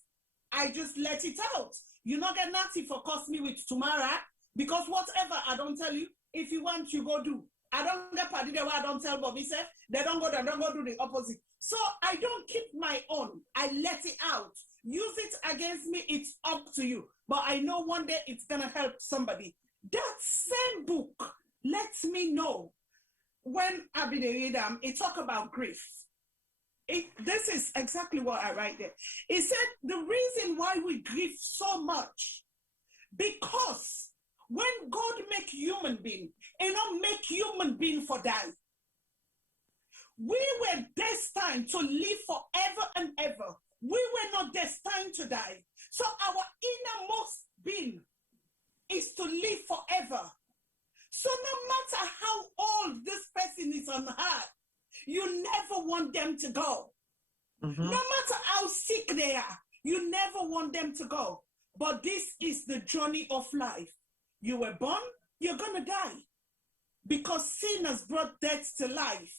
I just let it out. You not get nothing for cost me with tomorrow. Because whatever I don't tell you, if you want, you go do. I don't get party there where I don't tell Bobby said, they don't go there, don't go do the opposite. So I don't keep my own. I let it out. Use it against me, it's up to you. But I know one day it's going to help somebody. That same book lets me know when I be the reader, it talk about grief. This is exactly what I write there. It said the reason why we grieve so much, because when God make human being, and not make human being for die. We were destined to live forever and ever. We were not destined to die. So our innermost being is to live forever. So no matter how old this person is on earth, you never want them to go. No matter how sick they are, you never want them to go. But this is the journey of life. You were born, you're going to die. Because sin has brought death to life.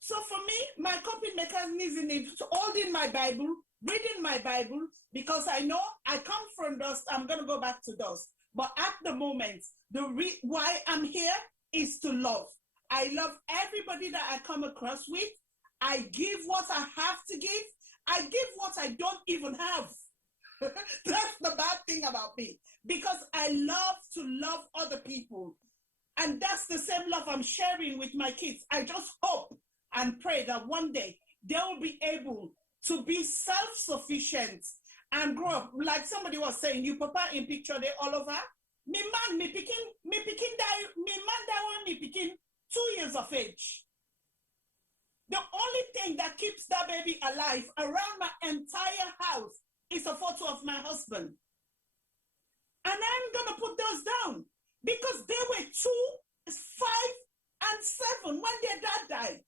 So for me, my coping mechanism is holding my Bible, reading my Bible, because I know I come from dust, I'm going to go back to dust. But at the moment, why I'm here is to love. I love everybody that I come across with. I give what I have to give. I give what I don't even have. That's the bad thing about me. Because I love to love other people. And that's the same love I'm sharing with my kids. I just hope and pray that one day they will be able to be self-sufficient and grow up. Like somebody was saying, you papa in picture they all over. Me man die when me picking 2 years of age. The only thing that keeps that baby alive around my entire house is a photo of my husband. And I'm gonna put those down because they were 2, 5, and 7 when their dad died.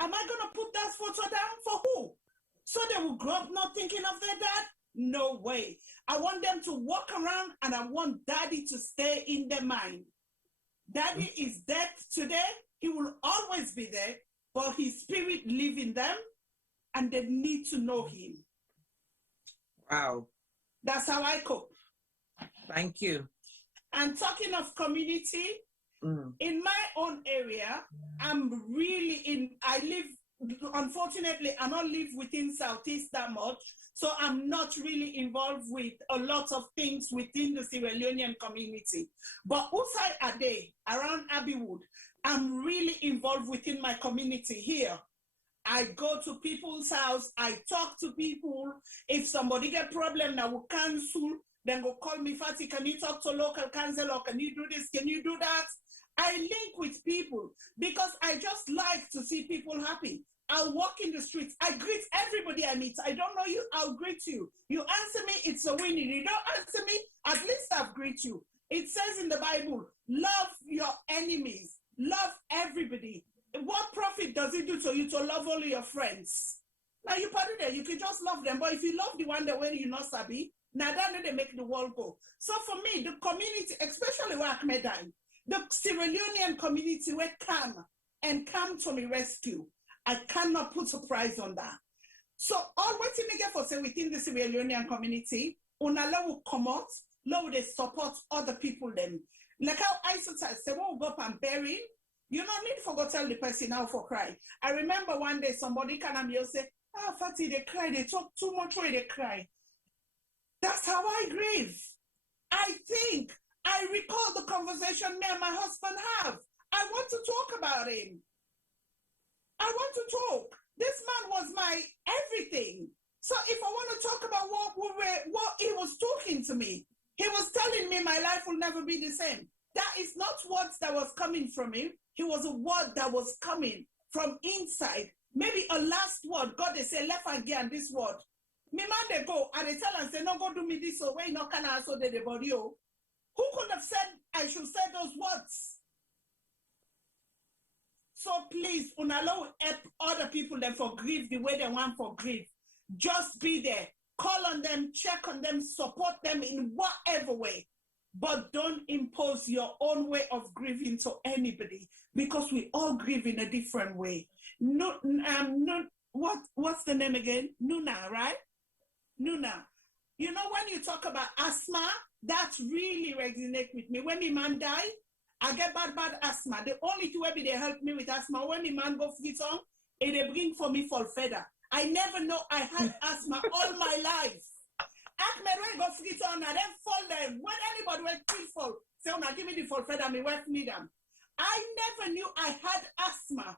Am I gonna put that photo down for who? So they will grow up not thinking of their dad? No way. I want them to walk around and I want daddy to stay in their mind. Daddy is dead today, He will always be there, but his spirit lives in them, and they need to know him. Wow. That's how I cope. Thank you. And talking of community, in my own area, unfortunately, I don't live within Southeast that much, so I'm not really involved with a lot of things within the Sierra Leonean community. But Usai Ade, around Abbeywood, I'm really involved within my community here. I go to people's house, I talk to people. If somebody get problem, I will cancel. Then go call me, Fatty, can you talk to local council, or can you do this, can you do that? I link with people because I just like to see people happy. I'll walk in the streets, I greet everybody I meet. I don't know you, I'll greet you. You answer me, it's a winning. You don't answer me, at least I'll greet you. It says in the Bible, love your enemies, love everybody. What profit does it do to you to love only your friends? Now you put it there, you can just love them, but if you love the one that when you not sabi, now that they make the world go. So for me, the community, especially where Ahmed died, the Sierra Leonean community were come to me rescue. I cannot put a price on that. So all what you get for say within the Sierra Leonean community, unala will come out, now they support other people them. Like how I say, we'll go up and bury. You don't need to go tell the person now for cry. I remember one day somebody came and you say, Fatty, they cry, they talk too much way, they cry. That's how I grieve. I think, I recall the conversation me and my husband have. I want to talk about him. I want to talk. This man was my everything. So if I want to talk about what he was talking to me, he was telling me my life will never be the same. That is not words that was coming from him. It was a word that was coming from inside. Maybe a last word. God, they say, left again, this word. Me man, they go, and they tell and say, no, go do me this way, no, can I also do the body? Who could have said I should say those words? So please, unallow help other people then for grief the way they want for grief. Just be there. Call on them, check on them, support them in whatever way. But don't impose your own way of grieving to anybody, because we all grieve in a different way. What's the name again? Nuna, right? Nuna. You know, when you talk about asthma, that really resonates with me. When my man died, I get bad asthma. The only two way they help me with asthma, when my man go fit on, they bring for me for feather. I never know I had asthma all my life. Ahmed when go fit on, and then fall them. When anybody went to fall, say, now give me the full feather, me wife need them. I never knew I had asthma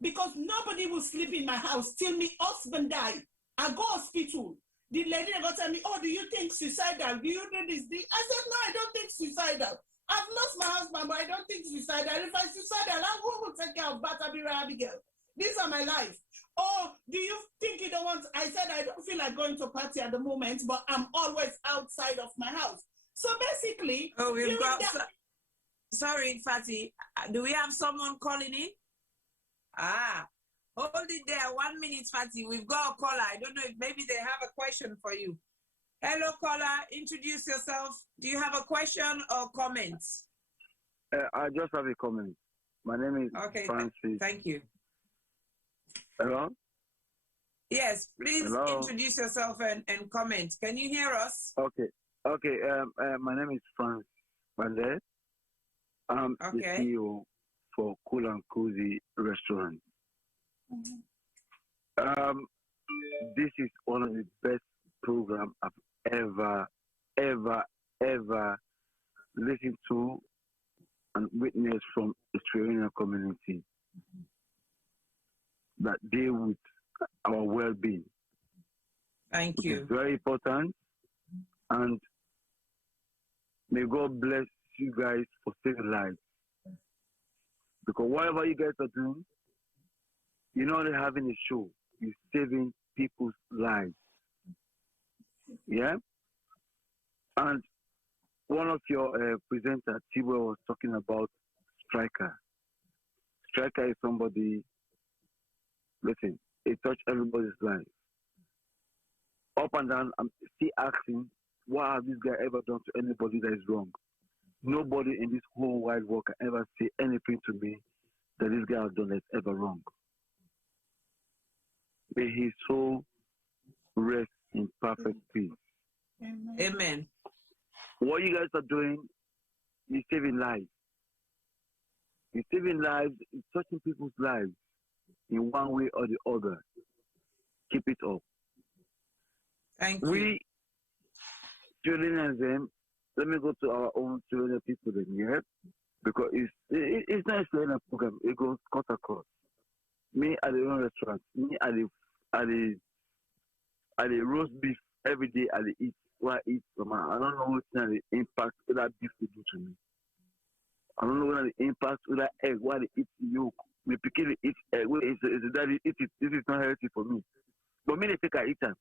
because nobody would sleep in my house till my husband died. I go hospital. The lady go tell me, oh, do you think suicidal? Do you do this? I said, no, I don't think suicidal. I've lost my husband, but I don't think suicidal. If I suicidal, who will take care of Batabira Abigail? These are my life. Oh, do you think you don't want? I said, I don't feel like going to a party at the moment, but I'm always outside of my house. So basically, oh, we've got. Sorry, Fatty. Do we have someone calling in? Hold it there. 1 minute, Fatty. We've got a caller. I don't know if maybe they have a question for you. Hello, caller. Introduce yourself. Do you have a question or comments? I just have a comment. My name is Francis. Thank you. Hello? Yes, please Hello? introduce yourself and comment. Can you hear us? Okay. My name is Francis Bande. I'm the CEO for Cool and Cozy Restaurant. This is one of the best programs I've ever listened to and witnessed from the Australian community that deal with our well-being. Thank you. It's very important, and may God bless you guys for saving lives. Because whatever you guys are doing, you're not only having a show, you're saving people's lives. Yeah? And one of your presenters, Tibo, was talking about Striker. Striker is somebody, listen, it touched everybody's life. Up and down, I'm still asking, what have this guy ever done to anybody that is wrong? Nobody in this whole wide world can ever say anything to me that this guy has done that's ever wrong. May his soul rest in perfect peace. Amen. What you guys are doing, you're saving lives. You're saving lives, you're touching people's lives in one way or the other. Keep it up. Thank you. We, children and them, let me go to our own children people then, yeah? Because it's not a program, it goes cut across. Me at the own restaurant, me at the roast beef every day at the eat, what I eat, I don't know what the impact that beef will do to me. I don't know what the impact of that egg, what they eat yolk. Me picking eat egg, that eat it, this is not healthy for me. But me they take I eat them.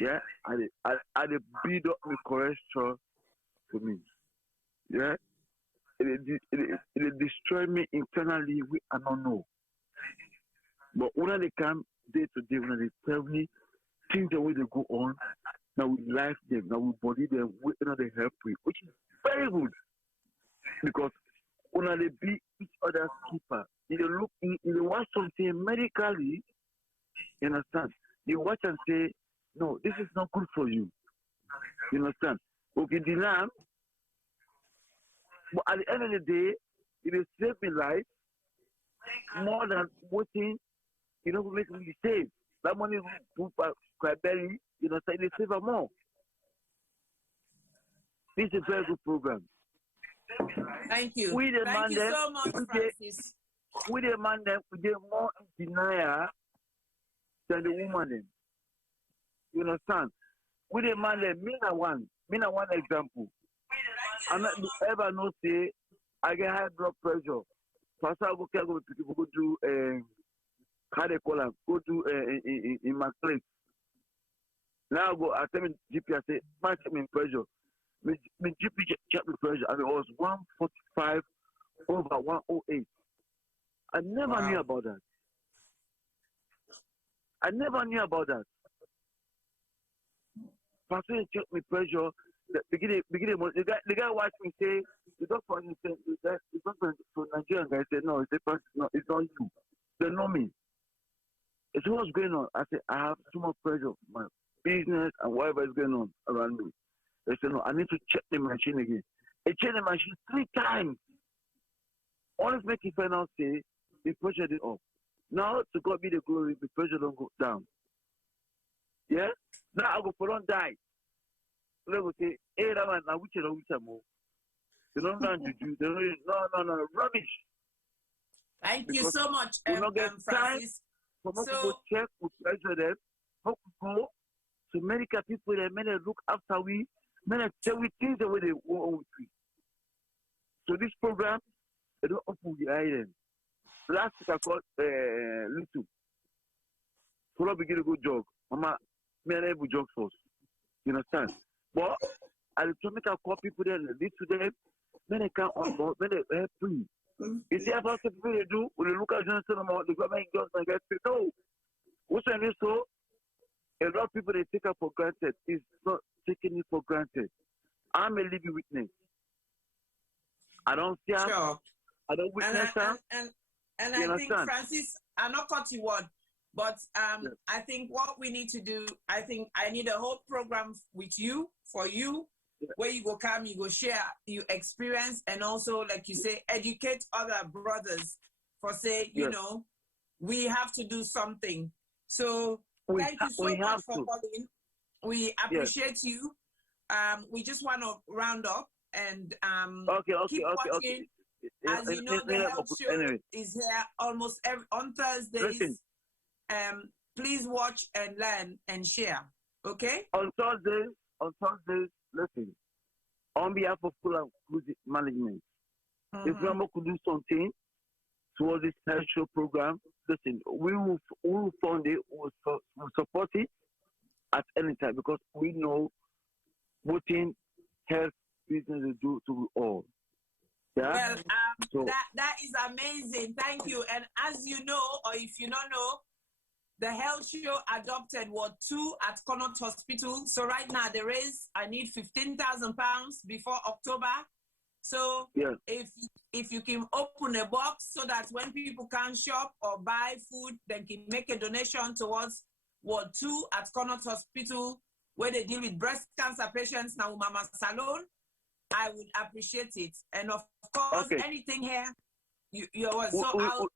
Yeah, I build up my cholesterol for me. Yeah, it destroy me internally. I don't know. But when they come day to day, when they tell me things the way they go on, now we life them, now we body them, we they help with, which is very good. Because when they be each other's keeper, you look, you watch something medically, you understand? You watch and say, no, this is not good for you. You understand? Okay, the lamb, but at the end of the day, it is saved my life more than waiting, make me save. That money put cranberry, it is save more. This is a very good program. Thank you. We Thank demand you them, so much, Francis. we demand them to get more denier than the woman them. You understand? We demand them, me na one example. I'm not ever no say I get high blood pressure. Pastor I go do how they call them, go do in my place. Now I go, I tell me GP, I say, man, check me pressure. My GP check me pressure, and it was 145 over 108. I never knew about that. I never knew about that. Pastor check me pressure. The guy watched me say, the doctor said, the doctor for Nigerian guy said, no, it's not you. They know me. It's what's going on. I said, I have too much pressure, my business and whatever is going on around me. They said, no, I need to check the machine again. I checked the machine 3 times. Always make it final say, the pressure is up. Now, to God be the glory, the pressure don't go down. Yeah? Now I go for don't die. They go say, hey, that man, now which more? They don't know juju. They don't no, rubbish. Thank Because you so much, we don't get Francis. time for go check, we pressure them. How to go to medical people that may look after we, may tell we things the way they want to. So this program, they don't open the island. Last week I called Little. Follow begin to go jog. Mama, me and I will jog first. You understand? But I will make a call people there, lead to them, then they come on board, then they help free. You see about the people they do, when they look at the government doesn't get paid. No. What's this so? A lot of people they take it for granted. It's not taking it for granted. I'm a living witness. I don't see her. Sure. I don't witness her. And I think, Francis, I'm not cut you word, but I think what we need to do, I think I need a whole program with you, for you, where you go come, you go share your experience, and also, like you say, educate other brothers for say, you know, we have to do something. So thank you so much for calling. We appreciate you. We just want to round up and keep watching. As you know, the health show is here almost on Thursdays. Please watch and learn and share. Okay? On Thursdays, listen. On behalf of Full Inclusive Management, if we could do something towards this health show program, listen, we will fund it, we'll support it at any time, because we know what health business will do to all. Yeah? Well, that is amazing. Thank you. And as you know, or if you don't know, the health show adopted Ward 2 at Connaught Hospital. So right now, I need £15,000 before October. So yes. if you can open a box so that when people can shop or buy food, they can make a donation towards Ward 2 at Connaught Hospital, where they deal with breast cancer patients now, Mama Salon, I would appreciate it. And of course, anything here, you're so I'll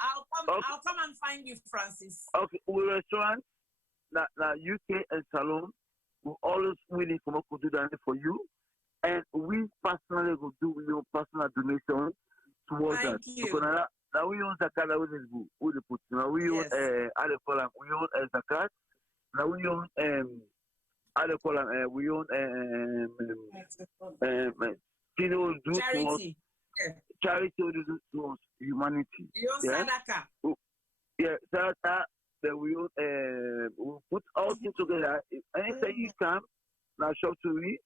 come and find you, Francis. Okay, we restaurant, na UK and Salon, we always willing to do that for you. And we personally will do your personal donation towards that. Because now we own Zakat, that we put. Now we own we own Zakat. Now we own we own charity. Charity do towards humanity. You own Sadaka. Yeah, Sadaka. Then we own we put all things together. Anytime you come, now shop to me.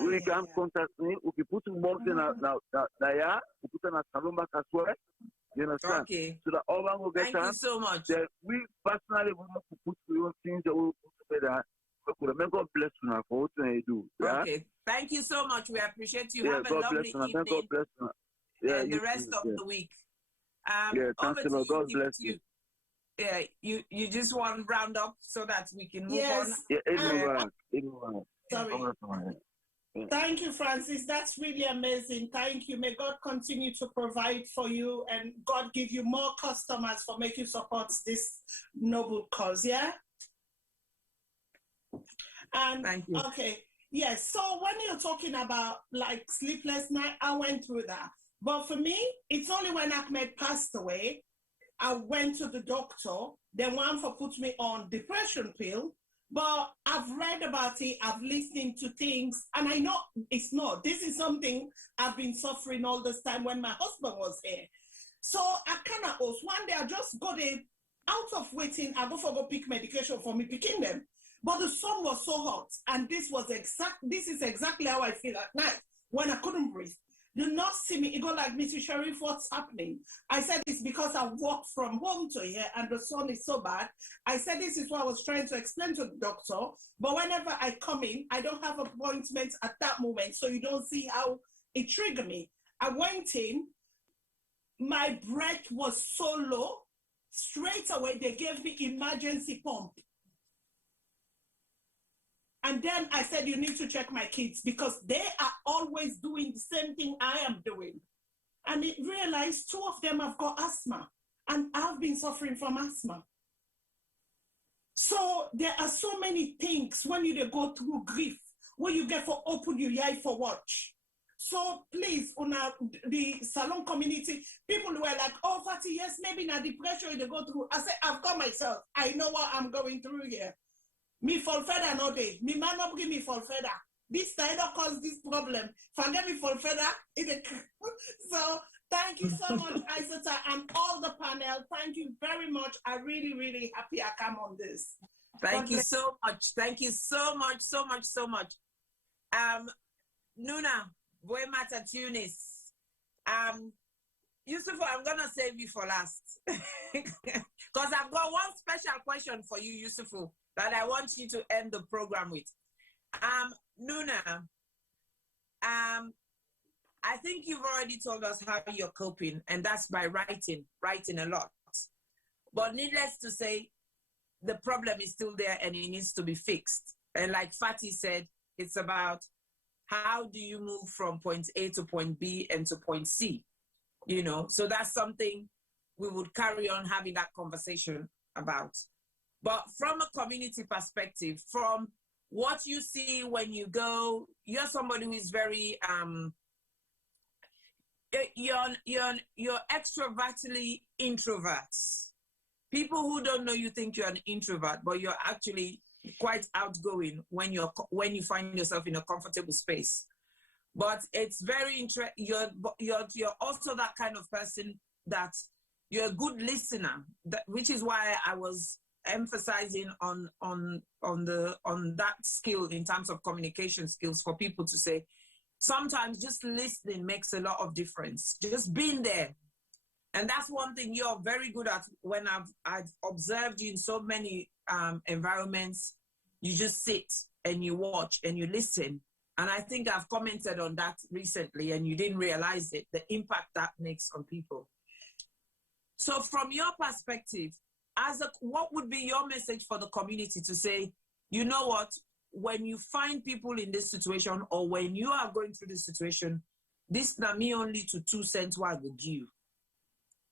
We can contact me. We can put box in there. We put in a salon back as well. You understand? Okay. So that all one will get. Thank you so much. Then we personally want to put your things that we put together. May God bless you now for what you do. Yeah? Okay. Thank you so much. We appreciate you. Yeah, Have God a lovely evening. God bless you. Yeah, and the rest of the week. Yeah, thank you. God bless you. Yeah, you just want to round up so that we can move on. Yeah, sorry. Thank you, Francis. That's really amazing. Thank you. May God continue to provide for you and God give you more customers for making support this noble cause, yeah? And thank you. Okay. Yes. So when you're talking about like sleepless night, I went through that. But for me, it's only when Ahmed passed away, I went to the doctor. Then one for put me on depression pill. But I've read about it, I've listened to things, and I know it's not. This is something I've been suffering all this time when my husband was here. So I kind of one day I just got it out of waiting. I go pick medication for me picking them. But the sun was so hot, and this is exactly how I feel at night when I couldn't breathe. Do not see me. It go like, Mr. Sharif, what's happening? I said, it's because I walked from home to here and the sun is so bad. I said, this is what I was trying to explain to the doctor. But whenever I come in, I don't have appointments at that moment. So you don't see how it triggered me. I went in. My breath was so low. Straight away, they gave me emergency pump. And then I said, you need to check my kids because they are always doing the same thing I am doing. And it realized 2 of them have got asthma and I've been suffering from asthma. So there are so many things when you go through grief, when you get for open your eye for watch. So please, on the salon community, people were like, oh, 40 years, maybe not the pressure they go through. I said, I've got myself. I know what I'm going through here. Me fall feather no day. Me man not give me fall feather. This time don't cause this problem. Forget me fall feather. So thank you so much, Isata, and all the panel. Thank you very much. I'm really, really happy I come on this. Thank you so much. Thank you so much, so much, so much. Nuna, boy mata Tunis. Yusuf, I'm gonna save you for last. Because I've got one special question for you, Yusufu, that I want you to end the program with. Nuna, I think you've already told us how you're coping, and that's by writing a lot. But needless to say, the problem is still there and it needs to be fixed. And like Fatih said, it's about how do you move from point A to point B and to point C, you know? So that's something we would carry on having that conversation about. But from a community perspective, from what you see when you go, you're somebody who is very, you're extrovertly introverts. People who don't know you think you're an introvert, but you're actually quite outgoing when you find yourself in a comfortable space. But it's very you're also that kind of person that you're a good listener, which is why I was emphasizing on that skill in terms of communication skills for people to say, sometimes just listening makes a lot of difference. Just being there. And that's one thing you're very good at. When I've observed you in so many environments, you just sit and you watch and you listen And I think I've commented on that recently and you didn't realize it, the impact that makes on people. So from your perspective, what would be your message for the community to say, you know what, when you find people in this situation or when you are going through this situation, this na me only to 2 cents what I would give.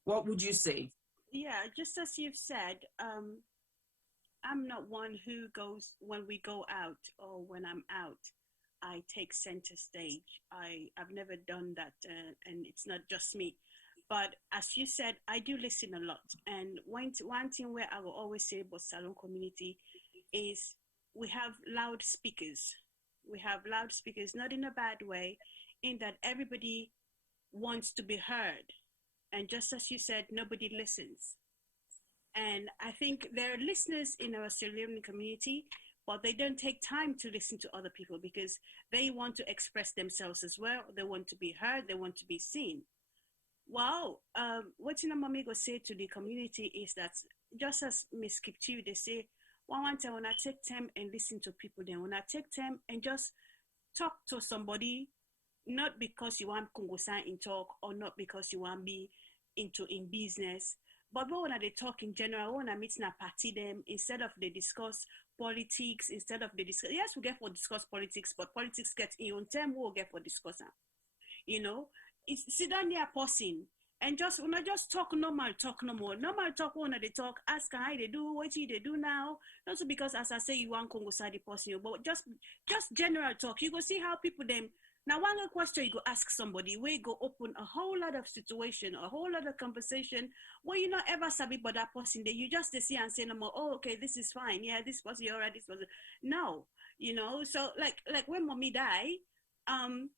What would you say? Yeah, just as you've said, I'm not one who goes, when we go out or when I'm out, I take center stage. I've never done that, and it's not just me. But as you said, I do listen a lot. And one thing where I will always say about Salone community is we have loudspeakers. We have loudspeakers, not in a bad way, in that everybody wants to be heard. And just as you said, nobody listens. And I think there are listeners in our Sierra Leone community, but they don't take time to listen to other people because they want to express themselves as well. They want to be heard. They want to be seen. Well, what Mamigo say to the community is that just as Miss Kiptiu, they say, one time when I take time and listen to people, then when I take time and just talk to somebody, not because you want Congo sign in talk or not because you want be in business, but when they talk in general, when I meet in a party them, instead of they discuss politics, instead of they discuss, yes, we get for discuss politics, but politics get in on time, we'll get for discussing. You know, it's sit down near person and just when I just talk normal talk when they talk, ask how they do, what they do now. Also because as I say, you want Congo side the person, but just general talk. You go see how people them. Now, one question you go ask somebody, where you go open a whole lot of situation, a whole lot of conversation, where you not ever sabi about that person. That you just see and say no more. Oh, okay, this is fine. Yeah, this person, you're right. This person, no, you know. So like when mommy die, I'm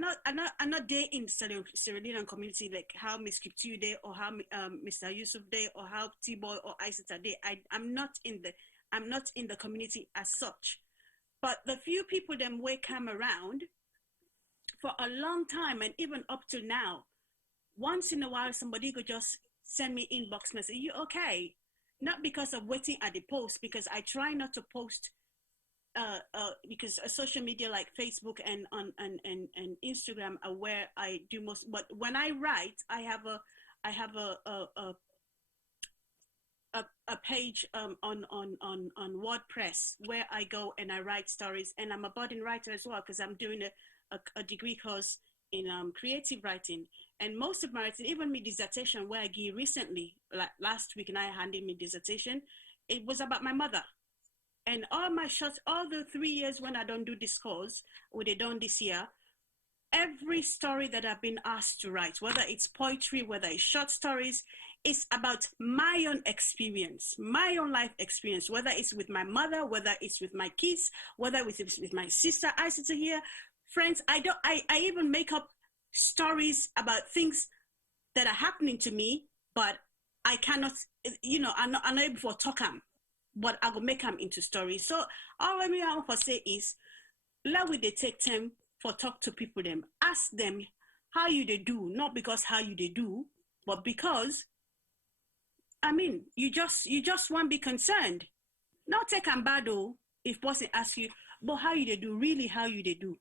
not there in Sierra Leone community like how Miss Kiptiu there or how Mr. Yusuf there or how T-Boy or Isata there. I'm not in the community as such. But the few people them will come around for a long time and even up to now, once in a while somebody could just send me inbox message, you okay? Not because of waiting at the post, because I try not to post because social media like Facebook and Instagram are where I do most. But when I write, I have a page on WordPress where I go and I write stories, and I'm a budding writer as well because I'm doing a degree course in creative writing. And most of my writing, even my dissertation where I gave recently, like last week, and I handed me dissertation, it was about my mother. And all my shots, all the 3 years when I don't do this course, or they done this year, every story that I've been asked to write, whether it's poetry, whether it's short stories, it's about my own experience, my own life experience, whether it's with my mother, whether it's with my kids, whether it's with my sister. I sit here, friends, I even make up stories about things that are happening to me, but I cannot, I'm not able to talk them, but I will make them into stories. So all I want to say is, let we they take time for talk to people them, ask them how you they do, not because how you they do, but because you just want to be concerned. Not take them bad though, if person asks you, but how you they do, really how you they do.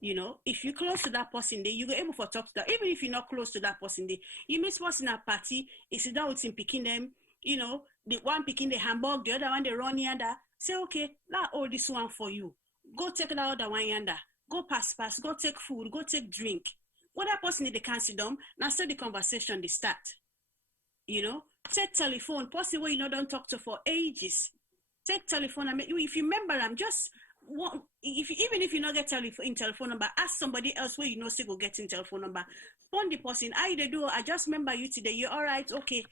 You know, if you're close to that person there, you go able to talk to that. Even if you're not close to that person there, you miss person at party, you sit down with him picking them, the one picking the hamburger, the other one they run yonder. Say, okay, now all this one for you. Go take the other one yonder. Go pass, go take food, go take drink. What that person they can't sit down, now start the conversation they start. Take telephone, person where don't talk to for ages. Take telephone. If you remember them, just even if you not get telephone number, ask somebody else where say go get in telephone number. Phone the person. I do. I just remember you today. You're all right. Okay.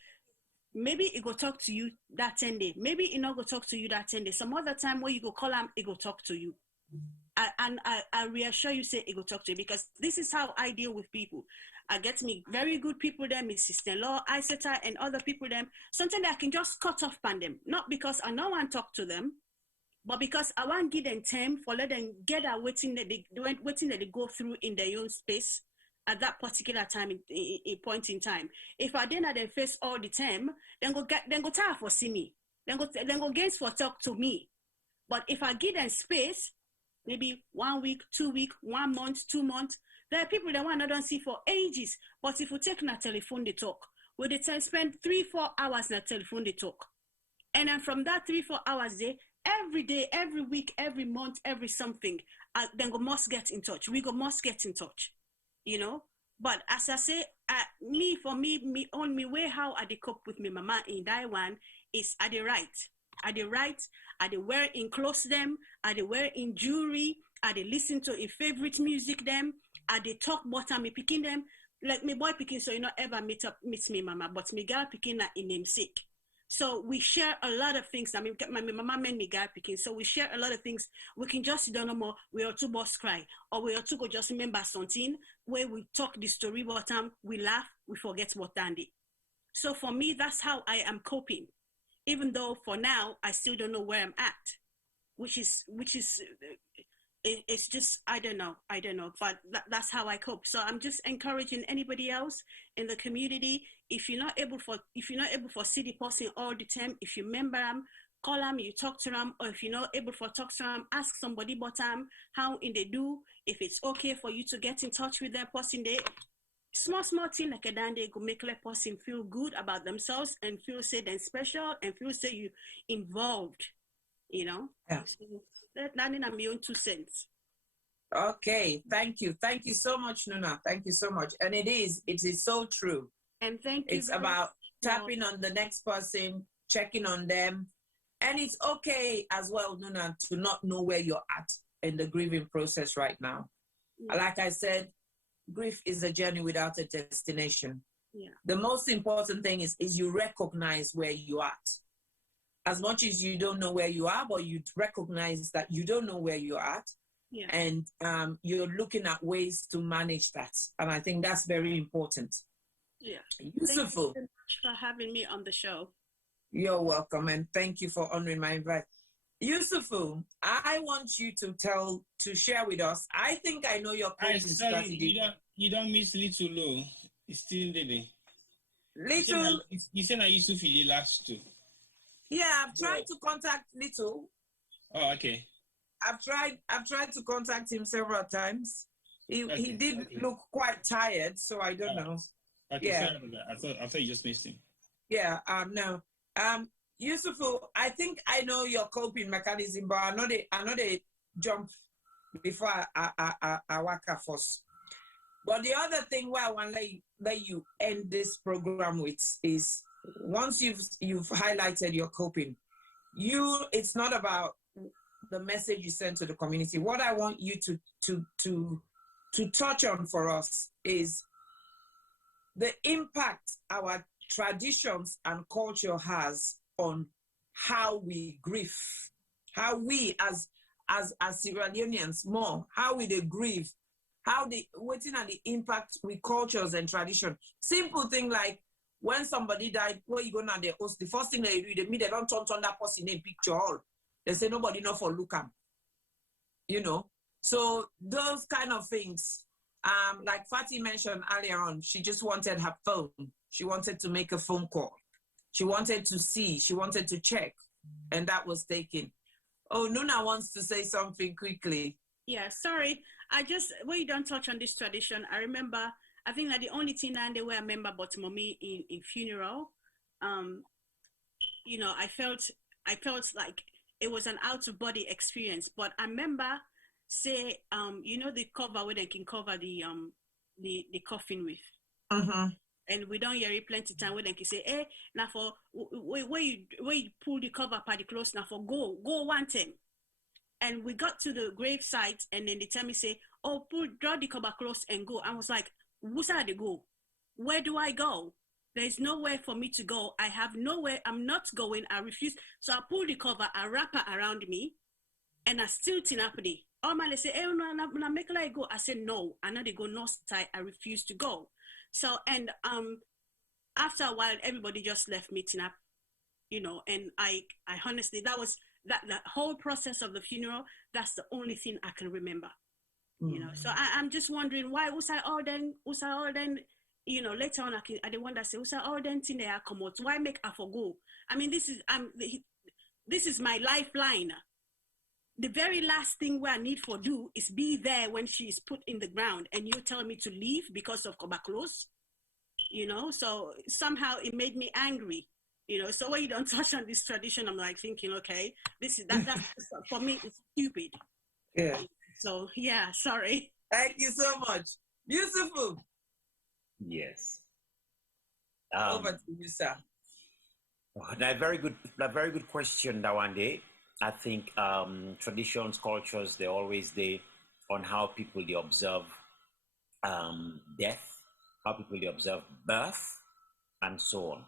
Maybe it go talk to you that 10 day. Maybe it not go talk to you that 10 day. Some other time where you go call him, it go talk to you. I reassure you, say it go talk to you, because this is how I deal with people. I get me very good people them, my sister-in-law, Isata, and other people them. Sometimes I can just cut off on them, not because I don't want to talk to them, but because I want to give them time for let them get a waiting that they go through in their own space at that particular time, in point in time. If I didn't have them face all the time, then go tired for see me. Then go gains for talk to me. But if I give them space, maybe 1 week, 2 week, 1 month, 2 months. There are people that I don't see for ages. But if we take na telephone, they talk. We they spend 3-4 hours na telephone, they talk. And then from that 3-4 hours every day, every week, every month, every something, then go must get in touch. We go must get in touch, you know. But as I say, me on me way how I cope with me mama in that one is I write, I wear in clothes them, I wear in jewelry, I listen to a favorite music them, I talk what I'm picking them. Like me boy picking, so you not ever meet me mama, but me girl picking that in namesake. So we share a lot of things. I mean, my mama and me guy picking. So we share a lot of things. We can just don't know more. We are two boss cry, or we are two go just remember something where we talk the story about time. We laugh. We forget what dandy. So for me, that's how I am coping. Even though for now I still don't know where I'm at, which is it's just I don't know, but that's how I cope. So I'm just encouraging anybody else in the community, if you're not able for see the person all the time, if you remember them, call them, you talk to them, or if you're not able for talk to them, ask somebody about them how in they do, if it's okay for you to get in touch with that person. They small thing like a dan they go make that person feel good about themselves and feel say they're special and feel say you involved, you know. Yeah. So, that's in my own 2 cents. Okay, thank you so much, Nuna. Thank you so much. And it is so true. And thank you. It's about tapping on the next person, checking on them. And it's okay as well, Nuna, to not know where you're at in the grieving process right now. Yeah. Like I said, grief is a journey without a destination. Yeah. The most important thing is you recognize where you're at. As much as you don't know where you are, but you recognize that you don't know where you're at. Yeah. And you're looking at ways to manage that. And I think that's very important. Yeah. Yusufu. Thank you so much for having me on the show. You're welcome, and thank you for honoring my invite. Yusufu, I want you to share with us. I think I know your coping strategy. You don't miss Little Low. It's still there. Little. You said I used to feel the last two. Yeah, I've tried to contact Little. Oh, okay. I've tried to contact him several times. He did look quite tired, so I don't know. Okay, yeah. Sorry about that. I thought you just missed him. Yeah, no. Yusufu, I think I know your coping mechanism, but I know they jump before I work at first. But the other thing where I want to let you end this program with is once you've highlighted your coping, it's not about the message you send to the community. What I want you to touch on for us is the impact our traditions and culture has on how we grieve, how we as Sierra Leoneans more, how we they grieve, how they waiting at the impact with cultures and tradition. Simple thing like when somebody died, where you go now, the first thing they do, they don't turn that person in picture all. They say nobody know for look am. You know? So those kind of things, like Fatih mentioned earlier on, she just wanted her phone. She wanted to make a phone call. She wanted to see, she wanted to check, and that was taken. Oh, Nuna wants to say something quickly. Yeah, sorry. When you don't touch on this tradition, I remember, I think that the only thing that they were a member but mommy in funeral, you know, I felt like it was an out of body experience. But I remember say, you know, the cover where they can cover the coffin with. Uh-huh. And we don't hear it plenty time where they can say, hey, now for where you pull the cover by the clothes now for go one time. And we got to the grave site and then they tell me say, oh, draw the cover close and go. I was like, who's I to go? Where do I go? There's nowhere for me to go. I have nowhere. I'm not going. I refuse. So I pull the cover, I wrap it around me, and I still tin up the. Oh man, they say, hey, no, make like go. I said no. I know they go north side. I refuse to go. So and after a while, everybody just left me tin up, you know. And I honestly, that was that whole process of the funeral. That's the only thing I can remember. You know, so I'm just wondering why was I all then, you know, later on I the one that say, was I all then thing they are come out? Why make I forgo? I mean, this is my lifeline. the very last thing where I need for do is be there when she is put in the ground, and you tell me to leave because of tuberculosis, you know. So somehow it made me angry, you know. So when you don't touch on this tradition, I'm like thinking, okay, this is that's for me, it's stupid. Yeah. So yeah, sorry. Thank you so much. Beautiful. Yes. Over to you, sir. A very good question, Dawande. I think traditions, cultures, they're always there on how people they observe death, how people they observe birth, and so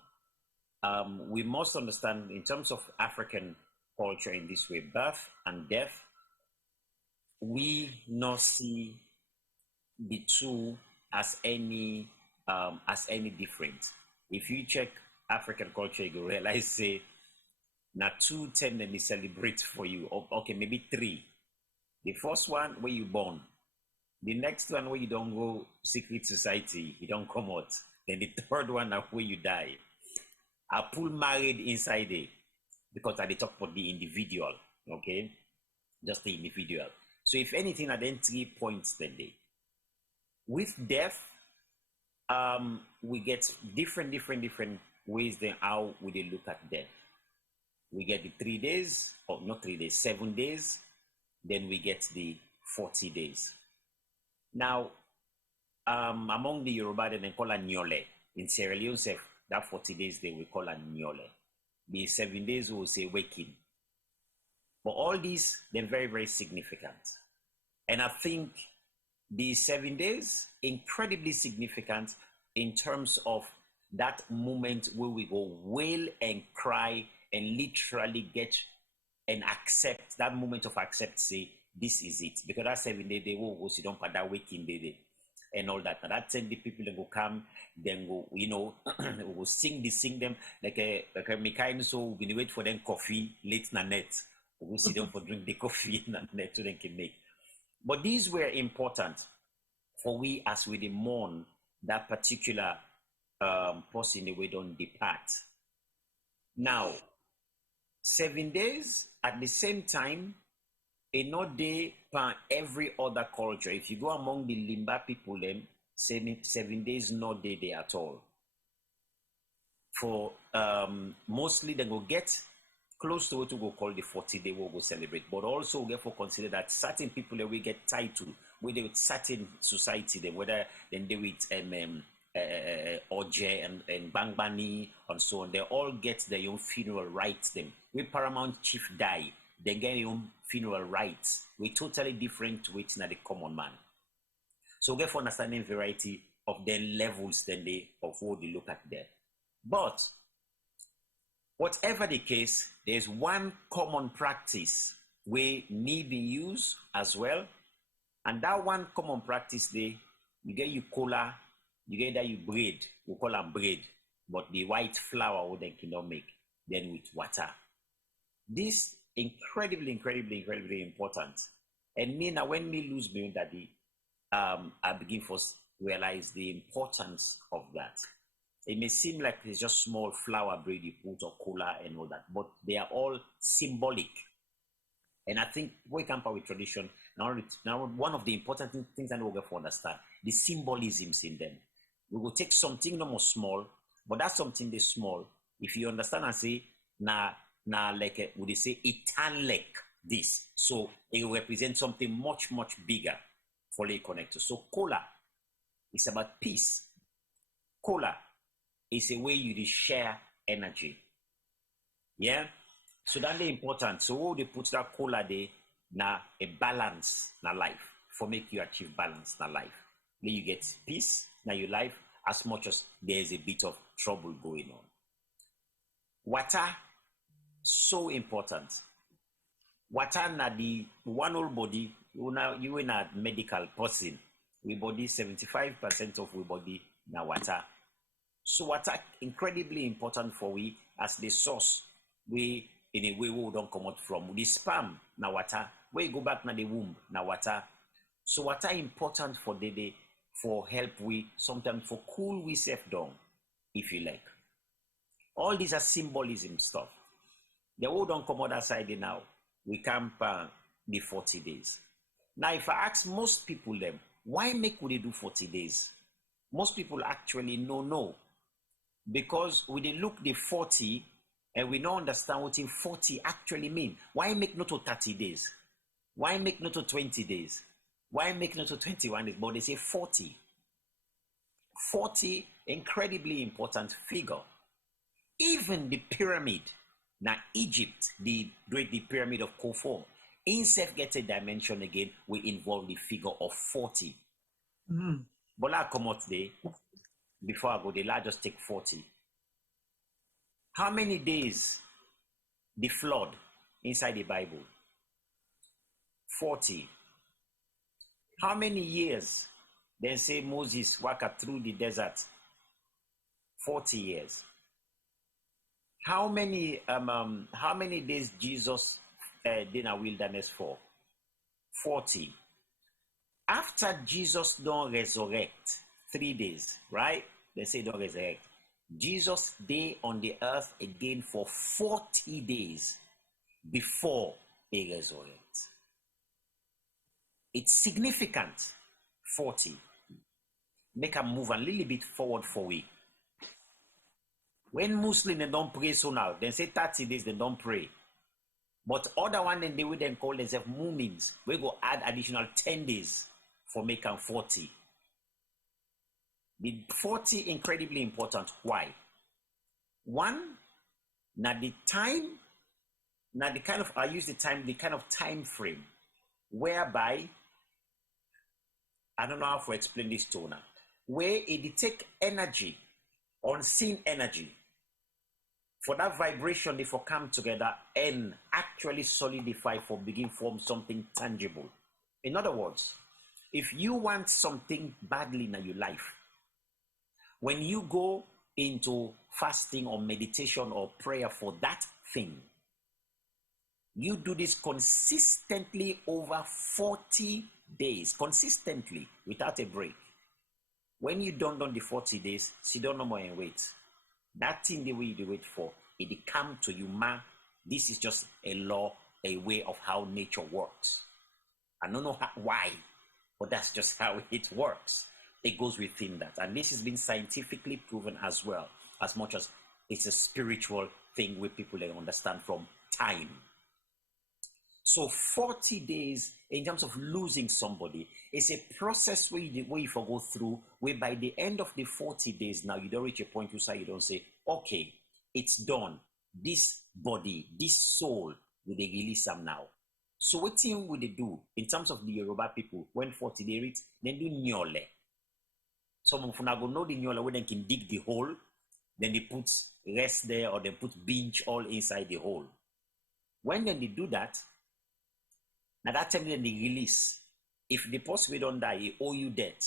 on. We must understand in terms of African culture in this way, birth and death, we not see the two as any different. If you check African culture, you will realize say now 2 10 they celebrate for you. Okay, maybe 3. The first one where you born, the next one where you don't go secret society, you don't come out. Then the third one now where you die. I pull married inside it because I talk about the individual, okay, just the individual. So if anything, I then 3 points then day. With death, we get different ways then how we they look at death. We get the 3 days, or not 3 days, 7 days. Then we get the 40 days. Now, among the Yoruba, they call it Nyole. In Sierra Leone, that 40 days they will call it Nyole. The 7 days we will say waking. But all these, they're very, very significant. And I think the 7 days, incredibly significant in terms of that moment where we go wail and cry and literally get and accept, that moment of accept, say, this is it. Because that 7 day, they will go sit down for that waking day and all that. And that 10 the people that go come, then go, you know, we will sing them like a kind, so we wait for them coffee late na net. We will sit down for drink the coffee in the net so they can make. But these were important for we as we mourn that particular person the way don't depart. Now, 7 days at the same time, a not day for every other culture. If you go among the Limba people, then 7 days not day there at all. For mostly they go get close to what we go call the 40 day we'll go celebrate. But also we therefore consider that certain people that we get tied to, whether with certain society, then whether then they with Oje and Bangbani and so on, they all get their own funeral rites. Them when paramount chief die, they get their own funeral rites. We're totally different to it than the common man. So we get for understanding variety of their levels then they of what they look at there. But whatever the case, there's one common practice where me be used as well. And that one common practice there, you get your cola, you get that you bread, we call them bread, but the white flour would then cannot make, then with water. This incredibly important. And me now when me lose me daddy, I begin to realize the importance of that. It may seem like it's just small flour bread you put or cola and all that, but they are all symbolic. And I think we come up with tradition. Now one of the important things that we'll get to understand, the symbolisms in them. We will take something no more small, but that's something that's small. If you understand and say, like would they say it like this? So it will represent something much bigger for the connector. So cola is about peace. Cola is a way you share energy. Yeah? So that's important. So what they put that cola there, now a balance na life. For make you achieve balance na life. Then you get peace na your life as much as there's a bit of trouble going on. Water, so important. Water na the one whole body, you in a medical person, we body 75% of we body na water. So water incredibly important for we as the source. We in a way we don't come out from the sperm na water. Where you go back na the womb na water. So water important for the day for help we sometimes for cool we self down, if you like. All these are symbolism stuff. The world don't come out outside now. We camp the 40 days. Now, if I ask most people them, why make would they do 40 days? Most people actually no. Because we they look the 40 and we don't understand what in 40 actually mean. Why make not to 30 days? Why make not to 20 days? Why make not to 21 days? But they say 40. 40, incredibly important figure. Even the pyramid, now Egypt, the pyramid of Khufu, in self-get a dimension again, we involve the figure of 40. But I come out today, before I go there, I just take 40. How many days the flood inside the Bible? 40. How many years then say Moses walked through the desert? 40 years. How many days Jesus did a wilderness for? 40. After Jesus don't resurrect, 3 days, right? They say don't resurrect. Jesus day on the earth again for 40 days before he resurrects. It's significant. 40. Make a move a little bit forward for we. When Muslims they don't pray so now, they say 30 days they don't pray. But other one then they will then call themselves Mumins. We go add additional 10 days for making 40. The 40 incredibly important. Why? One, now the time, now the kind of I use the kind of time frame whereby I don't know how to explain this to now, where it take energy, unseen energy, for that vibration, they for come together and actually solidify for begin form something tangible. In other words, if you want something badly in your life, when you go into fasting or meditation or prayer for that thing, you do this consistently over 40 days, consistently, without a break. When you don't the 40 days, sit down no more and wait. That thing the way you wait for, it come to you, ma. This is just a law, a way of how nature works. I don't know why, but that's just how it works. It goes within that. And this has been scientifically proven as well, as much as it's a spiritual thing where people they understand from time. So 40 days in terms of losing somebody is a process where you go through, where by the end of the 40 days now, you don't reach a point where you don't say, okay, it's done. This body, this soul, will they release them now? So what thing will they do in terms of the Yoruba people when 40 days reach, then do nyole. Some of them go know the nyole where they can dig the hole, then they put rest there or they put binge all inside the hole. When then they do that, now that time then they release. If the person don't die, he owe you debt,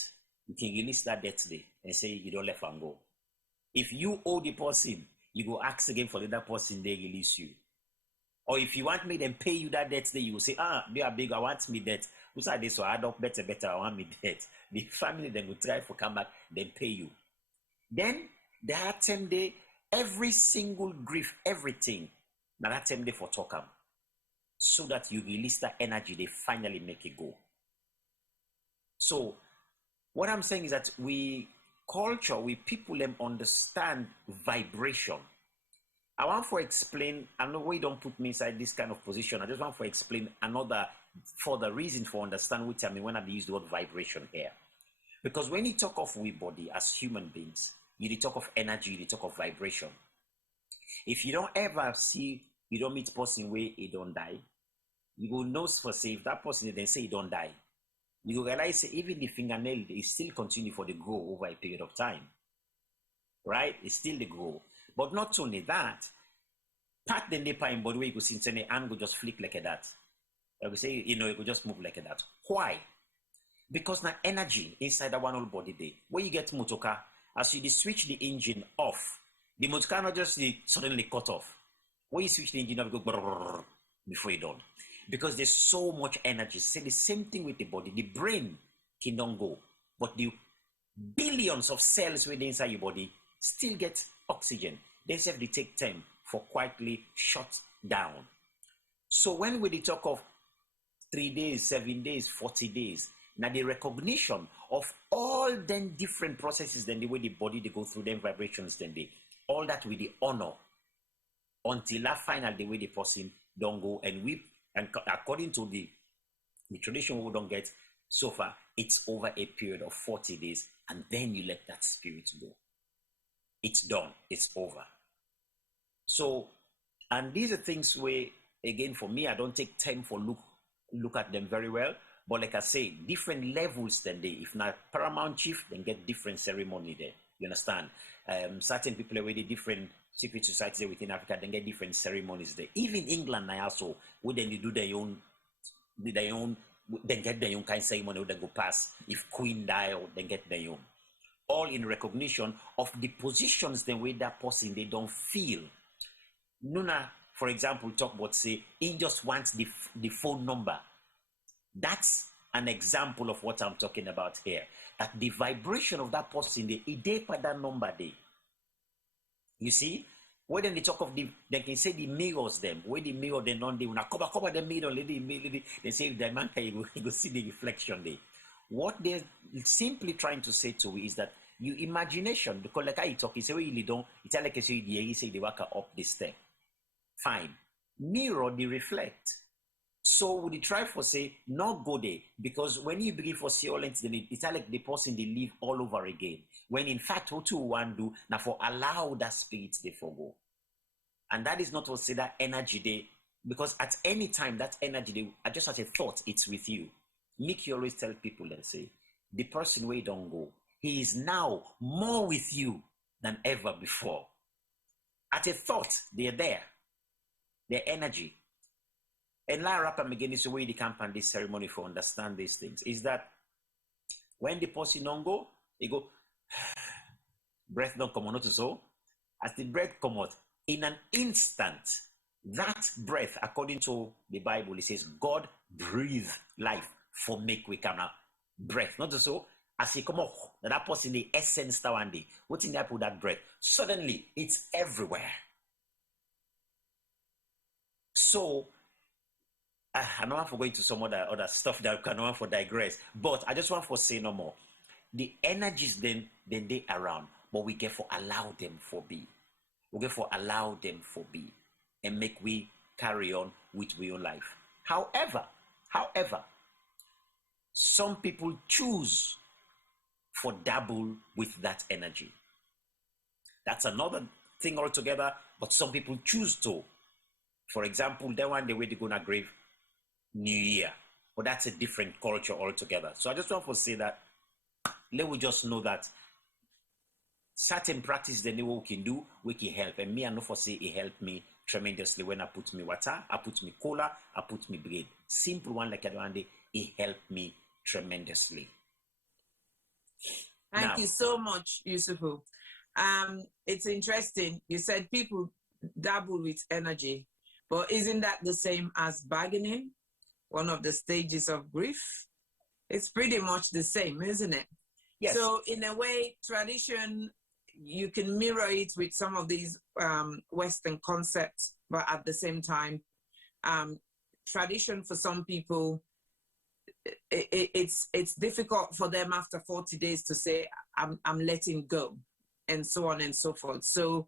you can release that debt today and say you don't let them go. If you owe the person, you go ask again for the other person, they release you. Or if you want me them pay you that debt, then you will say, they are big, I want me debt. Who's are this? So I don't better, I want me debt. The family then will try to come back, then pay you. Then that time day, every single grief, everything, now that time day for talk am. So that you release that energy, they finally make it go. So what I'm saying is that we people them understand vibration. I want to explain, I know we don't put me inside this kind of position. I just want to explain another further reason for understand what I mean when I use the word vibration here. Because when you talk of we body as human beings, you talk of energy, you talk of vibration. If you don't ever see, you don't meet person where he don't die, you will know for say if that person then say he don't die, you will realize even the fingernail is still continue for the grow over a period of time. Right? It's still the grow. But not only that, part the nipper in body where you could see the hand will just flick like that. I would say, it could just move like that. Why? Because now energy inside that one whole body day. When you get motorcar, as you switch the engine off, the motorcar not just suddenly cut off. When you switch the engine off, you go brrr, before you're done. Because there's so much energy. Say the same thing with the body. The brain can don't go. But the billions of cells within inside your body still get oxygen. They have to take time for quietly shut down. So when we talk of 3 days, 7 days, 40 days. Now the recognition of all them different processes, then the way the body they go through them vibrations, then they all that with the honor until that final the way the person don't go and weep. And according to the tradition we don't get so far, it's over a period of 40 days, and then you let that spirit go. It's done, it's over. So, and these are things where, again, for me, I don't take time for look at them very well. But like I say, different levels then they, if not paramount chief, then get different ceremony there. You understand? Certain people are already different secret societies within Africa, then get different ceremonies there. Even England now also, where then you do their own, then get their own kind of ceremony, then go past. If Queen die, then get their own. All in recognition of the positions the way that person they don't feel. Nuna, for example, talk about say, he just wants the phone number. That's an example of what I'm talking about here. That the vibration of that person, they put that number there. You see, when they talk of they can say the mirrors them. Where the mirror they don't, they will not cover the mirror, they say the man you go see the reflection there. What they're simply trying to say to you is that your imagination, because like I talk, it's really don't, it's like I say they work up this step. Fine. Mirror, they reflect. So would you try for say, not go there? Because when you begin for see all it's like the person they live all over again. When in fact, what you want to do, now for allow that spirit they forgo. And that is not to say that energy they, because at any time that energy they, just as a thought, it's with you. Make you always tell people and say, the person where you don't go, he is now more with you than ever before. At a thought, they're there. Their energy. And la rap again is the way they camp and this ceremony for understand these things. Is that when the person don't go, they go, breath don't come out so. As the breath come out, in an instant, that breath, according to the Bible, it says, God breathe life for make we come out. Breath, not so. As he come out, that person the essence that one day. What's in that put that breath? Suddenly, it's everywhere. So, I don't want to go into some other stuff that I don't want to digress, but I just want to say no more. The energies then they around, but we get for allow them for be. We get for allow them for be, and make we carry on with we own life. However, some people choose for dabble with that energy. That's another thing altogether, but some people choose to. For example, they want the way they go to grave New Year, but that's a different culture altogether. So I just want to say that let we just know that certain practice that we can do, we can help. And me, I know for say it helped me tremendously when I put me water, I put me cola, I put me bread. Simple one like that, it helped me tremendously. Thank you so much, Yusufu. It's interesting. You said people dabble with energy, but isn't that the same as bargaining? One of the stages of grief? It's pretty much the same, isn't it? Yes. So in a way, tradition, you can mirror it with some of these Western concepts, but at the same time, tradition for some people, it's difficult for them after 40 days to say, I'm letting go, and so on and so forth. So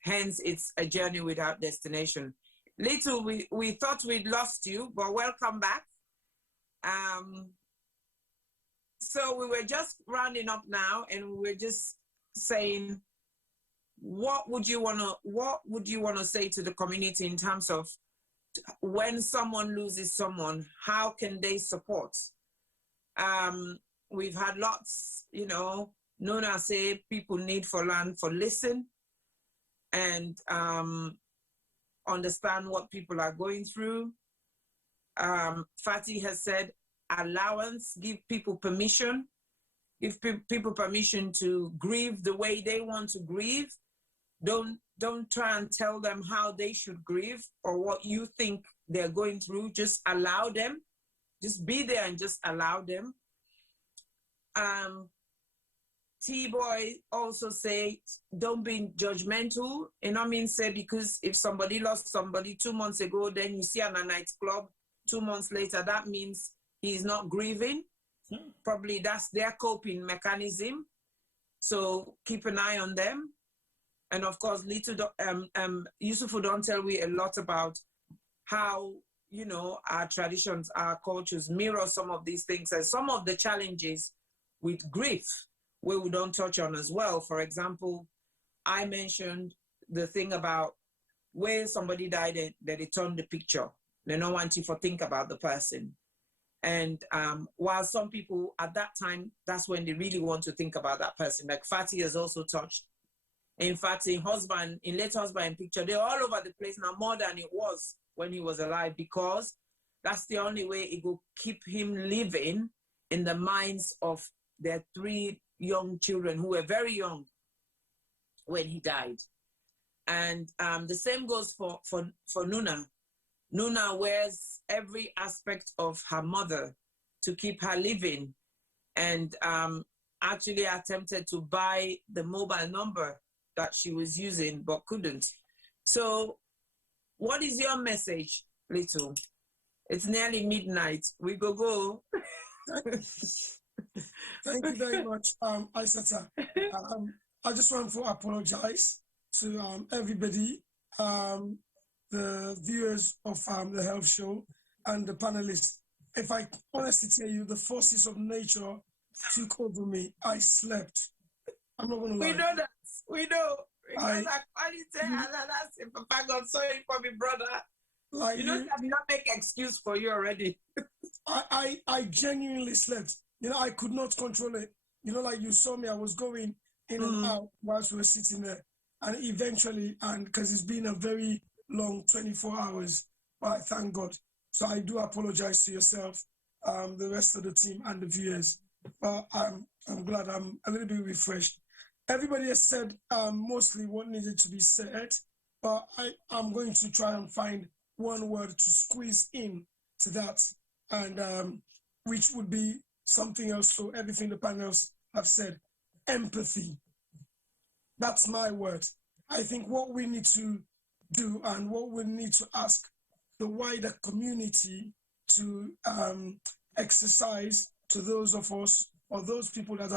hence, it's a journey without destination. Little, we thought we'd lost you, but welcome back. So we were just rounding up now, and we were just saying, what would you want to say to the community in terms of when someone loses someone, how can they support? We've had lots, Nona say people need for learn for listen and understand what people are going through. Fatih has said allowance, give people permission, give people permission to grieve the way they want to grieve. Don't try and tell them how they should grieve or what you think they're going through. Just allow them. Just be there and just allow them. T-Boy also say, don't be judgmental. Say because if somebody lost somebody 2 months ago, then you see at a nightclub 2 months later, that means he's not grieving. Probably that's their coping mechanism. So keep an eye on them. And of course, Yusufu don't tell we a lot about how, you know, our traditions, our cultures mirror some of these things and some of the challenges with grief, where we don't touch on as well. For example, I mentioned the thing about when somebody died, that they turn the picture. They don't want you to think about the person. And while some people at that time, that's when they really want to think about that person. Like Fatty has also touched. In fact, in late husband picture, they're all over the place now, more than it was when he was alive, because that's the only way it will keep him living in the minds of their 3 young children who were very young when he died. And the same goes for Nuna. Nuna wears every aspect of her mother to keep her living, and actually attempted to buy the mobile number that she was using but couldn't. So what is your message, Little? It's nearly midnight. We go. Thank you very much, Aisata. I just want to apologize to everybody, the viewers of the health show and the panelists. If I honestly tell you, the forces of nature took over me. I slept. I'm not going to lie. We know that. We know. Because Papa God, sorry for me, brother. Like you know, I not make excuse for you already. I genuinely slept. You know, I could not control it. You know, like you saw me, I was going in and out whilst we were sitting there. And eventually, and because it's been a very long 24 hours, but I thank God. So I do apologize to yourself, the rest of the team and the viewers. But I'm glad I'm a little bit refreshed. Everybody has said mostly what needed to be said, but I'm going to try and find one word to squeeze in to that, and which would be something else. So everything the panels have said, empathy. That's my word. I think what we need to do and what we need to ask the wider community to exercise to those of us or those people that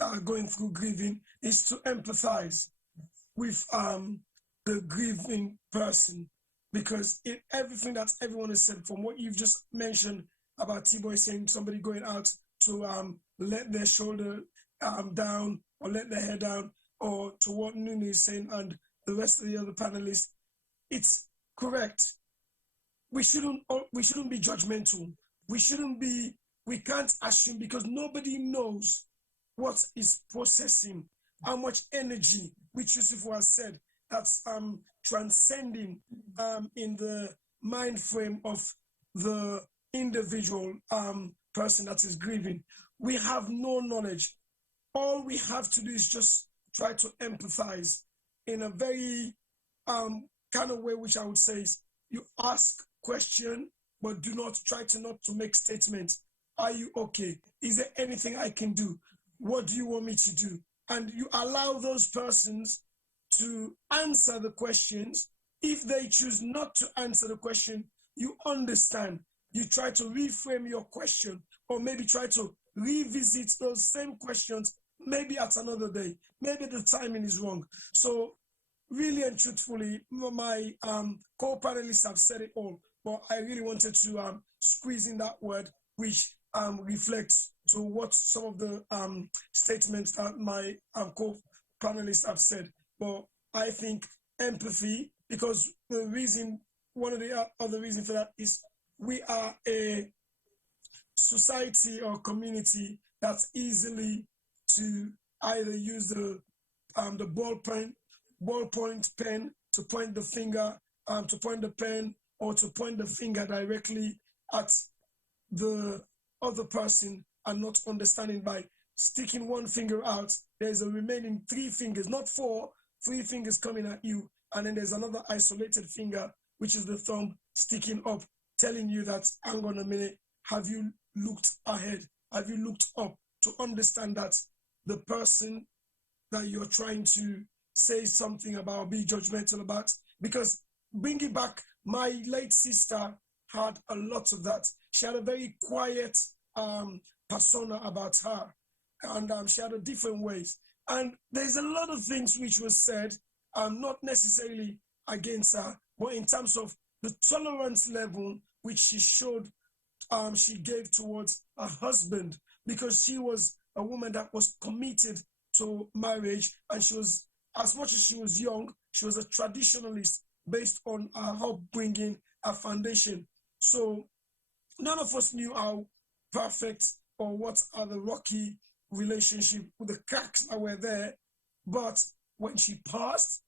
are going through grieving is to empathize with the grieving person, because in everything that everyone has said, from what you've just mentioned about T-Boy saying somebody going out to let their shoulder down or let their hair down, or to what Nunu is saying and the rest of the other panelists, it's correct. We shouldn't be judgmental. We can't assume, because nobody knows what is processing, how much energy, which Yusufu has said, that's transcending in the mind frame of the individual person that is grieving. We have no knowledge. All we have to do is just try to empathize in a very kind of way, which I would say is you ask question, but do not try not to make statements. Are you okay? Is there anything I can do? What do you want me to do? And you allow those persons to answer the questions. If they choose not to answer the question, you understand. You try to reframe your question, or maybe try to revisit those same questions, maybe at another day. Maybe the timing is wrong. So really and truthfully, my co-panelists have said it all, but I really wanted to squeeze in that word, which reflects to what some of the statements that my co-panelists have said. But I think empathy, because one of the other reasons for that is we are a society or community that's easily to either use the ballpoint pen to point the finger, to point the pen, or to point the finger directly at the other person, and not understanding by sticking one finger out, there's a remaining 3 fingers, not 4, 3 fingers coming at you, and then there's another isolated finger, which is the thumb, sticking up, telling you that, hang on a minute, have you looked ahead? Have you looked up to understand that the person that you're trying to say something about, be judgmental about? Because bringing back my late sister, had a lot of that. She had a very quiet persona about her, and she had a different ways. And there's a lot of things which was said, not necessarily against her, but in terms of the tolerance level which she showed, she gave towards her husband, because she was a woman that was committed to marriage, and she was, as much as she was young, she was a traditionalist based on her upbringing, her foundation. So none of us knew how perfect or what are the rocky relationship with the cracks that were there. But when she passed,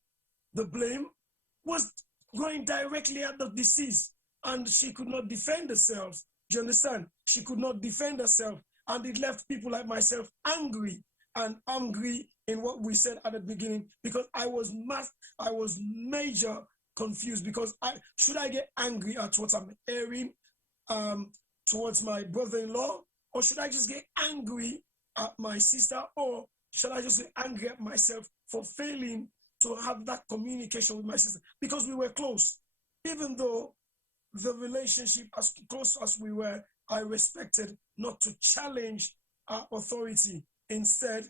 the blame was going directly at the deceased, and she could not defend herself. Do you understand? She could not defend herself, and it left people like myself angry, and angry in what we said at the beginning, because I was major confused, because should I get angry at what I'm hearing towards my brother-in-law, or should I just get angry at my sister, or should I just get angry at myself for failing to have that communication with my sister? Because we were close. Even though the relationship, as close as we were, I respected not to challenge our authority. Instead,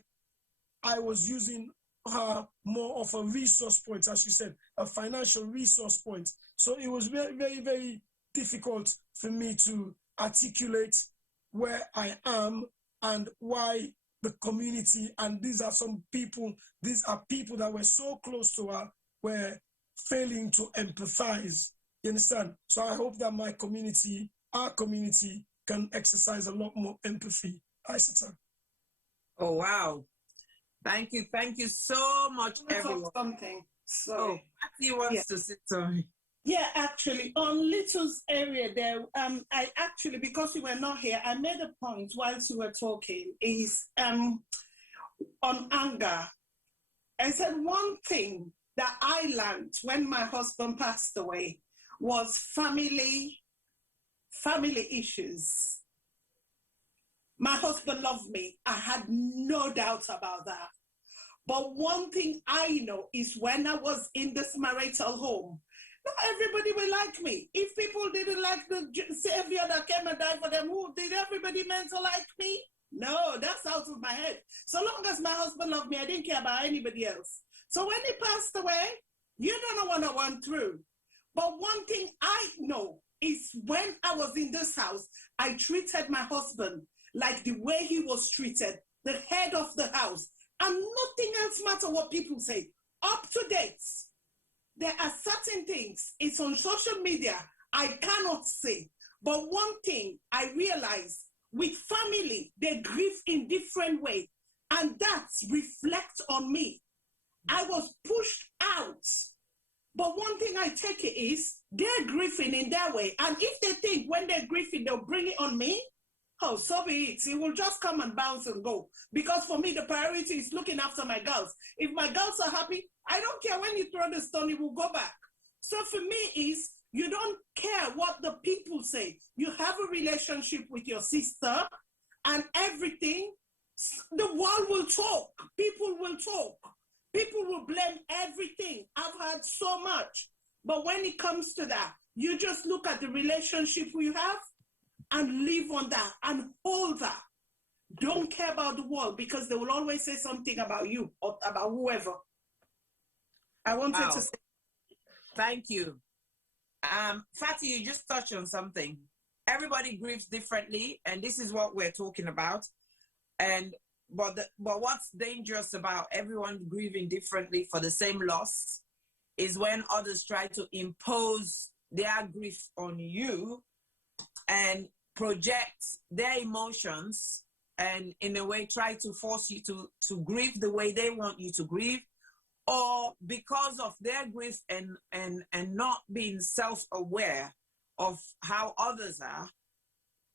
I was using her more of a resource point, as you said, a financial resource point. So it was very, very, very difficult for me to articulate where I am and why the community, and these are people that were so close to her, were failing to empathize. You understand? So I hope that my community, our community, can exercise a lot more empathy. Isata. Oh, wow. Thank you so much, everyone. Something. Sorry. Oh, Matthew wants to say something. Yeah, actually, on Little's area there, I actually, because you were not here, I made a point whilst you were talking, is on anger. I said one thing that I learned when my husband passed away was family issues. My husband loved me. I had no doubt about that. But one thing I know is when I was in this marital home, not everybody will like me. If people didn't like the Savior that came and died for them, who did everybody meant to like me? No, that's out of my head. So long as my husband loved me, I didn't care about anybody else. So when he passed away, you don't know what I went through. But one thing I know is when I was in this house, I treated my husband like the way he was treated, the head of the house. And nothing else matters what people say. Up to date. There are certain things, it's on social media, I cannot say. But one thing I realize, with family, they grieve in different ways. And that reflects on me. I was pushed out. But one thing I take it is, they're grieving in their way. And if they think when they're grieving, they'll bring it on me, oh, so be it. It will just come and bounce and go. Because for me, the priority is looking after my girls. If my girls are happy, I don't care when you throw the stone, it will go back. So for me is, you don't care what the people say. You have a relationship with your sister and everything. The world will talk. People will talk. People will blame everything. I've heard so much. But when it comes to that, you just look at the relationship we have and live on that and hold that. Don't care about the world, because they will always say something about you or about whoever. I wanted to say. Thank you. Fatty, you just touched on something. Everybody grieves differently, and this is what we're talking about. But what's dangerous about everyone grieving differently for the same loss is when others try to impose their grief on you and project their emotions and in a way try to force you to grieve the way they want you to grieve, or because of their grief and not being self-aware of how others are,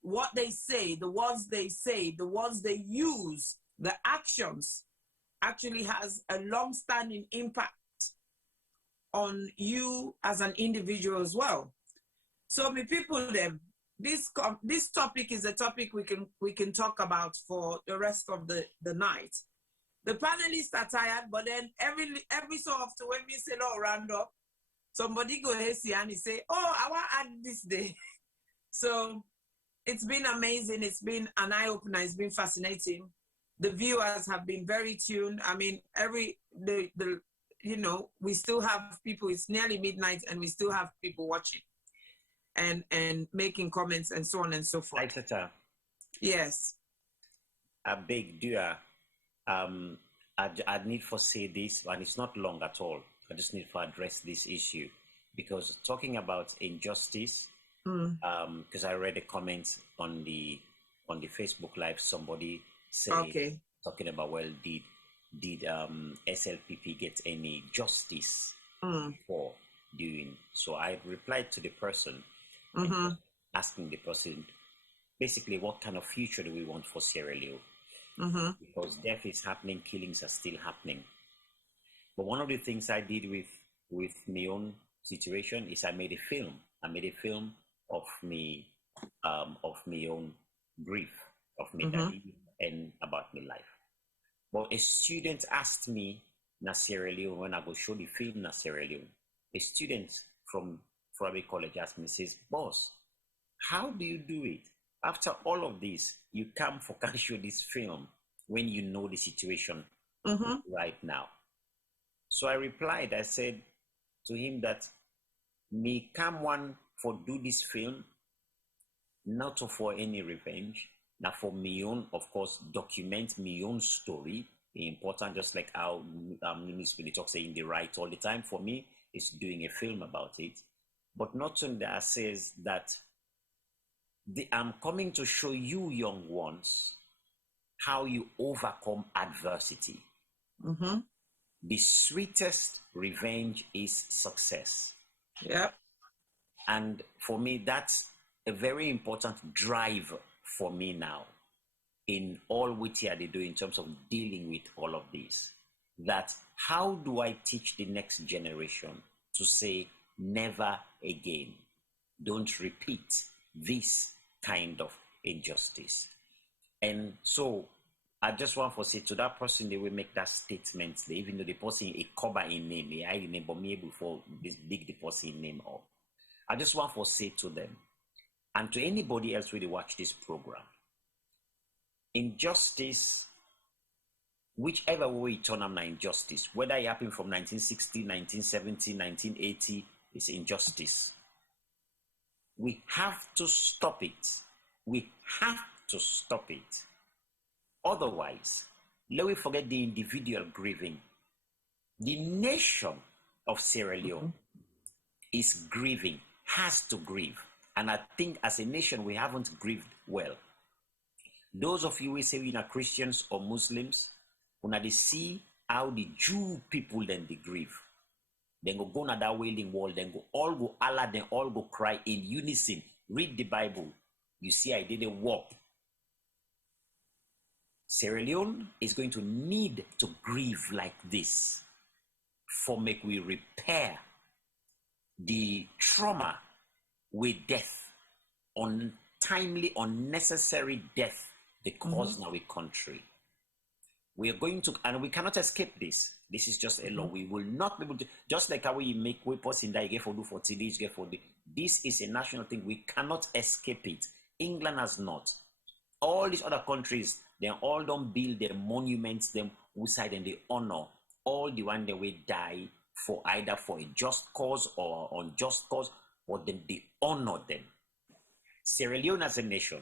what they say, the words they use, the actions actually has a long-standing impact on you as an individual as well. So my people, this topic is a topic we can talk about for the rest of the night. The panelists are tired, but then every so often when we say no round up, somebody go here and he say, oh, I want to add this day. So it's been amazing. It's been an eye-opener. It's been fascinating. The viewers have been very tuned. I mean, we still have people, it's nearly midnight and we still have people watching and making comments and so on and so forth. Aisata, yes. I beg, dear, I need for say this, and it's not long at all. I just need to address this issue because talking about injustice, because I read a comment on the Facebook Live, somebody saying, talking about, well, did SLPP get any justice for doing? So I replied to the person, asking the person, basically, what kind of future do we want for Sierra Leone? Because death is happening, killings are still happening. But one of the things I did with my own situation is I made a film. I made a film of me of my own grief, of my daddy, and about my life. But a student asked me in Sierra Leone, when I go show the film in Sierra Leone, a student from a college asked me, says, boss, how do you do it? After all of this, you come for can show this film when you know the situation right now. So I replied, I said to him that me come one for do this film, not for any revenge, now for me own, of course, document me own story. Important, just like how Minister talks saying the right all the time. For me, it's doing a film about it. But not only that, says that I'm coming to show you young ones how you overcome adversity. The sweetest revenge is success. Yep. And for me, that's a very important drive for me now in all which they do in terms of dealing with all of this. That how do I teach the next generation to say never again? Don't repeat this kind of injustice. And so I just want to say to that person, they will make that statement, even though the person a cover in name, I remember me before this big the person name up. I just want to say to them, and to anybody else really watch this program, injustice, whichever way you turn on injustice, whether it happened from 1960, 1970, 1980, it's injustice. We have to stop it. We have to stop it. Otherwise, let me forget the individual grieving. The nation of Sierra Leone is grieving, has to grieve. And I think as a nation, we haven't grieved well. Those of you who say we are Christians or Muslims, when they see how the Jew people then they grieve, then go on that wailing wall, then all go Allah, then all go cry in unison. Read the Bible. You see, I did a walk. Sierra Leone is going to need to grieve like this for make we repair the trauma with death, untimely, unnecessary death, the cause in our country. We are going to, and we cannot escape this. This is just a law. We will not be able to, just like how we make weapons in that, for 40 days, this is a national thing. We cannot escape it. England has not. All these other countries, they all don't build their monuments, them outside, and they honor all the one that will die for either for a just cause or unjust cause, but then they honor them. Sierra Leone as a nation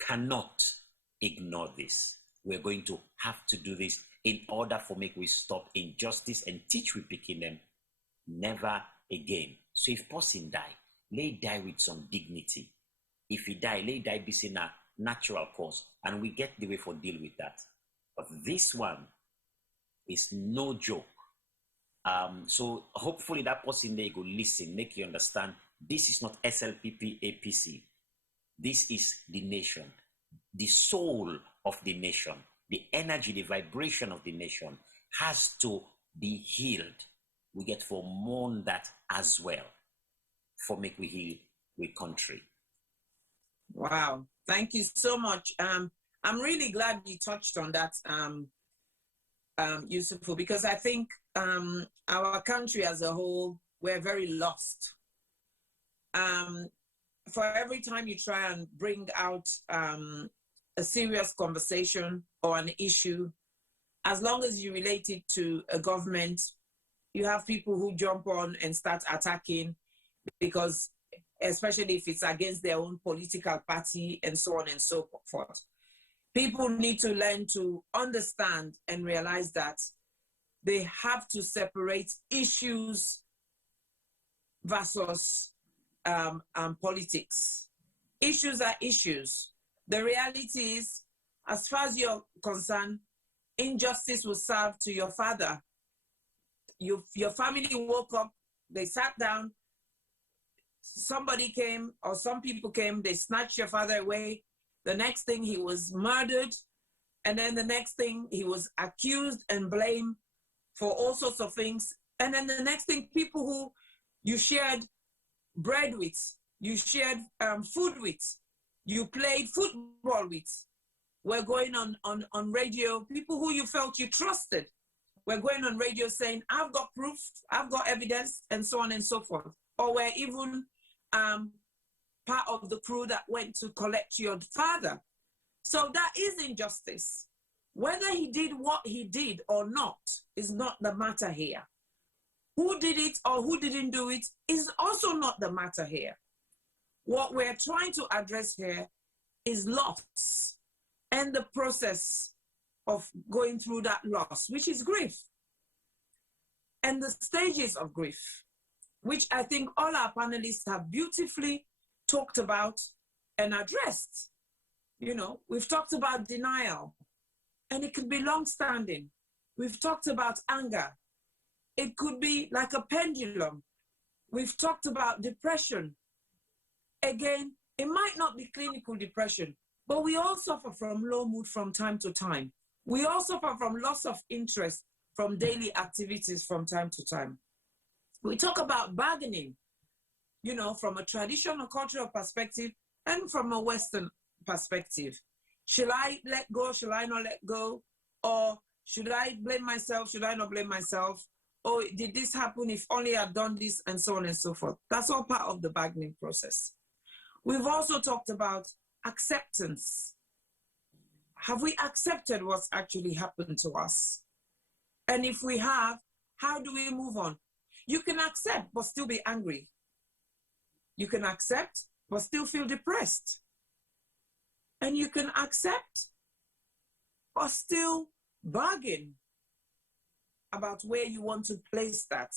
cannot ignore this. We're going to have to do this in order for make we stop injustice and teach we picking them never again. So if person die, lay die with some dignity. If he die, lay die be in a natural cause, and we get the way for deal with that. But this one is no joke. So hopefully that person there go listen, make you understand. This is not SLPP APC. This is the nation, the soul of the nation, the energy, the vibration of the nation has to be healed. We get for mourn that as well, for make we heal with country. Wow, thank you so much. I'm really glad you touched on that, Yusufu, because I think our country as a whole, we're very lost. for every time you try and bring out a serious conversation or an issue, as long as you relate it to a government, you have people who jump on and start attacking, because especially if it's against their own political party and so on and so forth. People need to learn to understand and realize that they have to separate issues versus politics. Issues are issues. The reality is, as far as you're concerned, injustice was served to your father. Your family woke up, they sat down, somebody came, or some people came, they snatched your father away. The next thing, he was murdered. And then the next thing, he was accused and blamed for all sorts of things. And then the next thing, people who you shared bread with, you shared food with, you played football with, were going on radio, people who you felt you trusted, were going on radio saying, I've got proof, I've got evidence, and so on and so forth. Or were even part of the crew that went to collect your father. So that is injustice. Whether he did what he did or not is not the matter here. Who did it or who didn't do it is also not the matter here. What we're trying to address here is loss and the process of going through that loss, which is grief, and the stages of grief, which I think all our panelists have beautifully talked about and addressed. You know, we've talked about denial, and it could be long-standing. We've talked about anger. It could be like a pendulum. We've talked about depression. Again, it might not be clinical depression, but we all suffer from low mood from time to time. We all suffer from loss of interest from daily activities from time to time. We talk about bargaining, you know, from a traditional cultural perspective and from a Western perspective. Shall I let go? Shall I not let go? Or should I blame myself? Should I not blame myself? Or did this happen if only I'd done this, and so on and so forth? That's all part of the bargaining process. We've also talked about acceptance. Have we accepted what's actually happened to us? And if we have, how do we move on? You can accept but still be angry. You can accept but still feel depressed. And you can accept but still bargain about where you want to place that.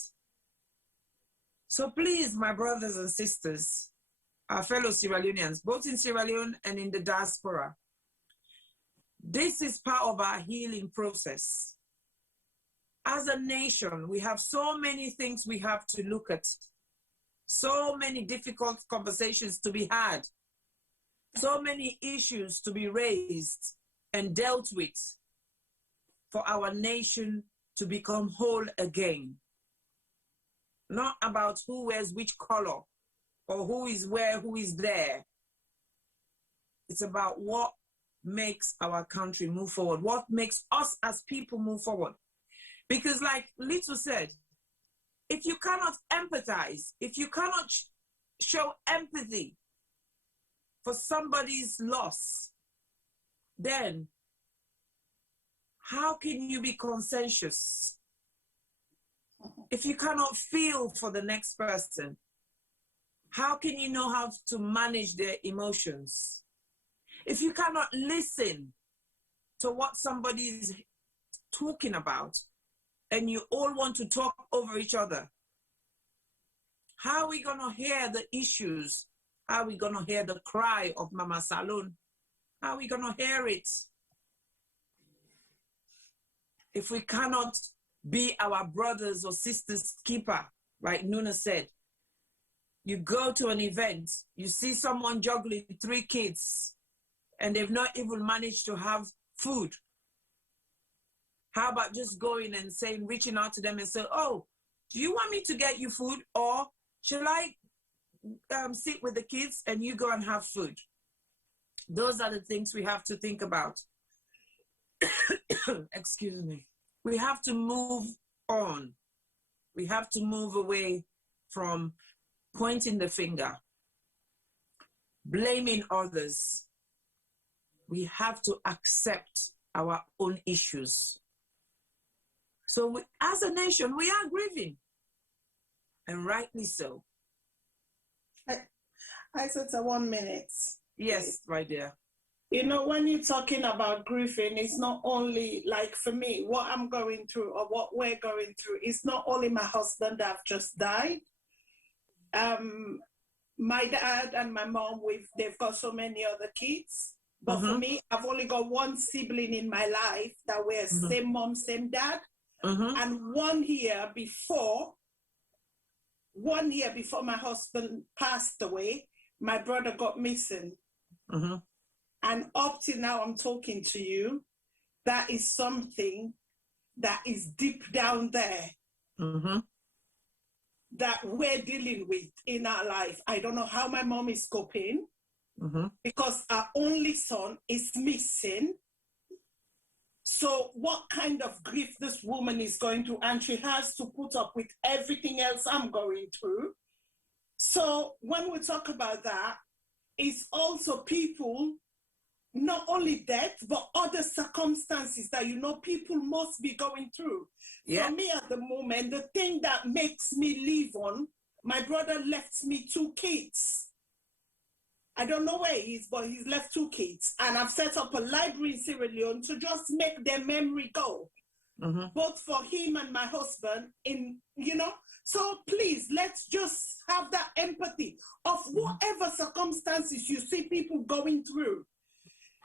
So please, my brothers and sisters, our fellow Sierra Leoneans, both in Sierra Leone and in the diaspora, this is part of our healing process. As a nation, we have so many things we have to look at, so many difficult conversations to be had, so many issues to be raised and dealt with for our nation to become whole again. Not about who wears which color or who is where, who is there. It's about what makes our country move forward, what makes us as people move forward. Because like Lito said, if you cannot empathize, if you cannot show empathy for somebody's loss, then how can you be conscientious? If you cannot feel for the next person, how can you know how to manage their emotions? If you cannot listen to what somebody is talking about and you all want to talk over each other, how are we going to hear the issues? How are we going to hear the cry of Mama Salon? How are we going to hear it? If we cannot be our brothers or sisters' keeper, like Nuna said, you go to an event, you see someone juggling 3 kids, and they've not even managed to have food. How about just going and saying, reaching out to them and say, oh, do you want me to get you food? Or shall I sit with the kids and you go and have food? Those are the things we have to think about. Excuse me. We have to move on. We have to move away from pointing the finger. blaming others. We have to accept our own issues. So as a nation, we are grieving, and rightly so. I said 1 minute. Yes, right there. You know, when you're talking about grieving, it's not only, like for me, what I'm going through or what we're going through, it's not only my husband that have just died. My dad and my mom, they've got so many other kids. But for me, I've only got one sibling in my life that we're same mom, same dad. And 1 year before my husband passed away, my brother got missing. And up till now, I'm talking to you, that is something that is deep down there that we're dealing with in our life. I don't know how my mom is coping because our only son is missing. So what kind of grief this woman is going through, and she has to put up with everything else I'm going through. So when we talk about that, it's also people, not only death, but other circumstances that, you know, people must be going through. For me at the moment, the thing that makes me live on, my brother left me 2 kids. I don't know where he is, but he's left 2 kids. And I've set up a library in Sierra Leone to just make their memory go. Both for him and my husband, you know. So please, let's just have that empathy of whatever circumstances you see people going through.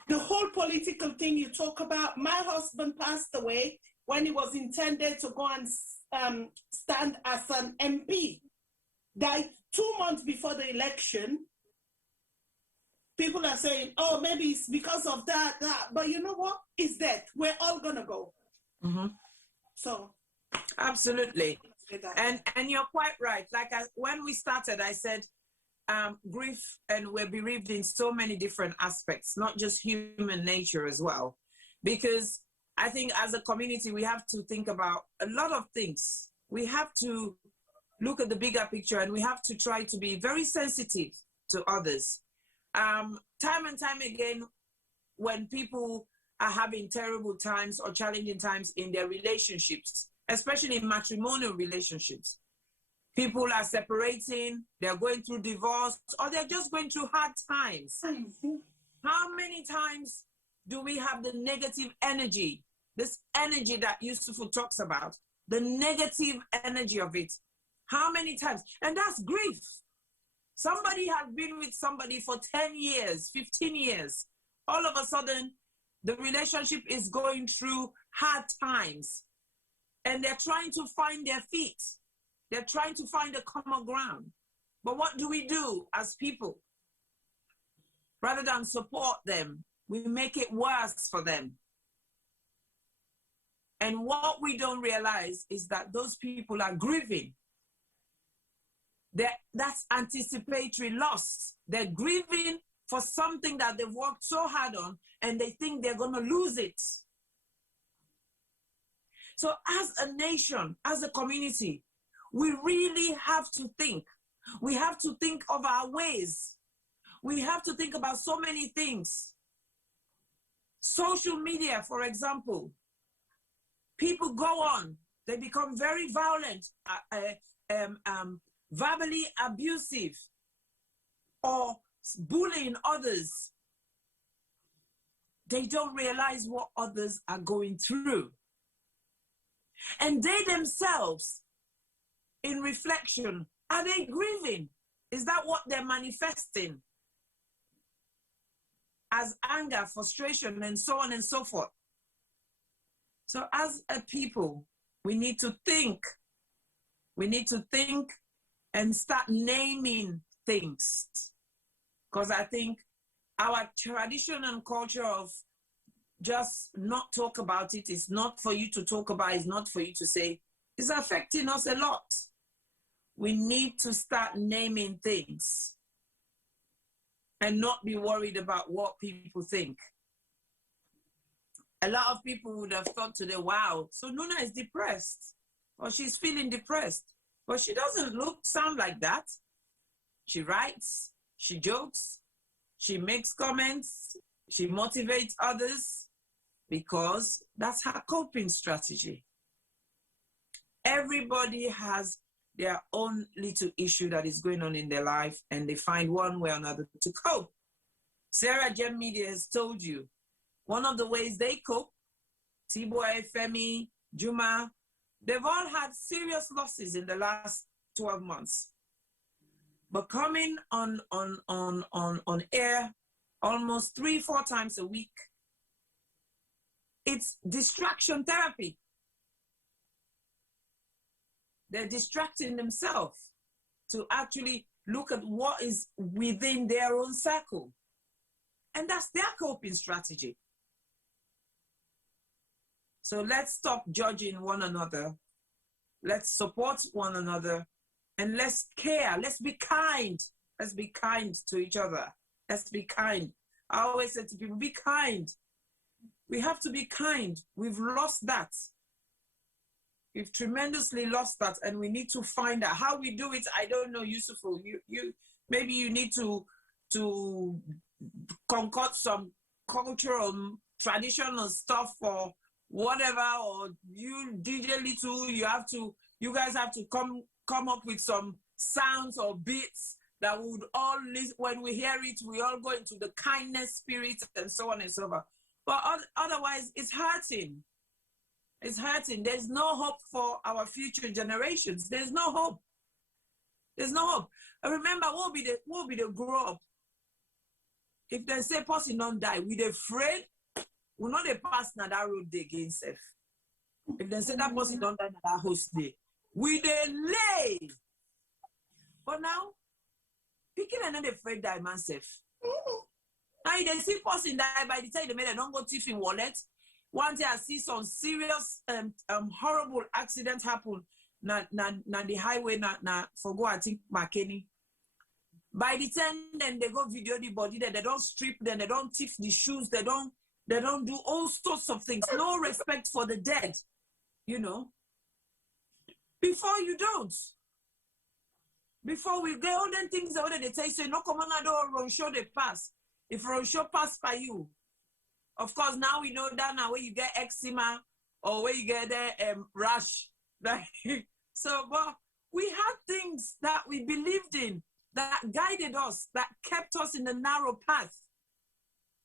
The whole political thing you talk about, my husband passed away when he was intended to go and stand as an MP. Died 2 months before the election. People are saying, oh, maybe it's because of that. But you know what? It's death. We're all going to go. So. Absolutely. And you're quite right. Like when we started, I said, grief, and we're bereaved in so many different aspects, not just human nature as well. Because I think as a community, we have to think about a lot of things. We have to look at the bigger picture, and we have to try to be very sensitive to others. Time and time again, when people are having terrible times or challenging times in their relationships, especially in matrimonial relationships, people are separating, they're going through divorce, or they're just going through hard times. How many times do we have the negative energy, this energy that Yusufu talks about, the negative energy of it? How many times? And that's grief. Somebody has been with somebody for 10 years, 15 years. All of a sudden, the relationship is going through hard times. And they're trying to find their feet. They're trying to find a common ground. But what do we do as people? Rather than support them, we make it worse for them. And what we don't realize is that those people are grieving. That's anticipatory loss. They're grieving for something that they've worked so hard on, and they think they're going to lose it. So as a nation, as a community, we really have to think. We have to think of our ways. We have to think about so many things. Social media, for example. People go on. They become very violent, verbally abusive, or bullying others. They don't realize what others are going through. And they themselves, in reflection, are they grieving? Is that what they're manifesting? As anger, frustration, and so on and so forth. So as a people, we need to think. We need to think and start naming things. Because I think our tradition and culture of just not talk about it, is not for you to talk about, is not for you to say, is affecting us a lot. We need to start naming things and not be worried about what people think. A lot of people would have thought today, wow, so Nuna is depressed, or she's feeling depressed. But she doesn't sound like that. She writes, she jokes, She makes comments. She motivates others because that's her coping strategy. Everybody has their own little issue that is going on in their life, and they find one way or another to cope. Sarah Gem Media has told you one of the ways they cope. T-Boy, Femi, Juma, they've all had serious losses in the last 12 months. But coming on air almost 3-4 times a week, it's distraction therapy. They're distracting themselves to actually look at what is within their own circle. And that's their coping strategy. So let's stop judging one another. Let's support one another. And let's care. Let's be kind. Let's be kind to each other. Let's be kind. I always say to people, be kind. We have to be kind. We've lost that. We've tremendously lost that, and we need to find out how we do it. I don't know, Yusufu. You maybe you need to concoct some cultural, traditional stuff for whatever, or you DJ Little, you guys have to come up with some sounds or beats that would all, when we hear it, we all go into the kindness spirit and so on and so forth. But otherwise, it's hurting. It's hurting. There's no hope for our future generations. There's no hope. There's no hope. And remember, what will be the grow up? If they say person don't die, we they afraid, we not they pass na that road they again safe. If they say that person don't die na that host day, we they lay. But now, picking another afraid die man safe. Now they see person die by the time they made a don't go thief in wallet. One day I see some serious horrible accident happen na the highway na for go I think Makeni. By the time then they go video the body, then they don't strip, then they don't thief the shoes, they don't do all sorts of things. No respect for the dead, you know. Before you don't. Before we get all them things that they say no command run show they pass. If run show pass by you. Of course, now we know that now where you get eczema or where you get the rash. So, but we had things that we believed in, that guided us, that kept us in the narrow path.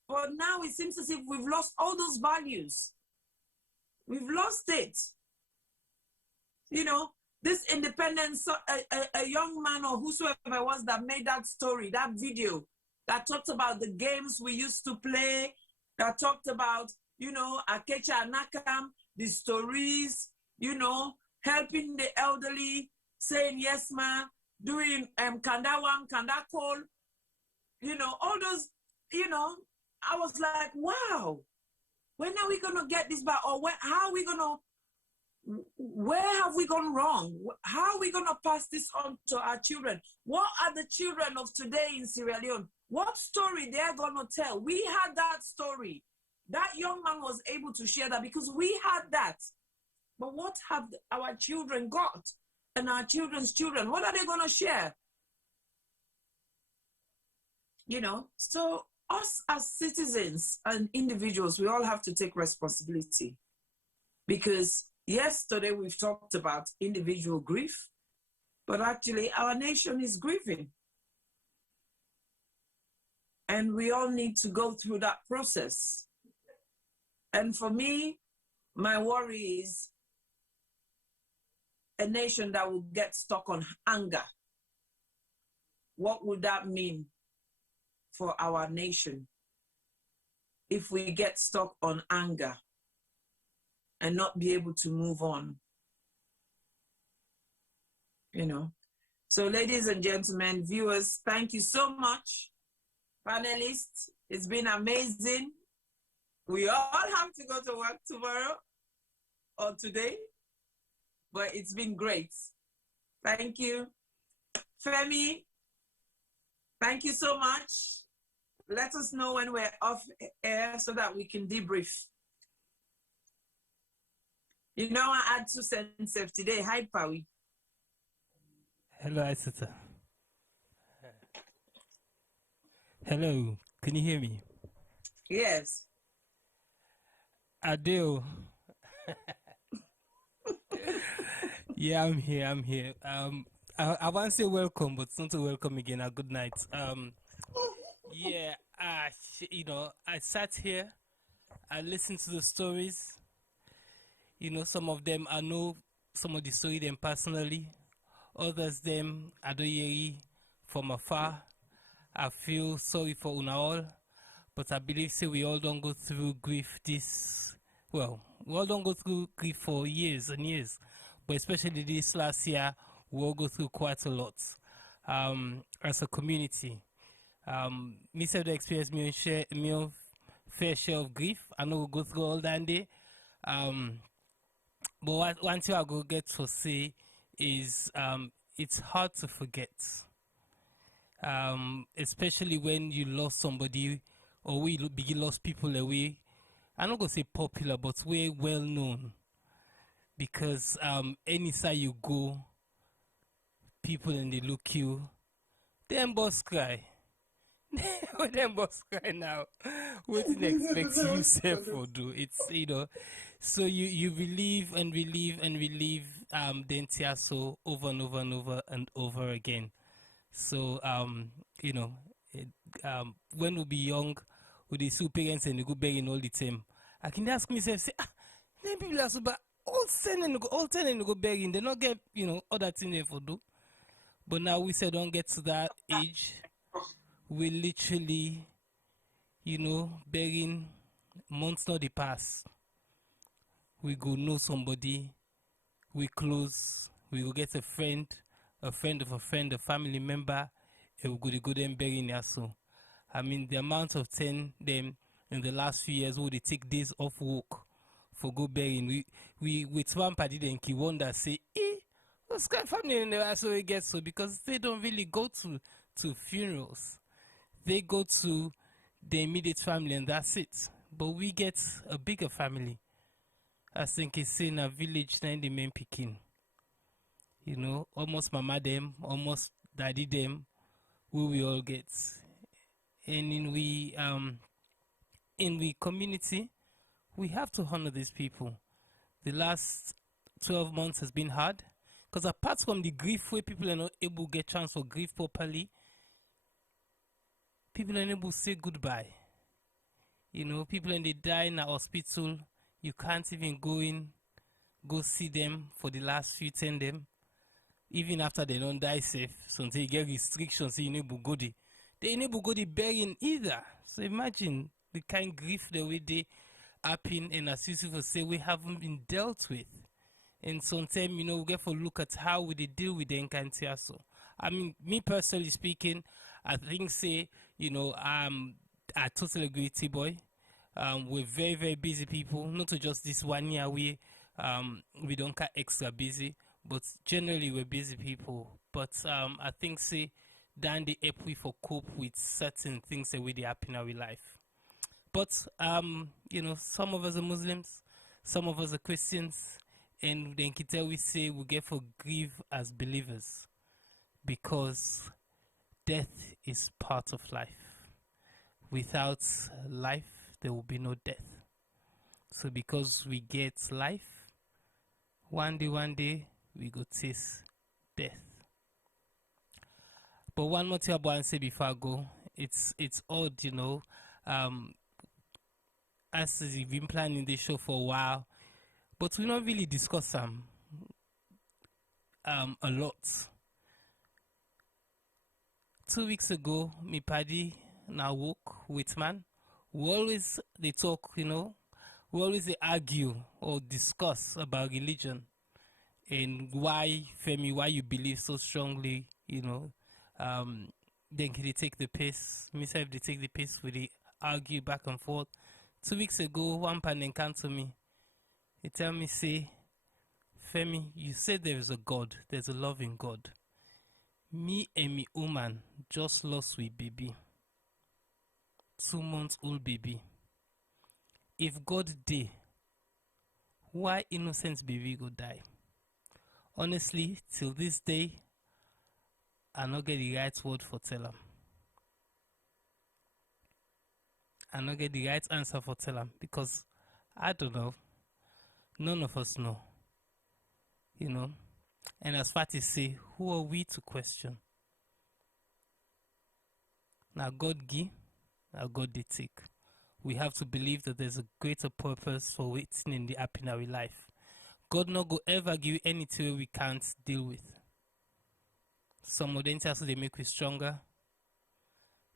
But now it seems as if we've lost all those values. We've lost it. You know, this independence, a young man or whosoever it was that made that story, that video, that talked about the games we used to play, that talked about, you know, Akecha Anakam, the stories, you know, helping the elderly, saying yes, ma, doing kanda one, kanda call, you know, all those, you know, I was like, wow, when are we going to get this back? Or how are we going to, where have we gone wrong? How are we going to pass this on to our children? What are the children of today in Sierra Leone? What story they're going to tell? We had that story. That young man was able to share that because we had that. But what have our children got? And our children's children, what are they going to share? You know, so us as citizens and individuals, we all have to take responsibility. Because yesterday we've talked about individual grief, but actually our nation is grieving. And we all need to go through that process. And for me, my worry is a nation that will get stuck on anger. What would that mean for our nation if we get stuck on anger and not be able to move on? You know. So ladies and gentlemen, viewers, thank you so much. Panelists, it's been amazing. We all have to go to work tomorrow or today, but it's been great. Thank you. Femi, thank you so much. Let us know when we're off air so that we can debrief. You know, I had 2 cents today. Hi, Pawi. Hello, Isata. Hello. Can you hear me? Yes. Adele. Yeah, I'm here. I want to say welcome, but it's not a welcome again. A good night. Yeah, I sat here, I listened to the stories. Some of them I know some of the story them personally. Others them I don't hear from afar. I feel sorry for una all, but I believe say we all don't go through grief we all don't go through grief for years and years, but especially this last year, we all go through quite a lot as a community. Me said the experience me own fair share of grief. I know we go through all that day. But one thing I go get to say is it's hard to forget. Especially when you lost somebody or we lost people away. I'm not gonna say popular, but we're well known because any side you go, people and they look you, them boss cry. Them boss cry now. What do you expect yourself to do? It's so you relieve and relieve and relieve the so over and over and over and over again. So when we be young, with the two parents and they go begging all the time, I can ask myself, say, then people are so bad, all 10 and go begging, they not get other things they for do. But now we say don't get to that age. We literally, begging months not the pass. We go know somebody, we close, we go get a friend of a friend, a family member, and we go them begging there. So, I mean, the amount of 10 them in the last few years who they take days off work for go begging. We with one party then ki wonder say, what's kind of family in there? So we get so because they don't really go to funerals. They go to the immediate family and that's it. But we get a bigger family. I think it's in a village in the main Pekin. Almost mama them, almost daddy them, who we all get. And in we community, we have to honor these people. The last 12 months has been hard. Because apart from the grief where people are not able to get chance for grief properly, people are able to say goodbye. People when they die in a hospital, you can't even go see them for the last few 10 them. Even after they don't die safe, so they get restrictions, they enable go they enable go the burying either. So imagine the kind of grief the way they happen, and as Yusuf say, we haven't been dealt with. And sometimes, we get to look at how we deal with the encounter. So, I mean, me personally speaking, I think I totally agree with T-Boy. We're very, very busy people. Not to just this 1 year we don't get extra busy, but generally we're busy people. But I think then the help we for cope with certain things that they happen in our life. But some of us are Muslims, some of us are Christians, and then Kita we say we get for grieve as believers because death is part of life. Without life, there will be no death. So because we get life, one day we go taste death. But one more thing I want to say before I go, it's odd, as we've been planning this show for a while, but we not really discuss them a lot. 2 weeks ago, me paddy now work with man. We always they talk, we always they argue or discuss about religion and why you believe so strongly, then can they take the piss? Myself they take the piss with the argue back and forth. 2 weeks ago, one pan came to me. He tell me, say, Femi, you said there is a God, there's a loving God. Me and me woman just lost with baby. 2 months old baby. If God did, why innocent baby go die? Honestly, till this day, I not get the right word for tell him. and not get the right answer for tell them, because I don't know. None of us know. You know? And as Fatih say, who are we to question? Now God give, now God they take. We have to believe that there's a greater purpose for waiting in the happy in our life. God not go ever give you anything we can't deal with. Some of them things they make we stronger.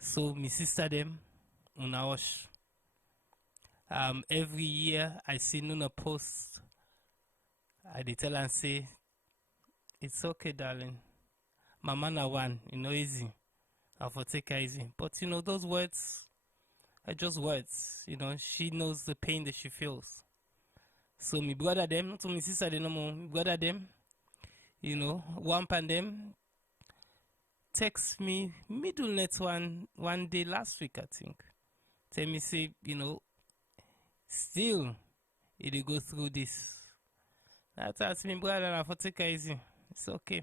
So my sister them una wash. Every year I see Nuna post. I they tell and say, it's okay, darling. Mama na one, easy. I'll for take her easy. But those words are just words. She knows the pain that she feels. So my brother them, not to my sister them no more, my brother them, one pan them text me middle net one day last week, I think. Tell me say, still it go through this. That's asked me, brother, I'll for take her easy. It's okay.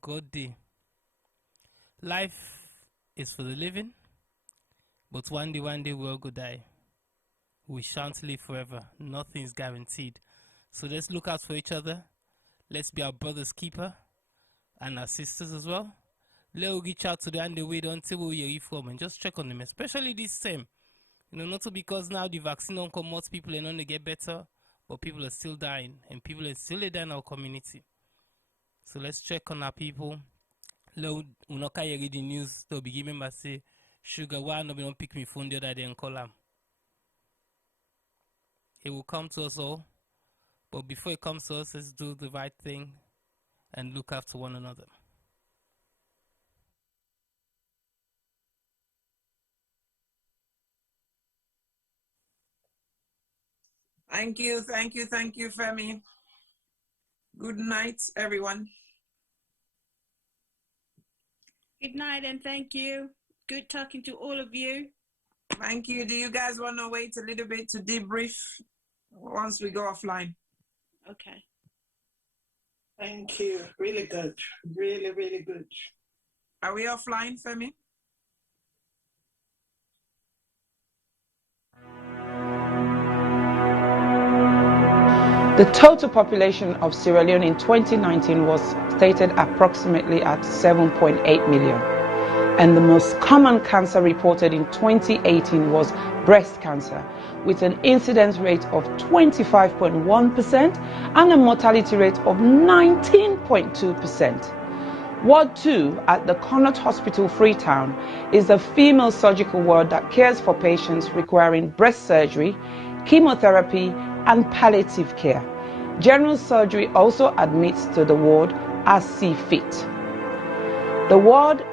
God day. Life is for the living, but one day we all go die. We shan't live forever. Nothing is guaranteed. So let's look out for each other. Let's be our brother's keeper and our sisters as well. Let's reach out to them the way until we hear from and just check on them, especially this time. Not because now the vaccine don't come, most people are not going to get better, but people are still dying and people are still dying in our community. So let's check on our people. Let unoka read the news. They'll be giving me say, sugar, why not don't pick me phone the other day and call them? It will come to us all. But before it comes to us, let's do the right thing and look after one another. Thank you, Femi. Good night, everyone. Good night and thank you. Good talking to all of you. Thank you. Do you guys want to wait a little bit to debrief once we go offline? Okay. Thank you. Really good. Really, really good. Are we offline, Femi? The total population of Sierra Leone in 2019 was stated approximately at 7.8 million. And the most common cancer reported in 2018 was breast cancer, with an incidence rate of 25.1% and a mortality rate of 19.2%. Ward 2 at the Connaught Hospital, Freetown, is a female surgical ward that cares for patients requiring breast surgery, chemotherapy, and palliative care. General surgery also admits to the ward as see fit. The ward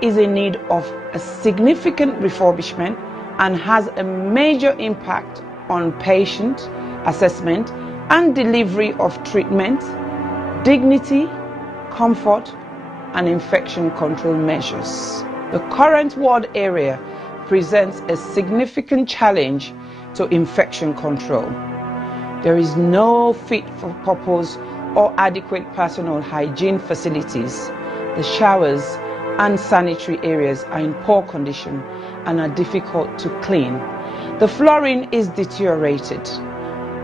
is in need of a significant refurbishment and has a major impact on patient assessment and delivery of treatment, dignity, comfort, and infection control measures. The current ward area presents a significant challenge to infection control. There is no fit for purpose or adequate personal hygiene facilities. The showers and sanitary areas are in poor condition and are difficult to clean. The flooring is deteriorated.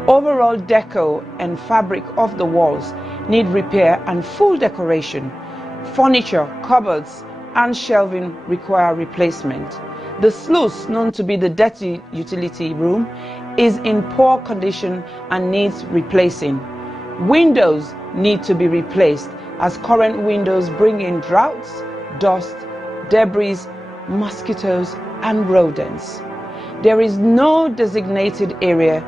Overall deco and fabric of the walls need repair and full decoration. Furniture, cupboards, and shelving require replacement. The sluice, known to be the dirty utility room, is in poor condition and needs replacing. Windows need to be replaced as current windows bring in draughts, dust, debris, mosquitoes, and rodents. There is no designated area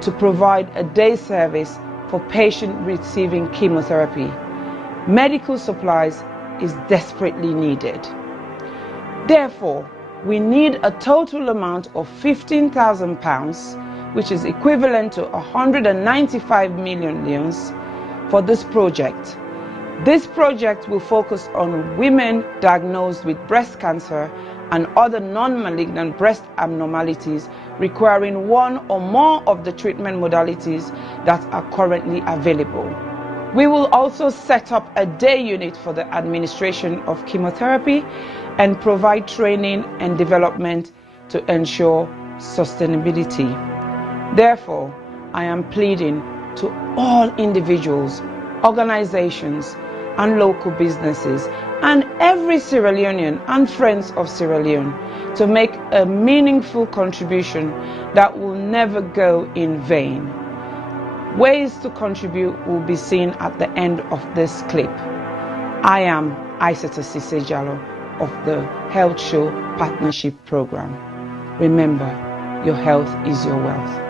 to provide a day service for patients receiving chemotherapy. Medical supplies is desperately needed. Therefore, we need a total amount of £15,000, which is equivalent to 195 million leones, for this project. This project will focus on women diagnosed with breast cancer and other non-malignant breast abnormalities requiring one or more of the treatment modalities that are currently available. We will also set up a day unit for the administration of chemotherapy and provide training and development to ensure sustainability. Therefore, I am pleading to all individuals, organizations, and local businesses, and every Sierra Leonean and friends of Sierra Leone to make a meaningful contribution that will never go in vain. Ways to contribute will be seen at the end of this clip. I am Aissata Cissé Jallow of the Health Show Partnership Program. Remember, your health is your wealth.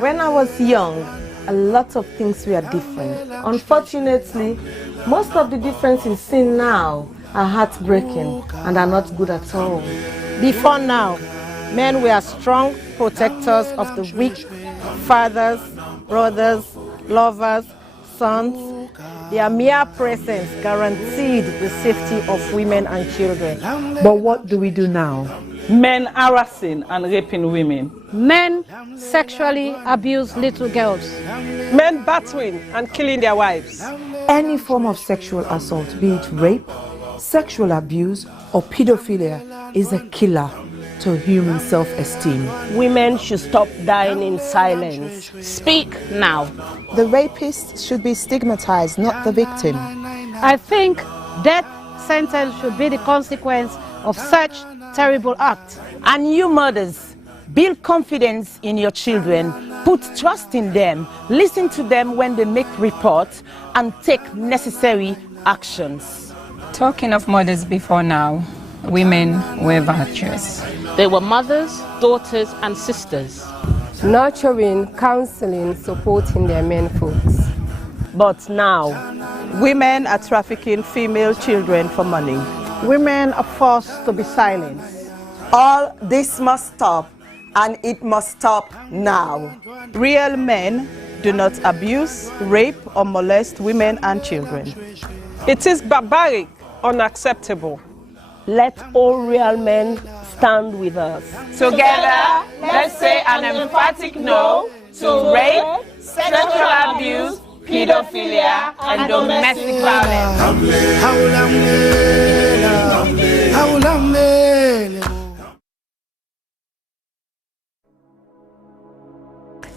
When I was young, a lot of things were different. Unfortunately, most of the difference in sin now are heartbreaking and are not good at all. Before now, men were strong protectors of the weak, fathers, brothers, lovers, sons. Their mere presence guaranteed the safety of women and children. But what do we do now? Men harassing and raping women. Men sexually abuse little girls. Men battering and killing their wives. Any form of sexual assault, be it rape, sexual abuse, or pedophilia, is a killer to human self-esteem. Women should stop dying in silence. Speak now. The rapist should be stigmatized, not the victim. I think death sentence should be the consequence of such terrible act. And you mothers, build confidence in your children, put trust in them, listen to them when they make reports, and take necessary actions. Talking of mothers before now, women were virtuous. They were mothers, daughters, and sisters. Nurturing, counseling, supporting their men folks. But now, women are trafficking female children for money. Women are forced to be silent. All this must stop, and it must stop now. Real men do not abuse, rape, or molest women and children. It is barbaric, unacceptable. Let all real men stand with us. Together, let's say an emphatic no to rape, sexual abuse, pedophilia, and domestic violence.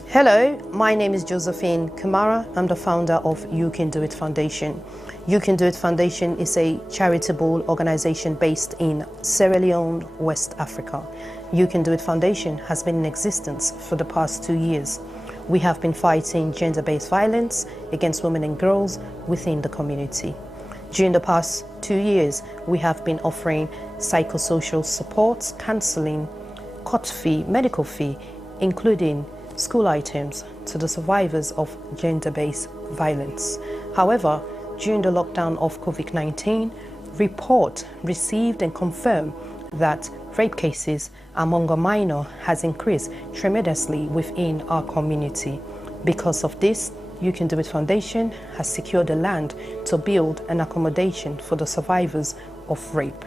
Hello, my name is Josephine Kamara. I'm the founder of You Can Do It Foundation. You Can Do It Foundation is a charitable organization based in Sierra Leone, West Africa. You Can Do It Foundation has been in existence for the past 2 years. We have been fighting gender-based violence against women and girls within the community. During the past 2 years, we have been offering psychosocial support, counseling, court fee, medical fee, including school items to the survivors of gender-based violence. However, during the lockdown of COVID-19, report received and confirmed that rape cases among a minor has increased tremendously within our community. Because of this, You Can Do It Foundation has secured the land to build an accommodation for the survivors of rape.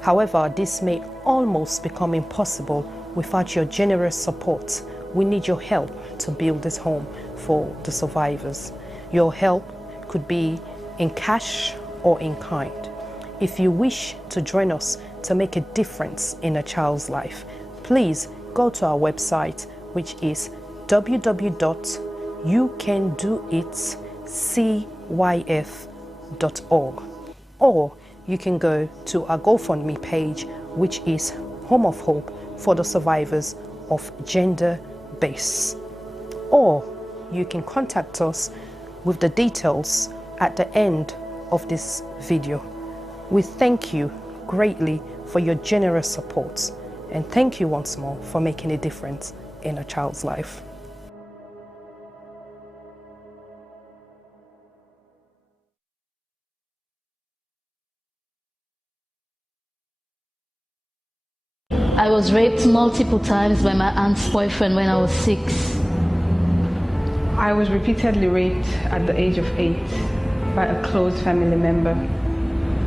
However, this may almost become impossible without your generous support. We need your help to build this home for the survivors. Your help could be in cash or in kind. If you wish to join us to make a difference in a child's life, please go to our website, which is www.youcandoitcyf.org, or you can go to our GoFundMe page, which is Home of Hope for the survivors of gender-based. Or you can contact us with the details at the end of this video. We thank you greatly for your generous support, and thank you once more for making a difference in a child's life. I was raped multiple times by my aunt's boyfriend when I was 6. I was repeatedly raped at the age of 8 by a close family member.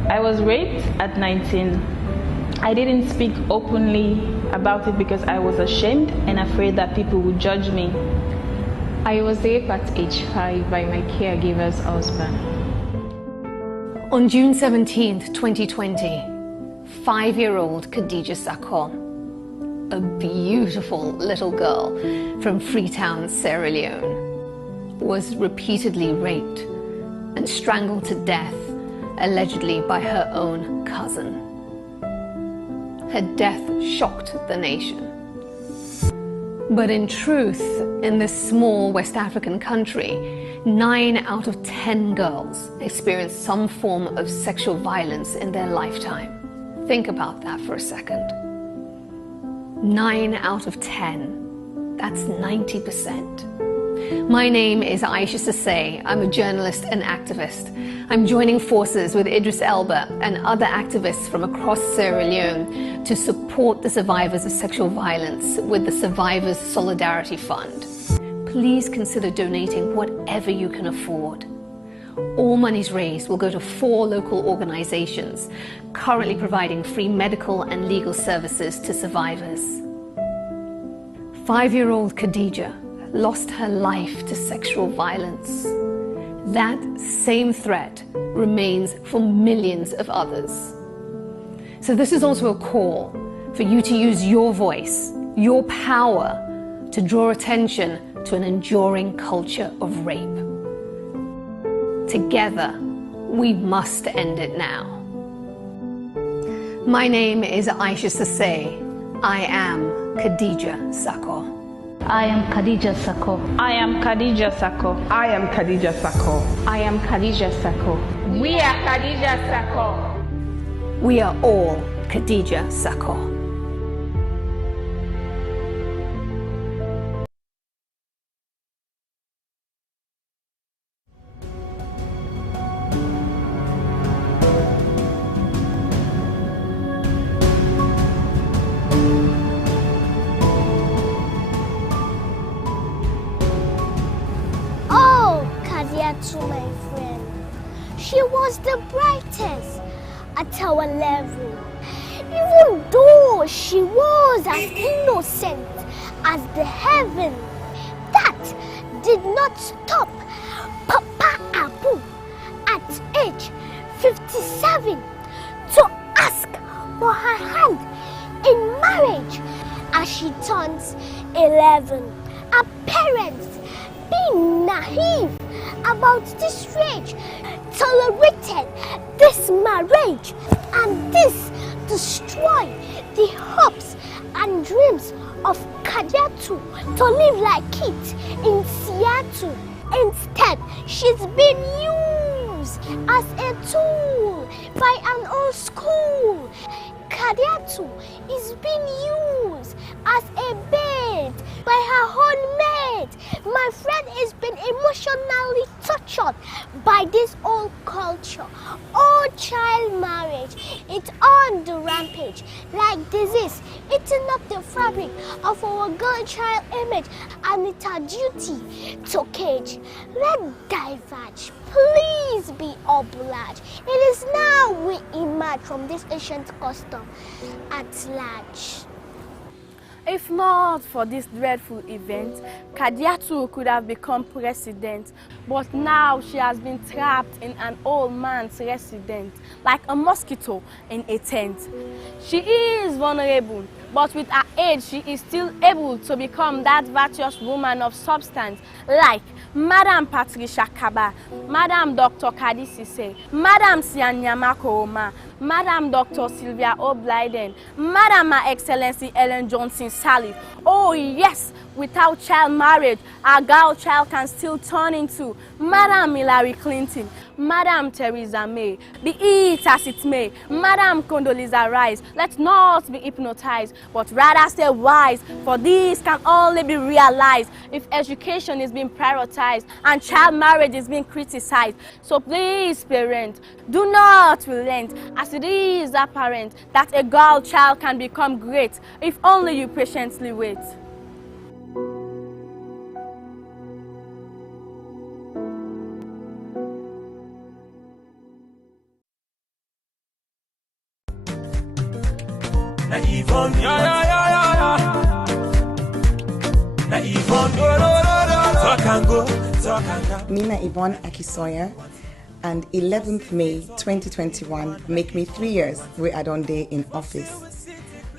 I was raped at 19. I didn't speak openly about it because I was ashamed and afraid that people would judge me. I was raped at age 5 by my caregiver's husband. On June 17th, 2020, 5-year-old Khadija Sakho, a beautiful little girl from Freetown, Sierra Leone, was repeatedly raped and strangled to death, allegedly by her own cousin. Her death shocked the nation. But in truth, in this small West African country, 9 out of 10 girls experience some form of sexual violence in their lifetime. Think about that for a second. 9 out of 10. That's 90%. My name is Aisha Sase. I'm a journalist and activist. I'm joining forces with Idris Elba and other activists from across Sierra Leone to support the survivors of sexual violence with the Survivors Solidarity Fund. Please consider donating whatever you can afford. All monies raised will go to 4 local organizations currently providing free medical and legal services to survivors. 5-year-old Khadija lost her life to sexual violence. That same threat remains for millions of others. So this is also a call for you to use your voice, your power, to draw attention to an enduring culture of rape. Together, we must end it now. My name is Aisha Sase. I am Khadija Sakho. I am Khadija Sakho. I am Khadija Sakho. I am Khadija Sakho. I am Khadija Sakho. We are Khadija Sakho. We are all Khadija Sakho. To my friend, she was the brightest at our level, even though she was as innocent as the heaven. That did not stop Papa Abu at age 57 to ask for her hand in marriage as she turns 11. Her parents, being naive about this rage, tolerated this marriage, and this destroyed the hopes and dreams of Khadijatu to live like it in Seattle. Instead, she's been used as a tool by an old school. Khadijatu is being used as a bait by her own mate. My friend is being emotionally tortured by this old culture. Old child marriage, it's on the rampage like disease, eating up the fabric of our girl child image, and it's our duty to cage. Let's diverge. Please be obliged. It is now we emerge from this ancient custom at large. If not for this dreadful event, Khadijatu could have become president, but now she has been trapped in an old man's residence, like a mosquito in a tent. She is vulnerable, but with her age, she is still able to become that virtuous woman of substance, like Madam Patricia Kaba, Madam Dr. Kadi Sise, Madam Sianyama Koroma, Madam Dr. Sylvia O'Blyden, Madam Her Excellency Ellen Johnson Sirleaf. Oh yes, without child marriage, our girl child can still turn into Madam Hillary Clinton, Madam Theresa May. Be it as it may, Madam Condoleezza Rice. Let's not be hypnotized, but rather stay wise, for this can only be realized if education is being prioritized and child marriage is being criticized. So please, parents, do not relent, as it is apparent that a girl child can become great if only you patiently wait. Mina Yvonne Akisoya, and 11th May 2021 make me 3 years where I don't day in office.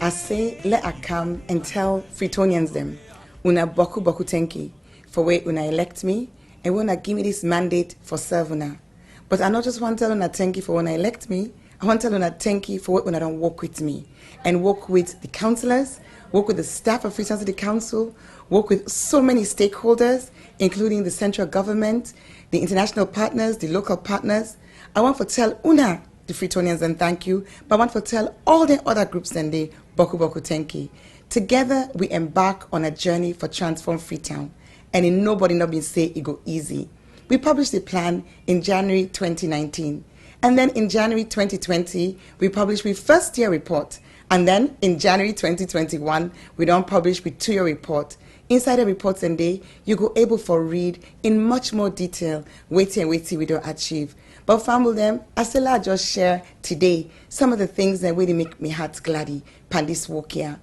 I say let I come and tell Fritonians them una boku boku tenki for where una elect me and when I give me this mandate for serve una. But I not just want to tell una thank you for when I elect me, I want to tell una thank you for when I don't work with me and work with the councillors, work with the staff of Freetown City Council, work with so many stakeholders, including the central government, the international partners, the local partners. I want to tell una, the Freetonians, and thank you, but I want to tell all the other groups and the Boku Boku Tenki. Together, we embark on a journey for Transform Freetown, and in nobody not been say it go easy. We published the plan in January 2019, and then in January 2020, we published our first year report, and then in January 2021, we don't publish with 2-year report. Inside the reports and day, you go able for read in much more detail, waiting we don't achieve. But family them, I still I just share today some of the things that really make me heart gladdy, pandis walk here.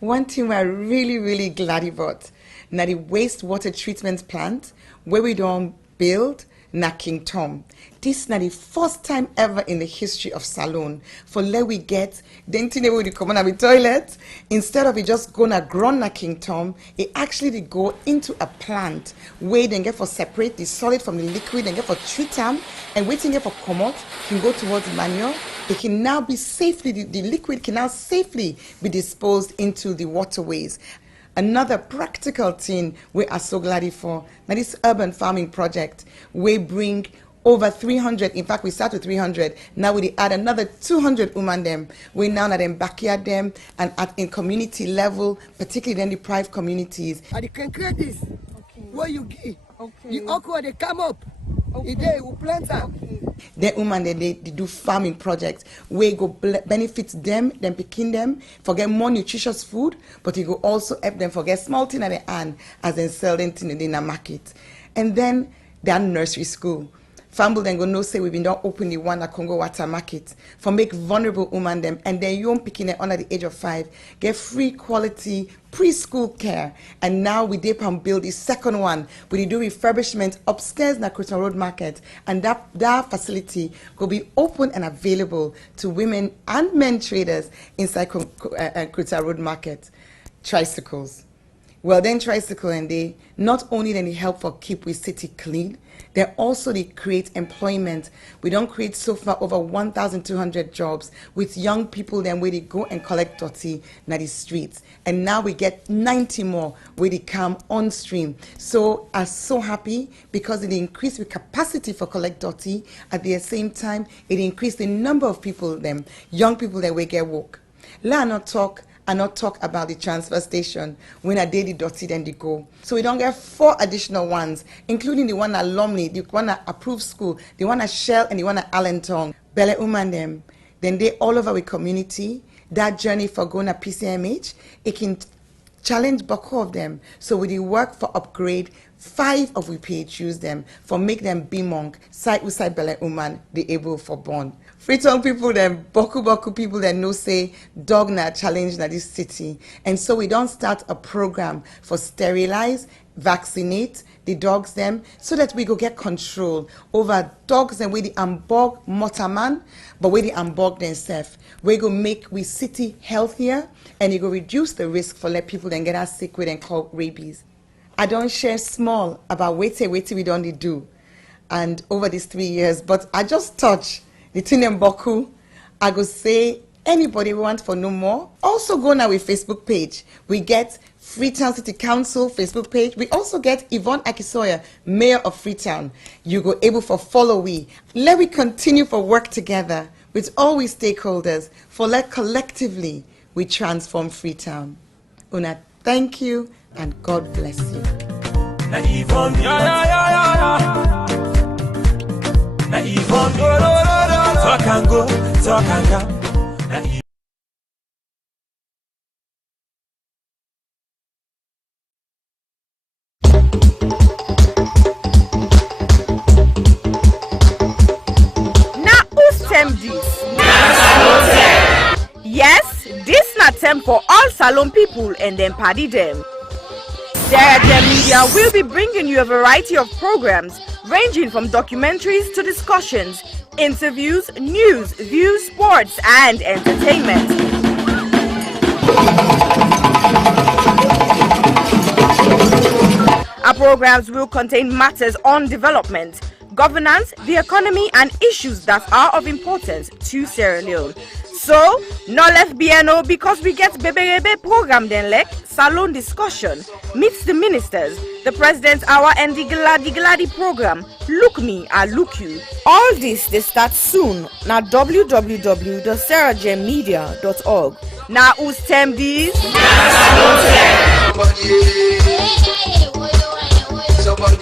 One thing we're really glad about, now the wastewater treatment plant, where we don't build na King Tom. This is the first time ever in the history of Salone for let we get the internet with the common the toilet. Instead of it just going to ground na King Tom, it actually go into a plant where they get for separate the solid from the liquid and get for treat them and waiting for Connaught can go towards manure. It can now be safely, the liquid can now safely be disposed into the waterways. Another practical thing we are so glad for, now this urban farming project, we bring over 300, in fact we start with 300, now we add another 200 women them. We now at them backyard them and in community level, particularly in the deprived communities. And you can create this, where you give, the okra they come up, they will plant them. The women they do farming projects where go benefit them picking them, forget more nutritious food, but it go also help them forget small thing at the end as they sell them in the market. And then their nursery school. Famble then go no say we've been done open the one at Congo Water Market for make vulnerable women them and then young picking it under the age of 5 get free quality preschool care. And now we dip and build the second one. We do refurbishment upstairs in the Connaught Road Market, and that facility will be open and available to women and men traders inside Connaught Road Market. Tricycles. Well then tricycle and they not only then they help for keep we city clean, they also they create employment. We don't create so far over 1,200 jobs with young people then where they go and collect dirty na the streets. And now we get 90 more where they come on stream. So I'm so happy because it increased the capacity for collect dirty. At the same time, it increased the number of people them, young people that we get work. Let not talk and not talk about the transfer station when a daily dirty then they go. So we don't get 4 additional ones, including the one at Lumley, the one at Approved School, the one at Shell, and the one at Allentown. Bele Uman them. Then they all over with community. That journey for going at PCMH, it can challenge Bako of them. So we work for upgrade 5 of we PHUs them for make them be monk, side with side Bele Uman, the able for born. Freetown people, them Boku people that know say dog na challenge na this city. And so we don't start a program for sterilize, vaccinate the dogs them so that we go get control over dogs and we the ambog motaman, but we the ambog themselves. We go make we city healthier and it go reduce the risk for let people then get us sick with and call rabies. I don't share small about wait we don't do and over these 3 years, but I just touch the thing in Boku. I go say anybody want for no more. Also go now with Facebook page. We get Freetown City Council Facebook page. We also get Yvonne Akisoya, Mayor of Freetown. You go able for follow we. Let we continue for work together with all we stakeholders for let collectively we transform Freetown. Una, thank you and God bless you. Na Yvonne, Na Yvonne, talk and go, talk and come. Yes, this na term Salon people and then party them. Sarah Gem Media will be bringing you a variety of programs ranging from documentaries to discussions, interviews, news, views, sports and entertainment. Our programs will contain matters on development, governance, the economy and issues that are of importance to Sierra Leone. So, no left BNO because we get Beberebe program then like salon discussion, meets the ministers, the president's hour and the Gladi program, look me, I look you. All this they start soon na www.sarahgemmedia.org. Now who's tem these? Somebody